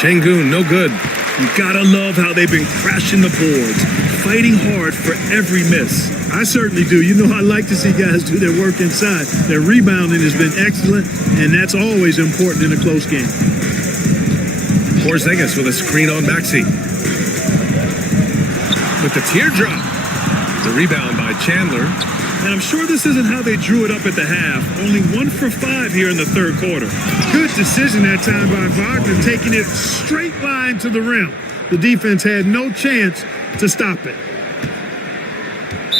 Şengün, no good. You gotta love how they've been crashing the boards, fighting hard for every miss. I certainly do. You know, I like to see guys do their work inside. Their rebounding has been excellent, and that's always important in a close game. Porzingis with a screen on Maxey. With the teardrop. The rebound by Chandler. And I'm sure this isn't how they drew it up at the half. Only 1 for 5 here in the third quarter. Good decision that time by Wagner, taking it straight line to the rim. The defense had no chance to stop it.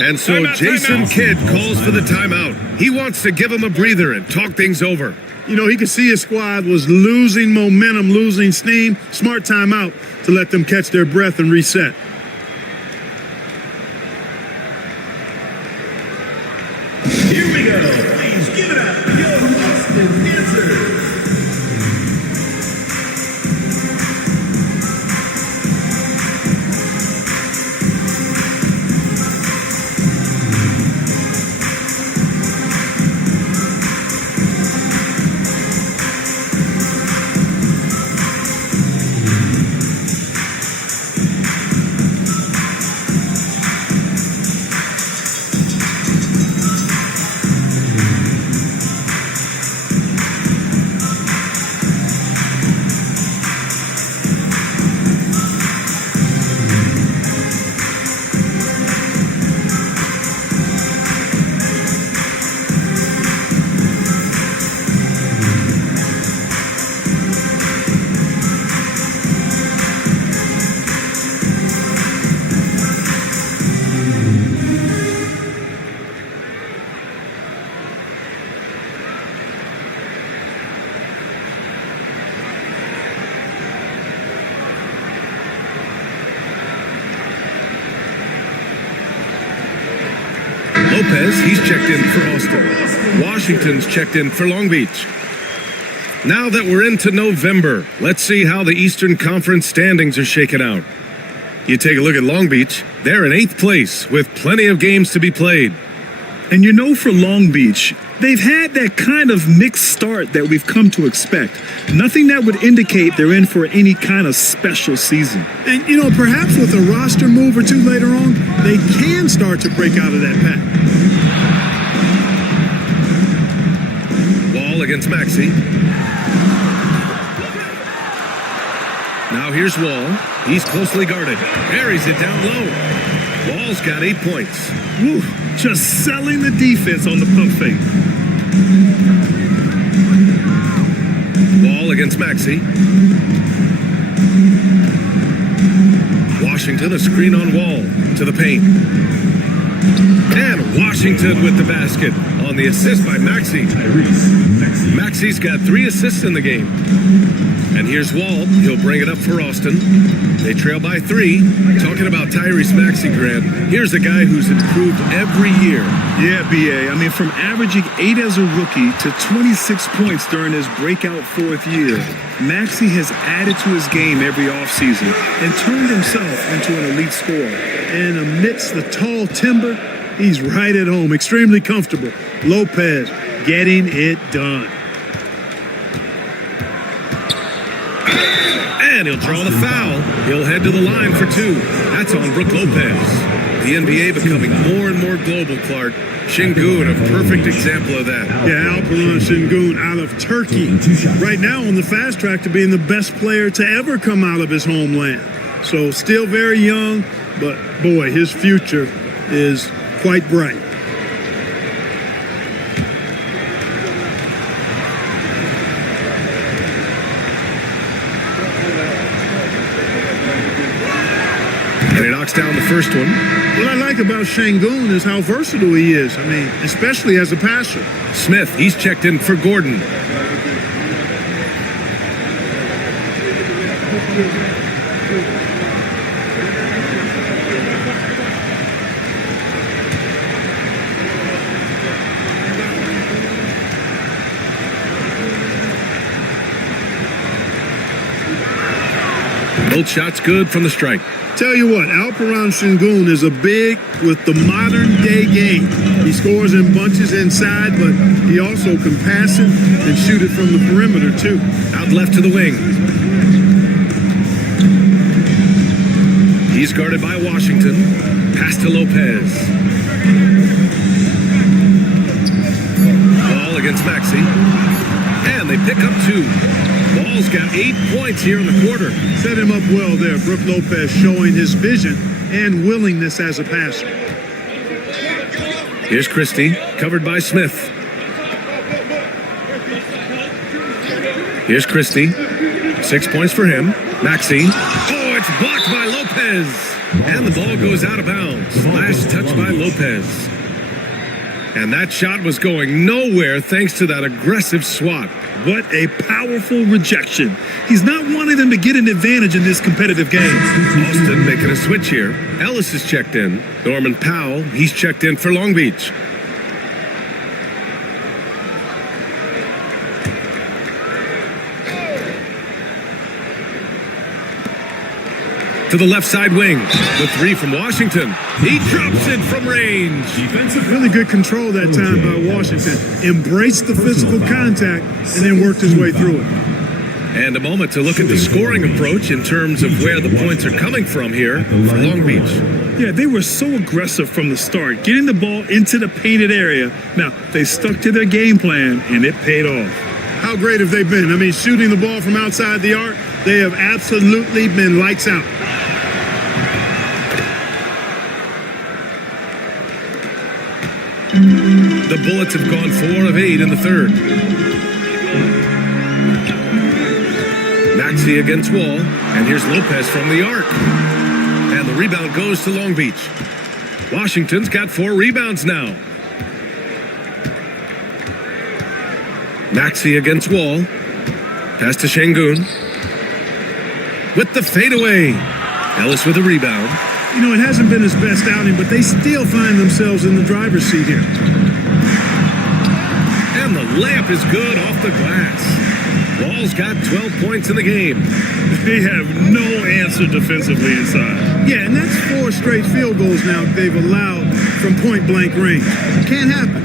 And so Timeout, Jason timeout. Kidd calls for the timeout. He wants to give him a breather and talk things over. You know, he could see his squad was losing momentum, losing steam. Smart timeout to let them catch their breath and reset. Here we go. Please give it up for your Boston Dancers. Lopez, he's checked in for Austin. Washington's checked in for Long Beach. Now that we're into November, let's see how the Eastern Conference standings are shaken out. You take a look at Long Beach, they're in 8th place with plenty of games to be played. And you know, for Long Beach, they've had that kind of mixed start that we've come to expect. Nothing that would indicate they're in for any kind of special season. And, you know, perhaps with a roster move or two later on, they can start to break out of that pack. Wall against Maxey. Now here's Wall. He's closely guarded. Carries it down low. Wall's got 8 points. Woo, just selling the defense on the pump fake. Wall against Maxey. Washington, a screen on Wall to the paint. And Washington with the basket on the assist by Maxey. Maxey's got 3 assists in the game. And here's Wall. He'll bring it up for Austin. They trail by 3. Talking about Tyrese Maxey, Grant. Here's a guy who's improved every year. Yeah, BA. I mean, from averaging 8 as a rookie to 26 points during his breakout 4th year, Maxey has added to his game every offseason and turned himself into an elite scorer. And amidst the tall timber, he's right at home, extremely comfortable. Lopez getting it done. And he'll draw the foul. He'll head to the line for 2. That's on Brook Lopez. The NBA becoming more and more global, Clark. Şengün, a perfect example of that. Yeah, Alperen Şengün out of Turkey. Right now on the fast track to being the best player to ever come out of his homeland. So still very young, but boy, his future is quite bright. And he knocks down the first one. What I like about Şengün is how versatile he is. I mean, especially as a passer. Smith, he's checked in for Gordon. Both shots good from the strike. Tell you what, Alperen Şengün is a big with the modern day game. He scores in bunches inside, but he also can pass it and shoot it from the perimeter too. Out left to the wing. He's guarded by Washington. Pass to Lopez. Ball against Maxey. And they pick up 2. Ball's got 8 points here in the quarter. Set him up well there. Brook Lopez showing his vision and willingness as a passer. Here's Christie, covered by Smith. Here's Christie. 6 points for him. Maxey. Oh, it's blocked by Lopez. And the ball goes out of bounds. Last touch by Lopez. And that shot was going nowhere thanks to that aggressive swat. What a powerful rejection. He's not wanting them to get an advantage in this competitive game. Austin making a switch here. Ellis is checked in. Norman Powell, he's checked in for Long Beach. To the left side wing. The three from Washington. He drops it from range. Really good control that time by Washington. Embraced the physical contact and then worked his way through it. And a moment to look at the scoring approach in terms of where the points are coming from here for Long Beach. Yeah, they were so aggressive from the start, getting the ball into the painted area. Now, they stuck to their game plan, and it paid off. How great have they been? I mean, shooting the ball from outside the arc, they have absolutely been lights out. The Bullets have gone 4 of 8 in the third. Maxey against Wall, and here's Lopez from the arc. And the rebound goes to Long Beach. Washington's got 4 rebounds now. Maxey against Wall. Pass to Şengün. With the fadeaway. Ellis with a rebound. You know, it hasn't been his best outing, but they still find themselves in the driver's seat here. And the layup is good off the glass. Wall's got 12 points in the game. They have no answer defensively inside. Yeah, and that's 4 straight field goals now they've allowed from point-blank range. Can't happen.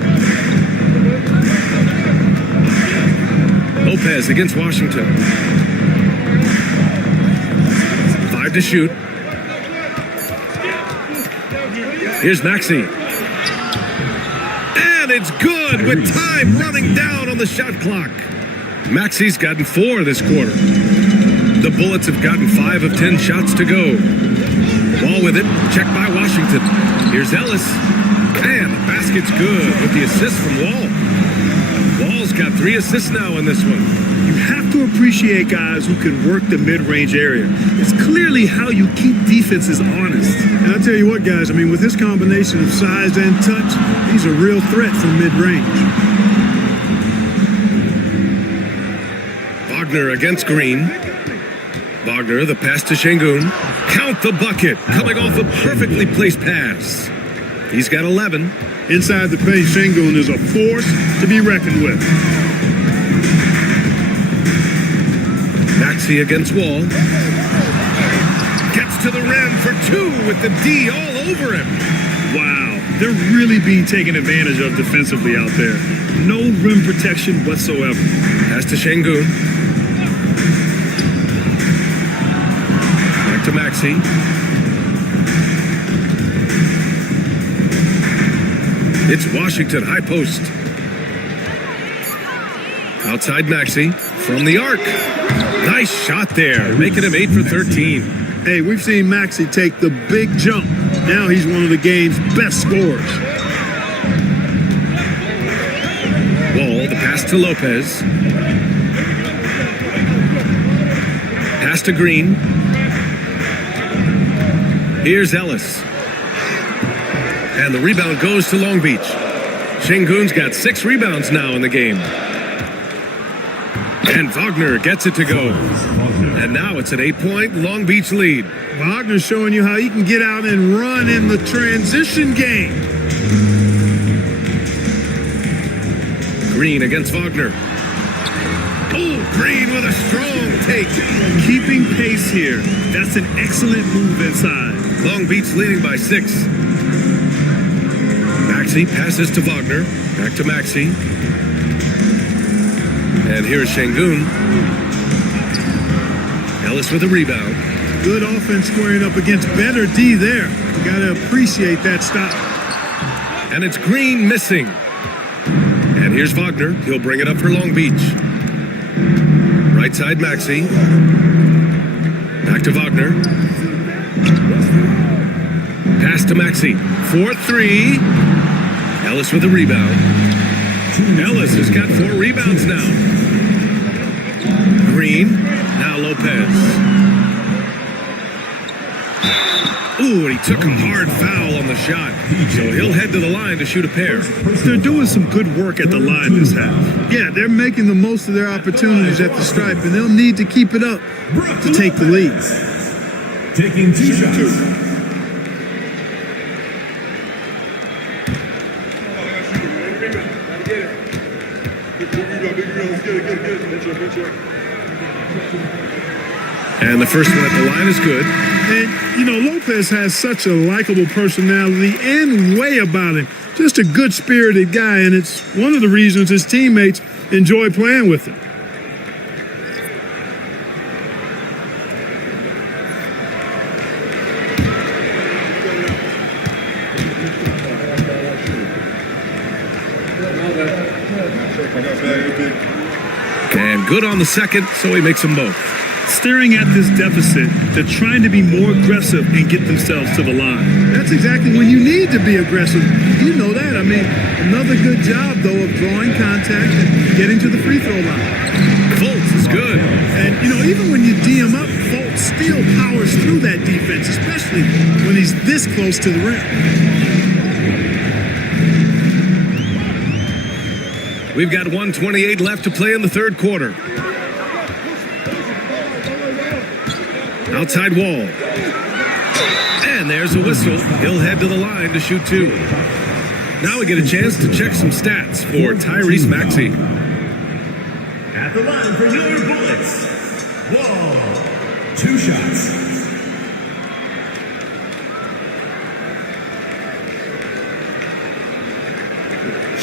Lopez against Washington. 5 to shoot. Here's Maxey. And it's good with time running down on the shot clock. Maxey's gotten 4 this quarter. The Bullets have gotten 5 of 10 shots to go. Wall with it, checked by Washington. Here's Ellis. And the basket's good with the assist from Wall. Wall's got 3 assists now in this one. You have to appreciate guys who can work the mid-range area. It's clearly how you keep defenses honest. And I'll tell you what, guys, I mean, with this combination of size and touch, he's a real threat from mid-range. Wagner against Green. Wagner, the pass to Şengün. Count the bucket, coming off a perfectly placed pass. He's got 11. Inside the paint, Şengün is a force to be reckoned with. Maxey against Wall. Gets to the rim for 2 with the D all over him. Wow, they're really being taken advantage of defensively out there. No rim protection whatsoever. Pass to Şengün. Back to Maxey. It's Washington, high post. Outside Maxey, from the arc. Nice shot there, making him 8 for 13. Hey, we've seen Maxey take the big jump. Now he's one of the game's best scorers. Wall, the pass to Lopez. Pass to Green. Here's Ellis. And the rebound goes to Long Beach. Şengün's got 6 rebounds now in the game. And Wagner gets it to go. And now it's an 8-point Long Beach lead. Wagner's showing you how he can get out and run in the transition game. Green against Wagner. Oh, Green with a strong take. Keeping pace here. That's an excellent move inside. Long Beach leading by 6. Maxey passes to Wagner. Back to Maxey. And here's Şengün. Ellis with a rebound. Good offense squaring up against better D there. You got to appreciate that stop. And it's Green missing. And here's Wagner. He'll bring it up for Long Beach. Right side Maxey. Back to Wagner. Pass to Maxey. 4-3. Ellis with a rebound. Ellis has got 4 rebounds now. Green, now Lopez. Ooh, and he took a hard foul on the shot. So he'll head to the line to shoot a pair. They're doing some good work at the line this half. Yeah, they're making the most of their opportunities at the stripe, and they'll need to keep it up to take the lead. Taking 2 shots. And the first one at the line is good. And, you know, Lopez has such a likable personality and way about him. Just a good-spirited guy, and it's one of the reasons his teammates enjoy playing with him. And good on the second, so he makes them both. Staring at this deficit, they're trying to be more aggressive and get themselves to the line. That's exactly when you need to be aggressive. You know that. I mean, another good job, though, of drawing contact and getting to the free throw line. Fultz is good. And, you know, even when you D him up, Fultz still powers through that defense, especially when he's this close to the rim. We've got 1:28 left to play in the third quarter. Outside wall. And there's a whistle. He'll head to the line to shoot 2. Now we get a chance to check some stats for Tyrese Maxey. At the line for your Bullets. Wall. 2 shots.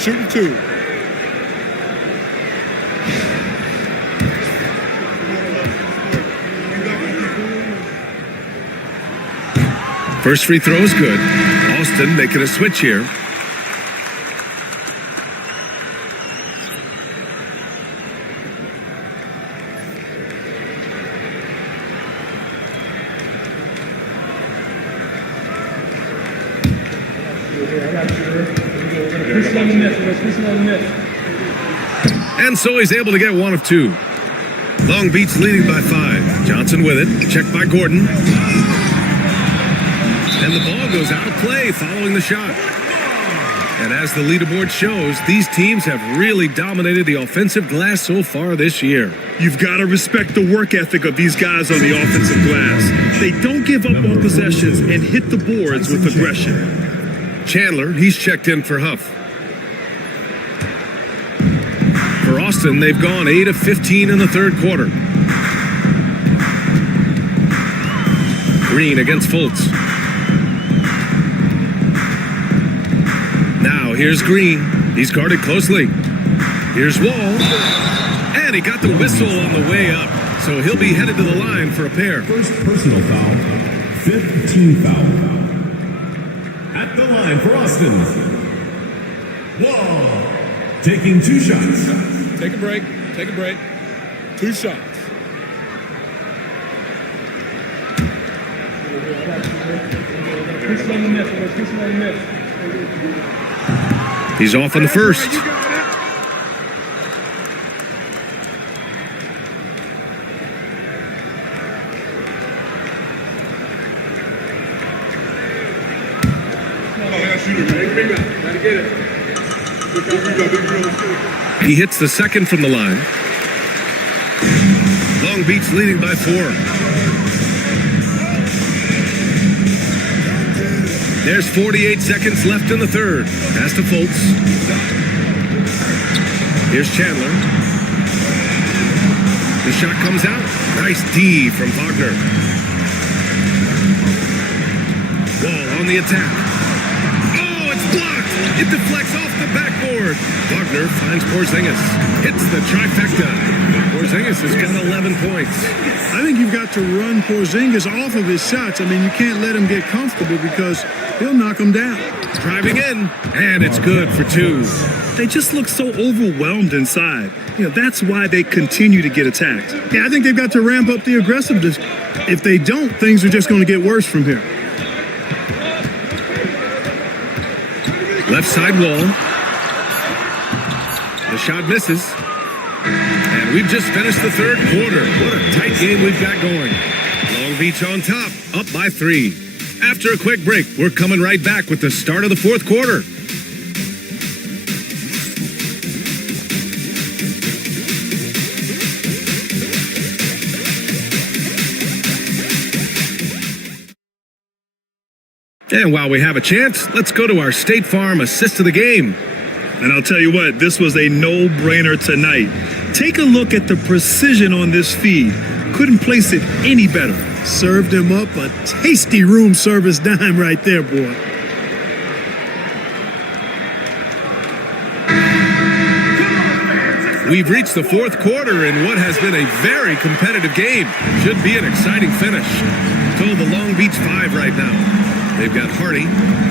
Shooting 2. First free throw is good. Austin making a switch here. And so he's able to get 1 of 2. Long Beach leading by 5. Johnson with it. Checked by Gordon. And the ball goes out of play following the shot. And as the leaderboard shows, these teams have really dominated the offensive glass so far this year. You've got to respect the work ethic of these guys on the offensive glass. They don't give up on possessions and hit the boards with aggression. Chandler, he's checked in for Huff. For Austin, they've gone 8 of 15 in the third quarter. Green against Fultz. Now here's Green. He's guarded closely. Here's Wall. And he got the whistle on the way up. So he'll be headed to the line for a pair. First personal foul. 5th team foul. At the line for Austin. Wall. Taking 2 shots. Take a break. Take a break. 2 shots. He's off on the first. He hits the second from the line. Long Beach leading by 4. There's 48 seconds left in the third. Pass to Fultz. Here's Chandler. The shot comes out. Nice D from Wagner. Wall on the attack. Oh, it's blocked. It deflects off the backboard. Wagner finds Porzingis. Hits the trifecta. Porzingis has got 11 points. I think you've got to run Porzingis off of his shots. I mean, you can't let him get comfortable because he'll knock him down. Driving in, and it's good for 2. They just look so overwhelmed inside. You know, that's why they continue to get attacked. Yeah, I think they've got to ramp up the aggressiveness. If they don't, things are just going to get worse from here. Left side wall. The shot misses. And we've just finished the third quarter. What a tight game we've got going. Long Beach on top, up by 3. After a quick break, we're coming right back with the start of the fourth quarter. And while we have a chance, let's go to our State Farm assist of the game. And I'll tell you what, this was a no-brainer tonight. Take a look at the precision on this feed. Couldn't place it any better. Served him up a tasty room service dime right there, boy. We've reached the fourth quarter in what has been a very competitive game. Should be an exciting finish. Total the Long Beach 5 right now. They've got Hardy.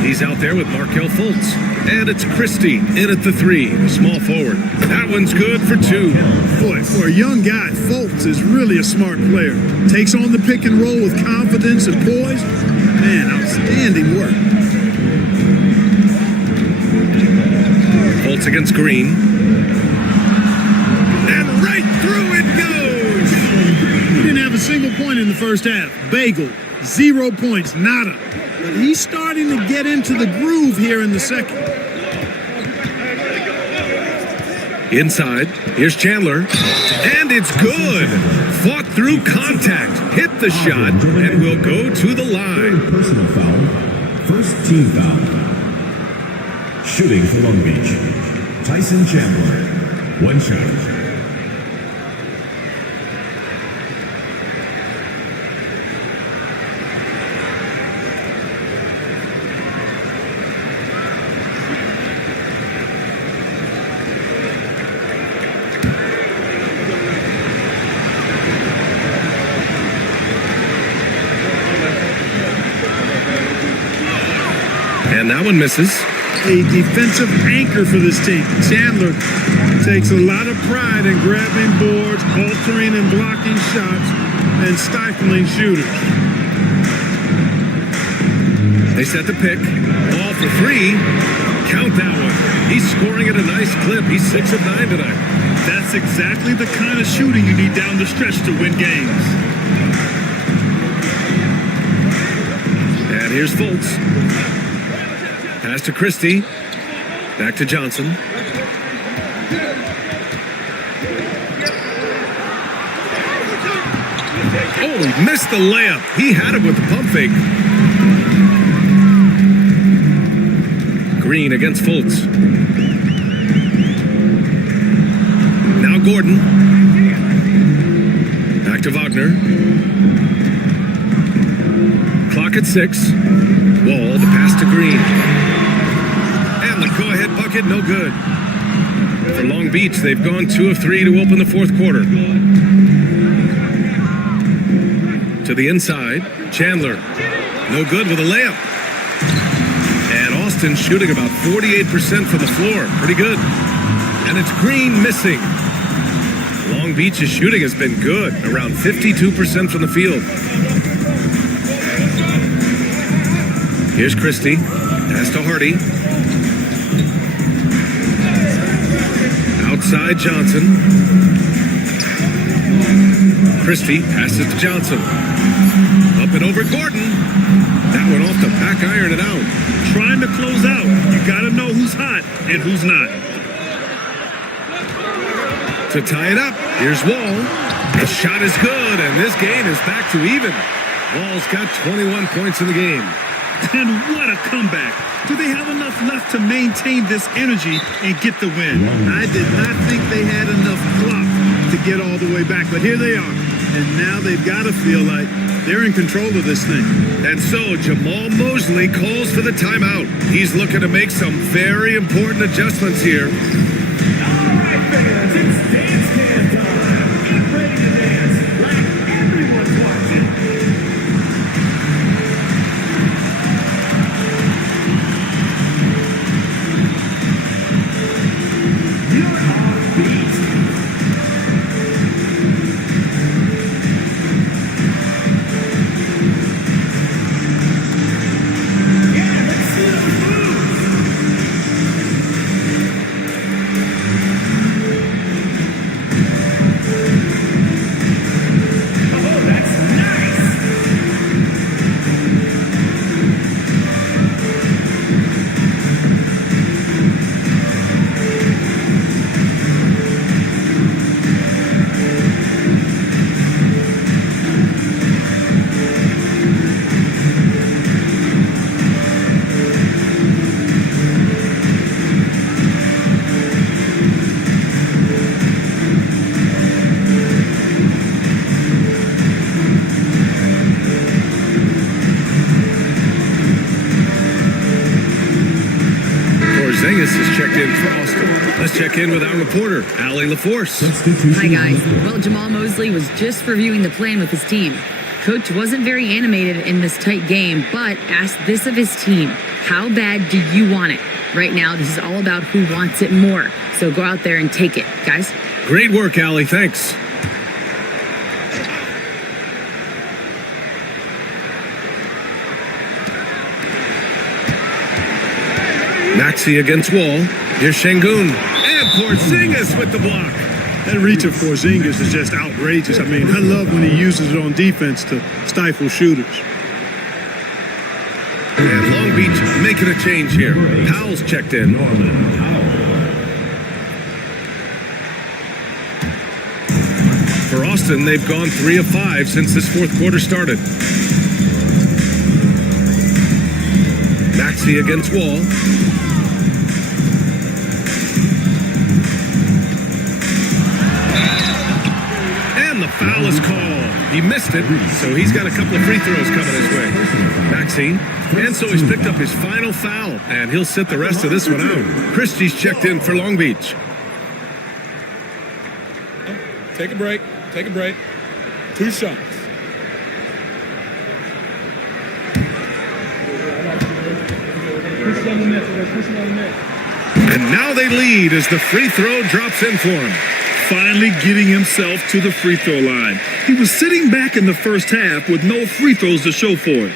He's out there with Markelle Fultz. And it's Christie in at the 3, the small forward. That one's good for 2. Boy, for a young guy, Fultz is really a smart player. Takes on the pick and roll with confidence and poise. Man, outstanding work. Fultz against Green. And right through it goes! He didn't have a single point in the first half. Bagel, 0 points, nada. But he's starting to get into the groove here in the second. Inside, here's Chandler. And it's good! Fought through contact, hit the shot, and will go to the line. Personal foul. First team foul. Shooting for Long Beach. Tyson Chandler. 1 shot. And that one misses. A defensive anchor for this team. Chandler takes a lot of pride in grabbing boards, altering and blocking shots, and stifling shooters. They set the pick. Ball for 3. Count that one. He's scoring at a nice clip. He's 6 of 9 tonight. That's exactly the kind of shooting you need down the stretch to win games. And here's Fultz. Pass to Christie. Back to Johnson. Oh, he missed the layup. He had it with the pump fake. Green against Fultz. Now Gordon. Back to Wagner. Clock at 6. Wall, the pass to Green. And the go-ahead bucket, no good. For Long Beach, they've gone 2 of 3 to open the fourth quarter. To the inside, Chandler. No good with a layup. And Austin shooting about 48% from the floor. Pretty good. And it's Green missing. Long Beach's shooting has been good, around 52% from the field. Here's Christie. Pass to Hardy. Outside Johnson. Christie passes to Johnson. Up and over Gordon. That one off the back iron and out. Trying to close out. You got to know who's hot and who's not. To tie it up, here's Wall. The shot is good, and this game is back to even. Wall's got 21 points in the game. And what a comeback. Do they have enough left to maintain this energy and get the win? I did not think they had enough pluck to get all the way back, but here they are. And now they've got to feel like they're in control of this thing. And so Jamal Mosley calls for the timeout. He's looking to make some very important adjustments here. All right, fans, it's dance can time. Get ready to dance like everyone's watching. You're on beat. Yeah, let's see the moves. Porzingis is checked in for Austin. Let's check in with our reporter, Allie LaForce. Hi, guys. Well, Jamal Mosley was just reviewing the plan with his team. Coach wasn't very animated in this tight game, but asked this of his team. How bad do you want it? Right now, this is all about who wants it more. So go out there and take it, guys. Great work, Allie. Thanks. Maxey against Wall. Here's Şengün. And Porzingis with the block. That reach of Porzingis is just outrageous. I mean, I love when he uses it on defense to stifle shooters. And Long Beach making a change here. Powell's checked in. For Austin, they've gone 3 of 5 since this fourth quarter started. Maxey against Wall. And the foul is called. He missed it, so he's got a couple of free throws coming his way. Maxey. And so he's picked up his final foul, and he'll sit the rest of this one out. Christie's checked in for Long Beach. Take a break. Take a break. 2 shots. And now they lead as the free throw drops in for him. Finally getting himself to the free throw line. He was sitting back in the first half with no free throws to show for it.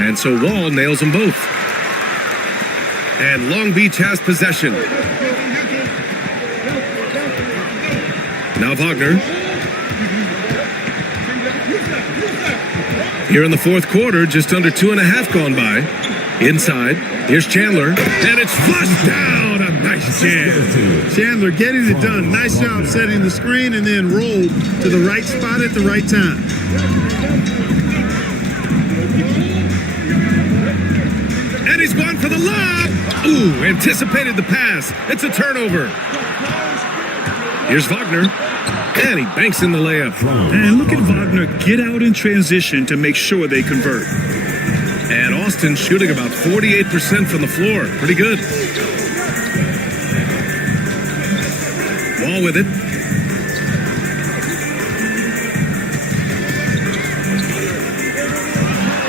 And so Wall nails them both. And Long Beach has possession. Now Wagner. Here in the fourth quarter, just under 2.5 gone by. Inside, here's Chandler, and it's flushed down. A nice jam. Chandler getting it done. Nice job setting the screen and then rolled to the right spot at the right time. And he's gone for the lob. Ooh, anticipated the pass. It's a turnover. Here's Wagner. And he banks in the layup. And look at Wagner get out in transition to make sure they convert. And Austin shooting about 48% from the floor. Pretty good. Wall with it.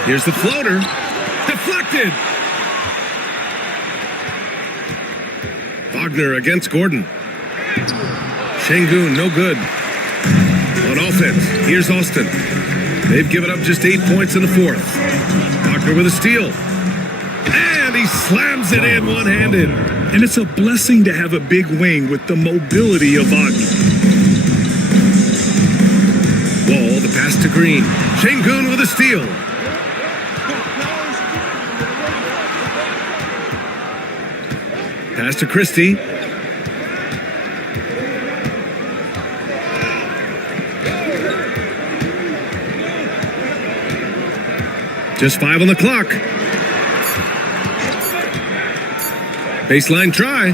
Here's the floater. Deflected. Wagner against Gordon. Şengün, no good. On offense, here's Austin. They've given up just 8 points in the fourth. Wagner with a steal. And he slams it in one-handed. And it's a blessing to have a big wing with the mobility of Wagner. Wall, the pass to Green. Şengün with a steal. Pass to Christie. Just 5 on the clock. Baseline try.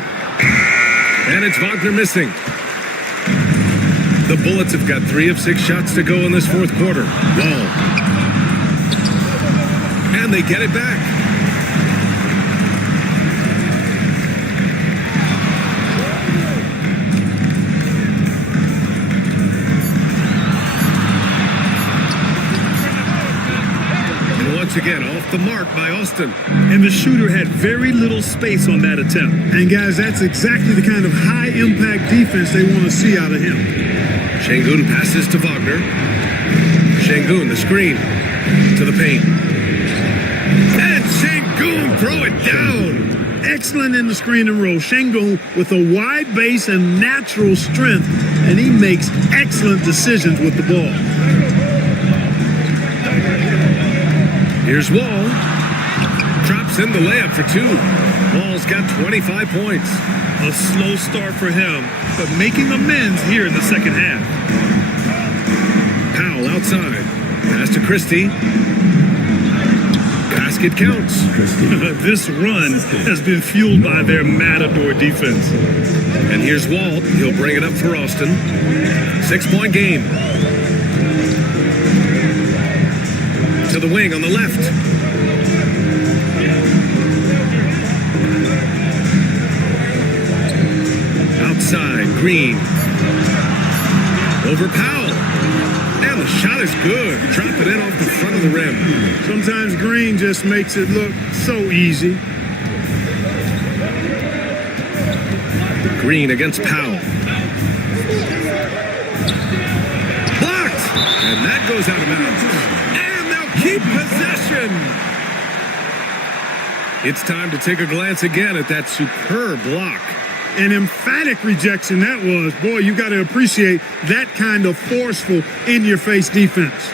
And it's Wagner missing. The Bullets have got 3 of 6 shots to go in this fourth quarter. Wall. And they get it back. Once again, off the mark by Austin. And the shooter had very little space on that attempt. And guys, that's exactly the kind of high-impact defense they want to see out of him. Şengün passes to Wagner. Şengün, the screen to the paint. And Şengün throw it down. Excellent in the screen and roll. Şengün with a wide base and natural strength, and he makes excellent decisions with the ball. Here's Wall. Drops in the layup for 2. Wall's got 25 points. A slow start for him, but making amends here in the second half. Powell outside. Pass to Christie. Basket counts. This run has been fueled by their Matador defense. And here's Wall. He'll bring it up for Austin. 6-point game. to the wing on the left. Outside, Green. Over Powell. And the shot is good. Drop it in off the front of the rim. Sometimes Green just makes it look so easy. Green against Powell. Blocked! And that goes out of bounds. And they'll keep possession. It's time to take a glance again at that superb block. An emphatic rejection that was. Boy, you got to appreciate that kind of forceful, in-your-face defense.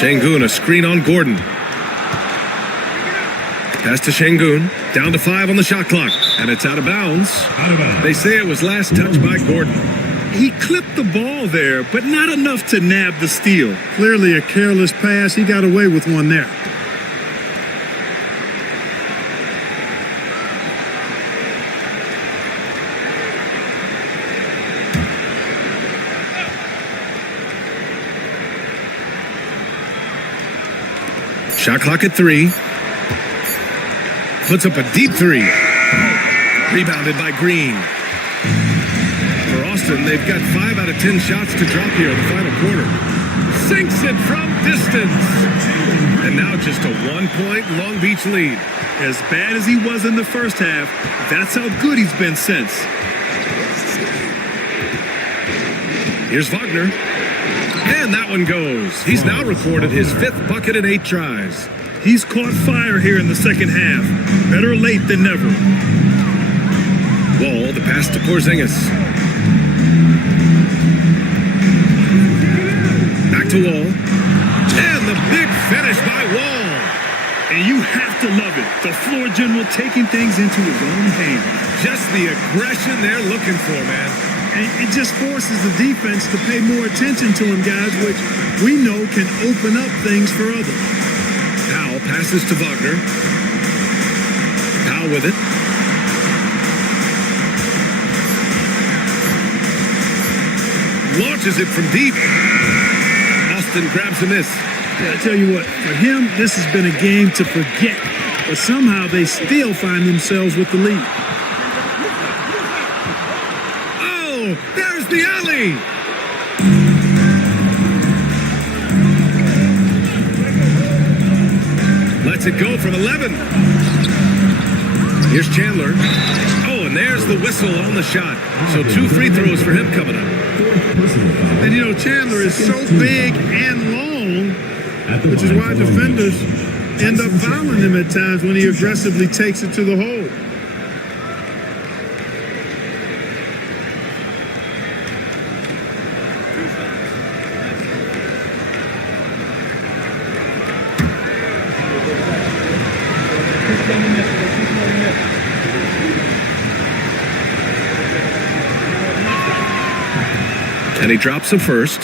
Şengün, a screen on Gordon. Pass to Şengün. Down to 5 on the shot clock. And it's out of bounds. They say it was last touched by Gordon. He clipped the ball there, but not enough to nab the steal. Clearly a careless pass. He got away with one there. Shot clock at 3. Puts up a deep 3. Rebounded by Green. For Austin, they've got 5 out of 10 shots to drop here in the final quarter. Sinks it from distance. And now just a 1-point Long Beach lead. As bad as he was in the first half, that's how good he's been since. Here's Wagner. And that one goes. He's now recorded his 5th bucket in 8 tries. He's caught fire here in the second half. Better late than never. Wall, the pass to Porzingis. Back to Wall. And the big finish by Wall. And you have to love it. The floor general taking things into his own hands. Just the aggression they're looking for, man. And it just forces the defense to pay more attention to him, guys, which we know can open up things for others. Powell passes to Wagner. Powell with it. Launches it from deep. Austin grabs the miss. I tell you what, for him, this has been a game to forget. But somehow they still find themselves with the lead. Oh, there's the alley. Lets it go from 11. Here's Chandler. Oh, and there's the whistle on the shot. So 2 free throws for him coming up. And you know, Chandler is so big and long, which is why defenders end up fouling him at times when he aggressively takes it to the hole. And he drops the first.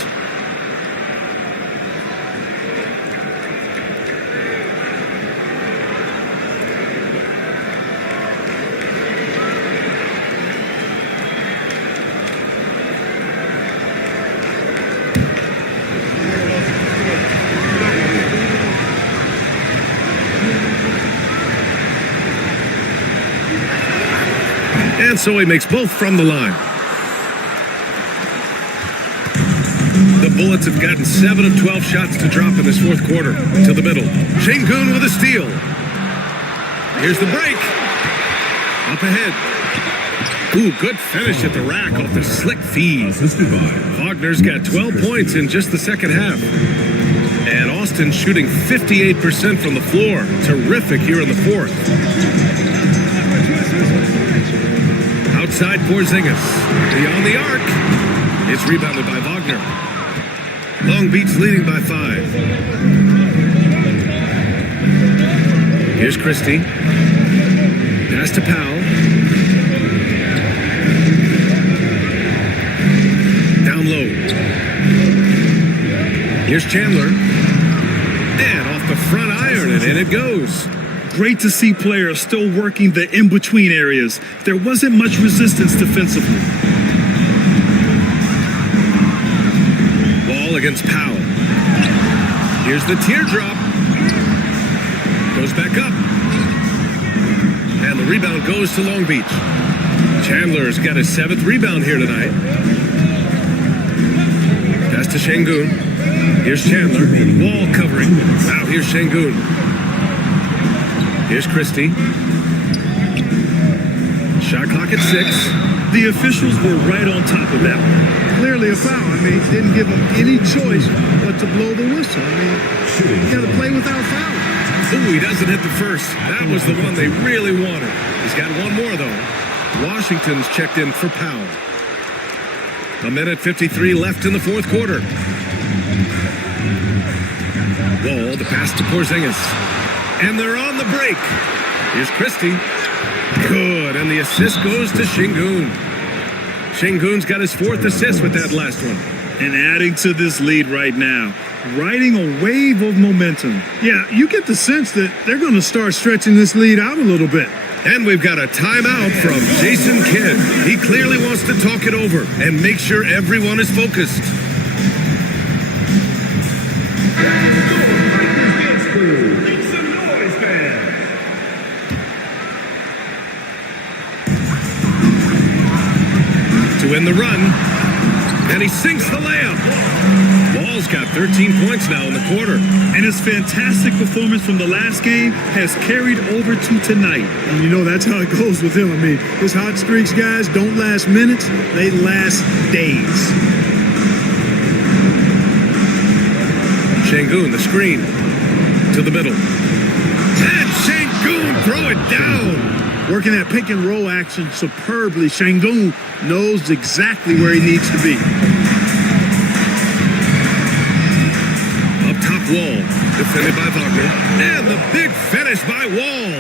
And so he makes both from the line. The Bullets have gotten 7 of 12 shots to drop in this fourth quarter. To the middle. Şengün with a steal. Here's the break. Up ahead. Ooh, good finish at the rack off the slick feed. Wagner's got 12 points in just the second half. And Austin shooting 58% from the floor. Terrific here in the fourth. Outside Porzingis. Beyond the arc. It's rebounded by Wagner. Long Beach leading by 5. Here's Christie. Pass to Powell. Down low. Here's Chandler. And off the front iron, and in it goes. great to see players still working the in-between areas. There wasn't much resistance defensively. Ball against Powell. Here's the teardrop. Goes back up. And the rebound goes to Long Beach. Chandler's got his 7th rebound here tonight. Pass to Şengün. Here's Chandler. Wall covering. Now here's Şengün. Here's Christie. Shot clock at 6. The officials were right on top of that one. Clearly a foul. I mean, didn't give him any choice but to blow the whistle. I mean, you got to play without fouling. Ooh, he doesn't hit the first. That was the one they really wanted. He's got one more, though. Washington's checked in for Powell. 1:53 left in the fourth quarter. Wall, the pass to Porzingis. And they're on the break. Here's Christie. Good, and the assist goes to Şengün. Şengün's got his 4th assist with that last one. And adding to this lead right now, riding a wave of momentum. Yeah, you get the sense that they're going to start stretching this lead out a little bit. And we've got a timeout from Jason Kidd. He clearly wants to talk it over and make sure everyone is focused. To win the run, and he sinks the layup. Wall's got 13 points now in the quarter. And his fantastic performance from the last game has carried over to tonight. And you know that's how it goes with him. I mean, his hot streaks, guys, don't last minutes, they last days. Şengün, the screen, to the middle. And Şengün throw it down. Working that pick and roll action superbly. Şengün knows exactly where he needs to be. Up top, Wall, defended by Wagner. And the big finish by Wall.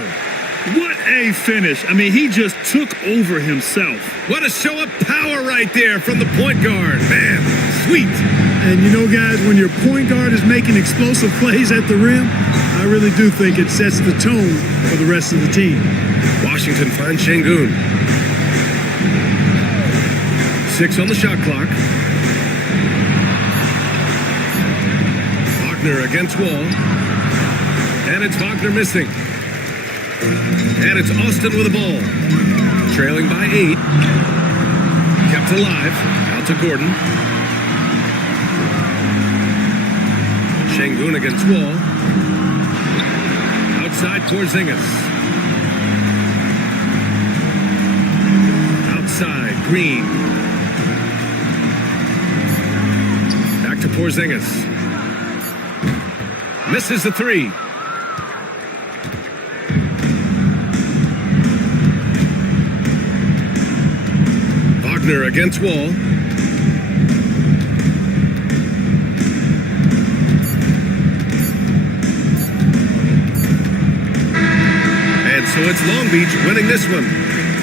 What a finish. I mean, he just took over himself. What a show of power right there from the point guard. Man, sweet. And you know, guys, when your point guard is making explosive plays at the rim, I really do think it sets the tone for the rest of the team. Washington finds Şengün. 6 on the shot clock. Wagner against Wall. And it's Wagner missing. And it's Austin with the ball. Trailing by 8. Kept alive. Out to Gordon. Şengün against Wall. Outside Porzingis. Outside Green. Back to Porzingis. Misses the 3. Wagner against Wall. And so it's Long Beach winning this one.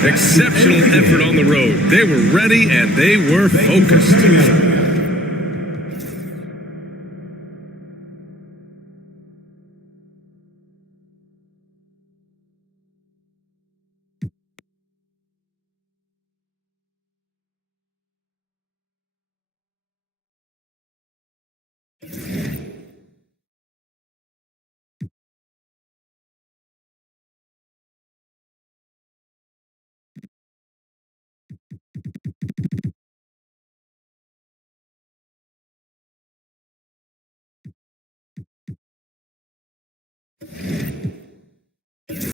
Exceptional effort on the road. They were ready and they were focused.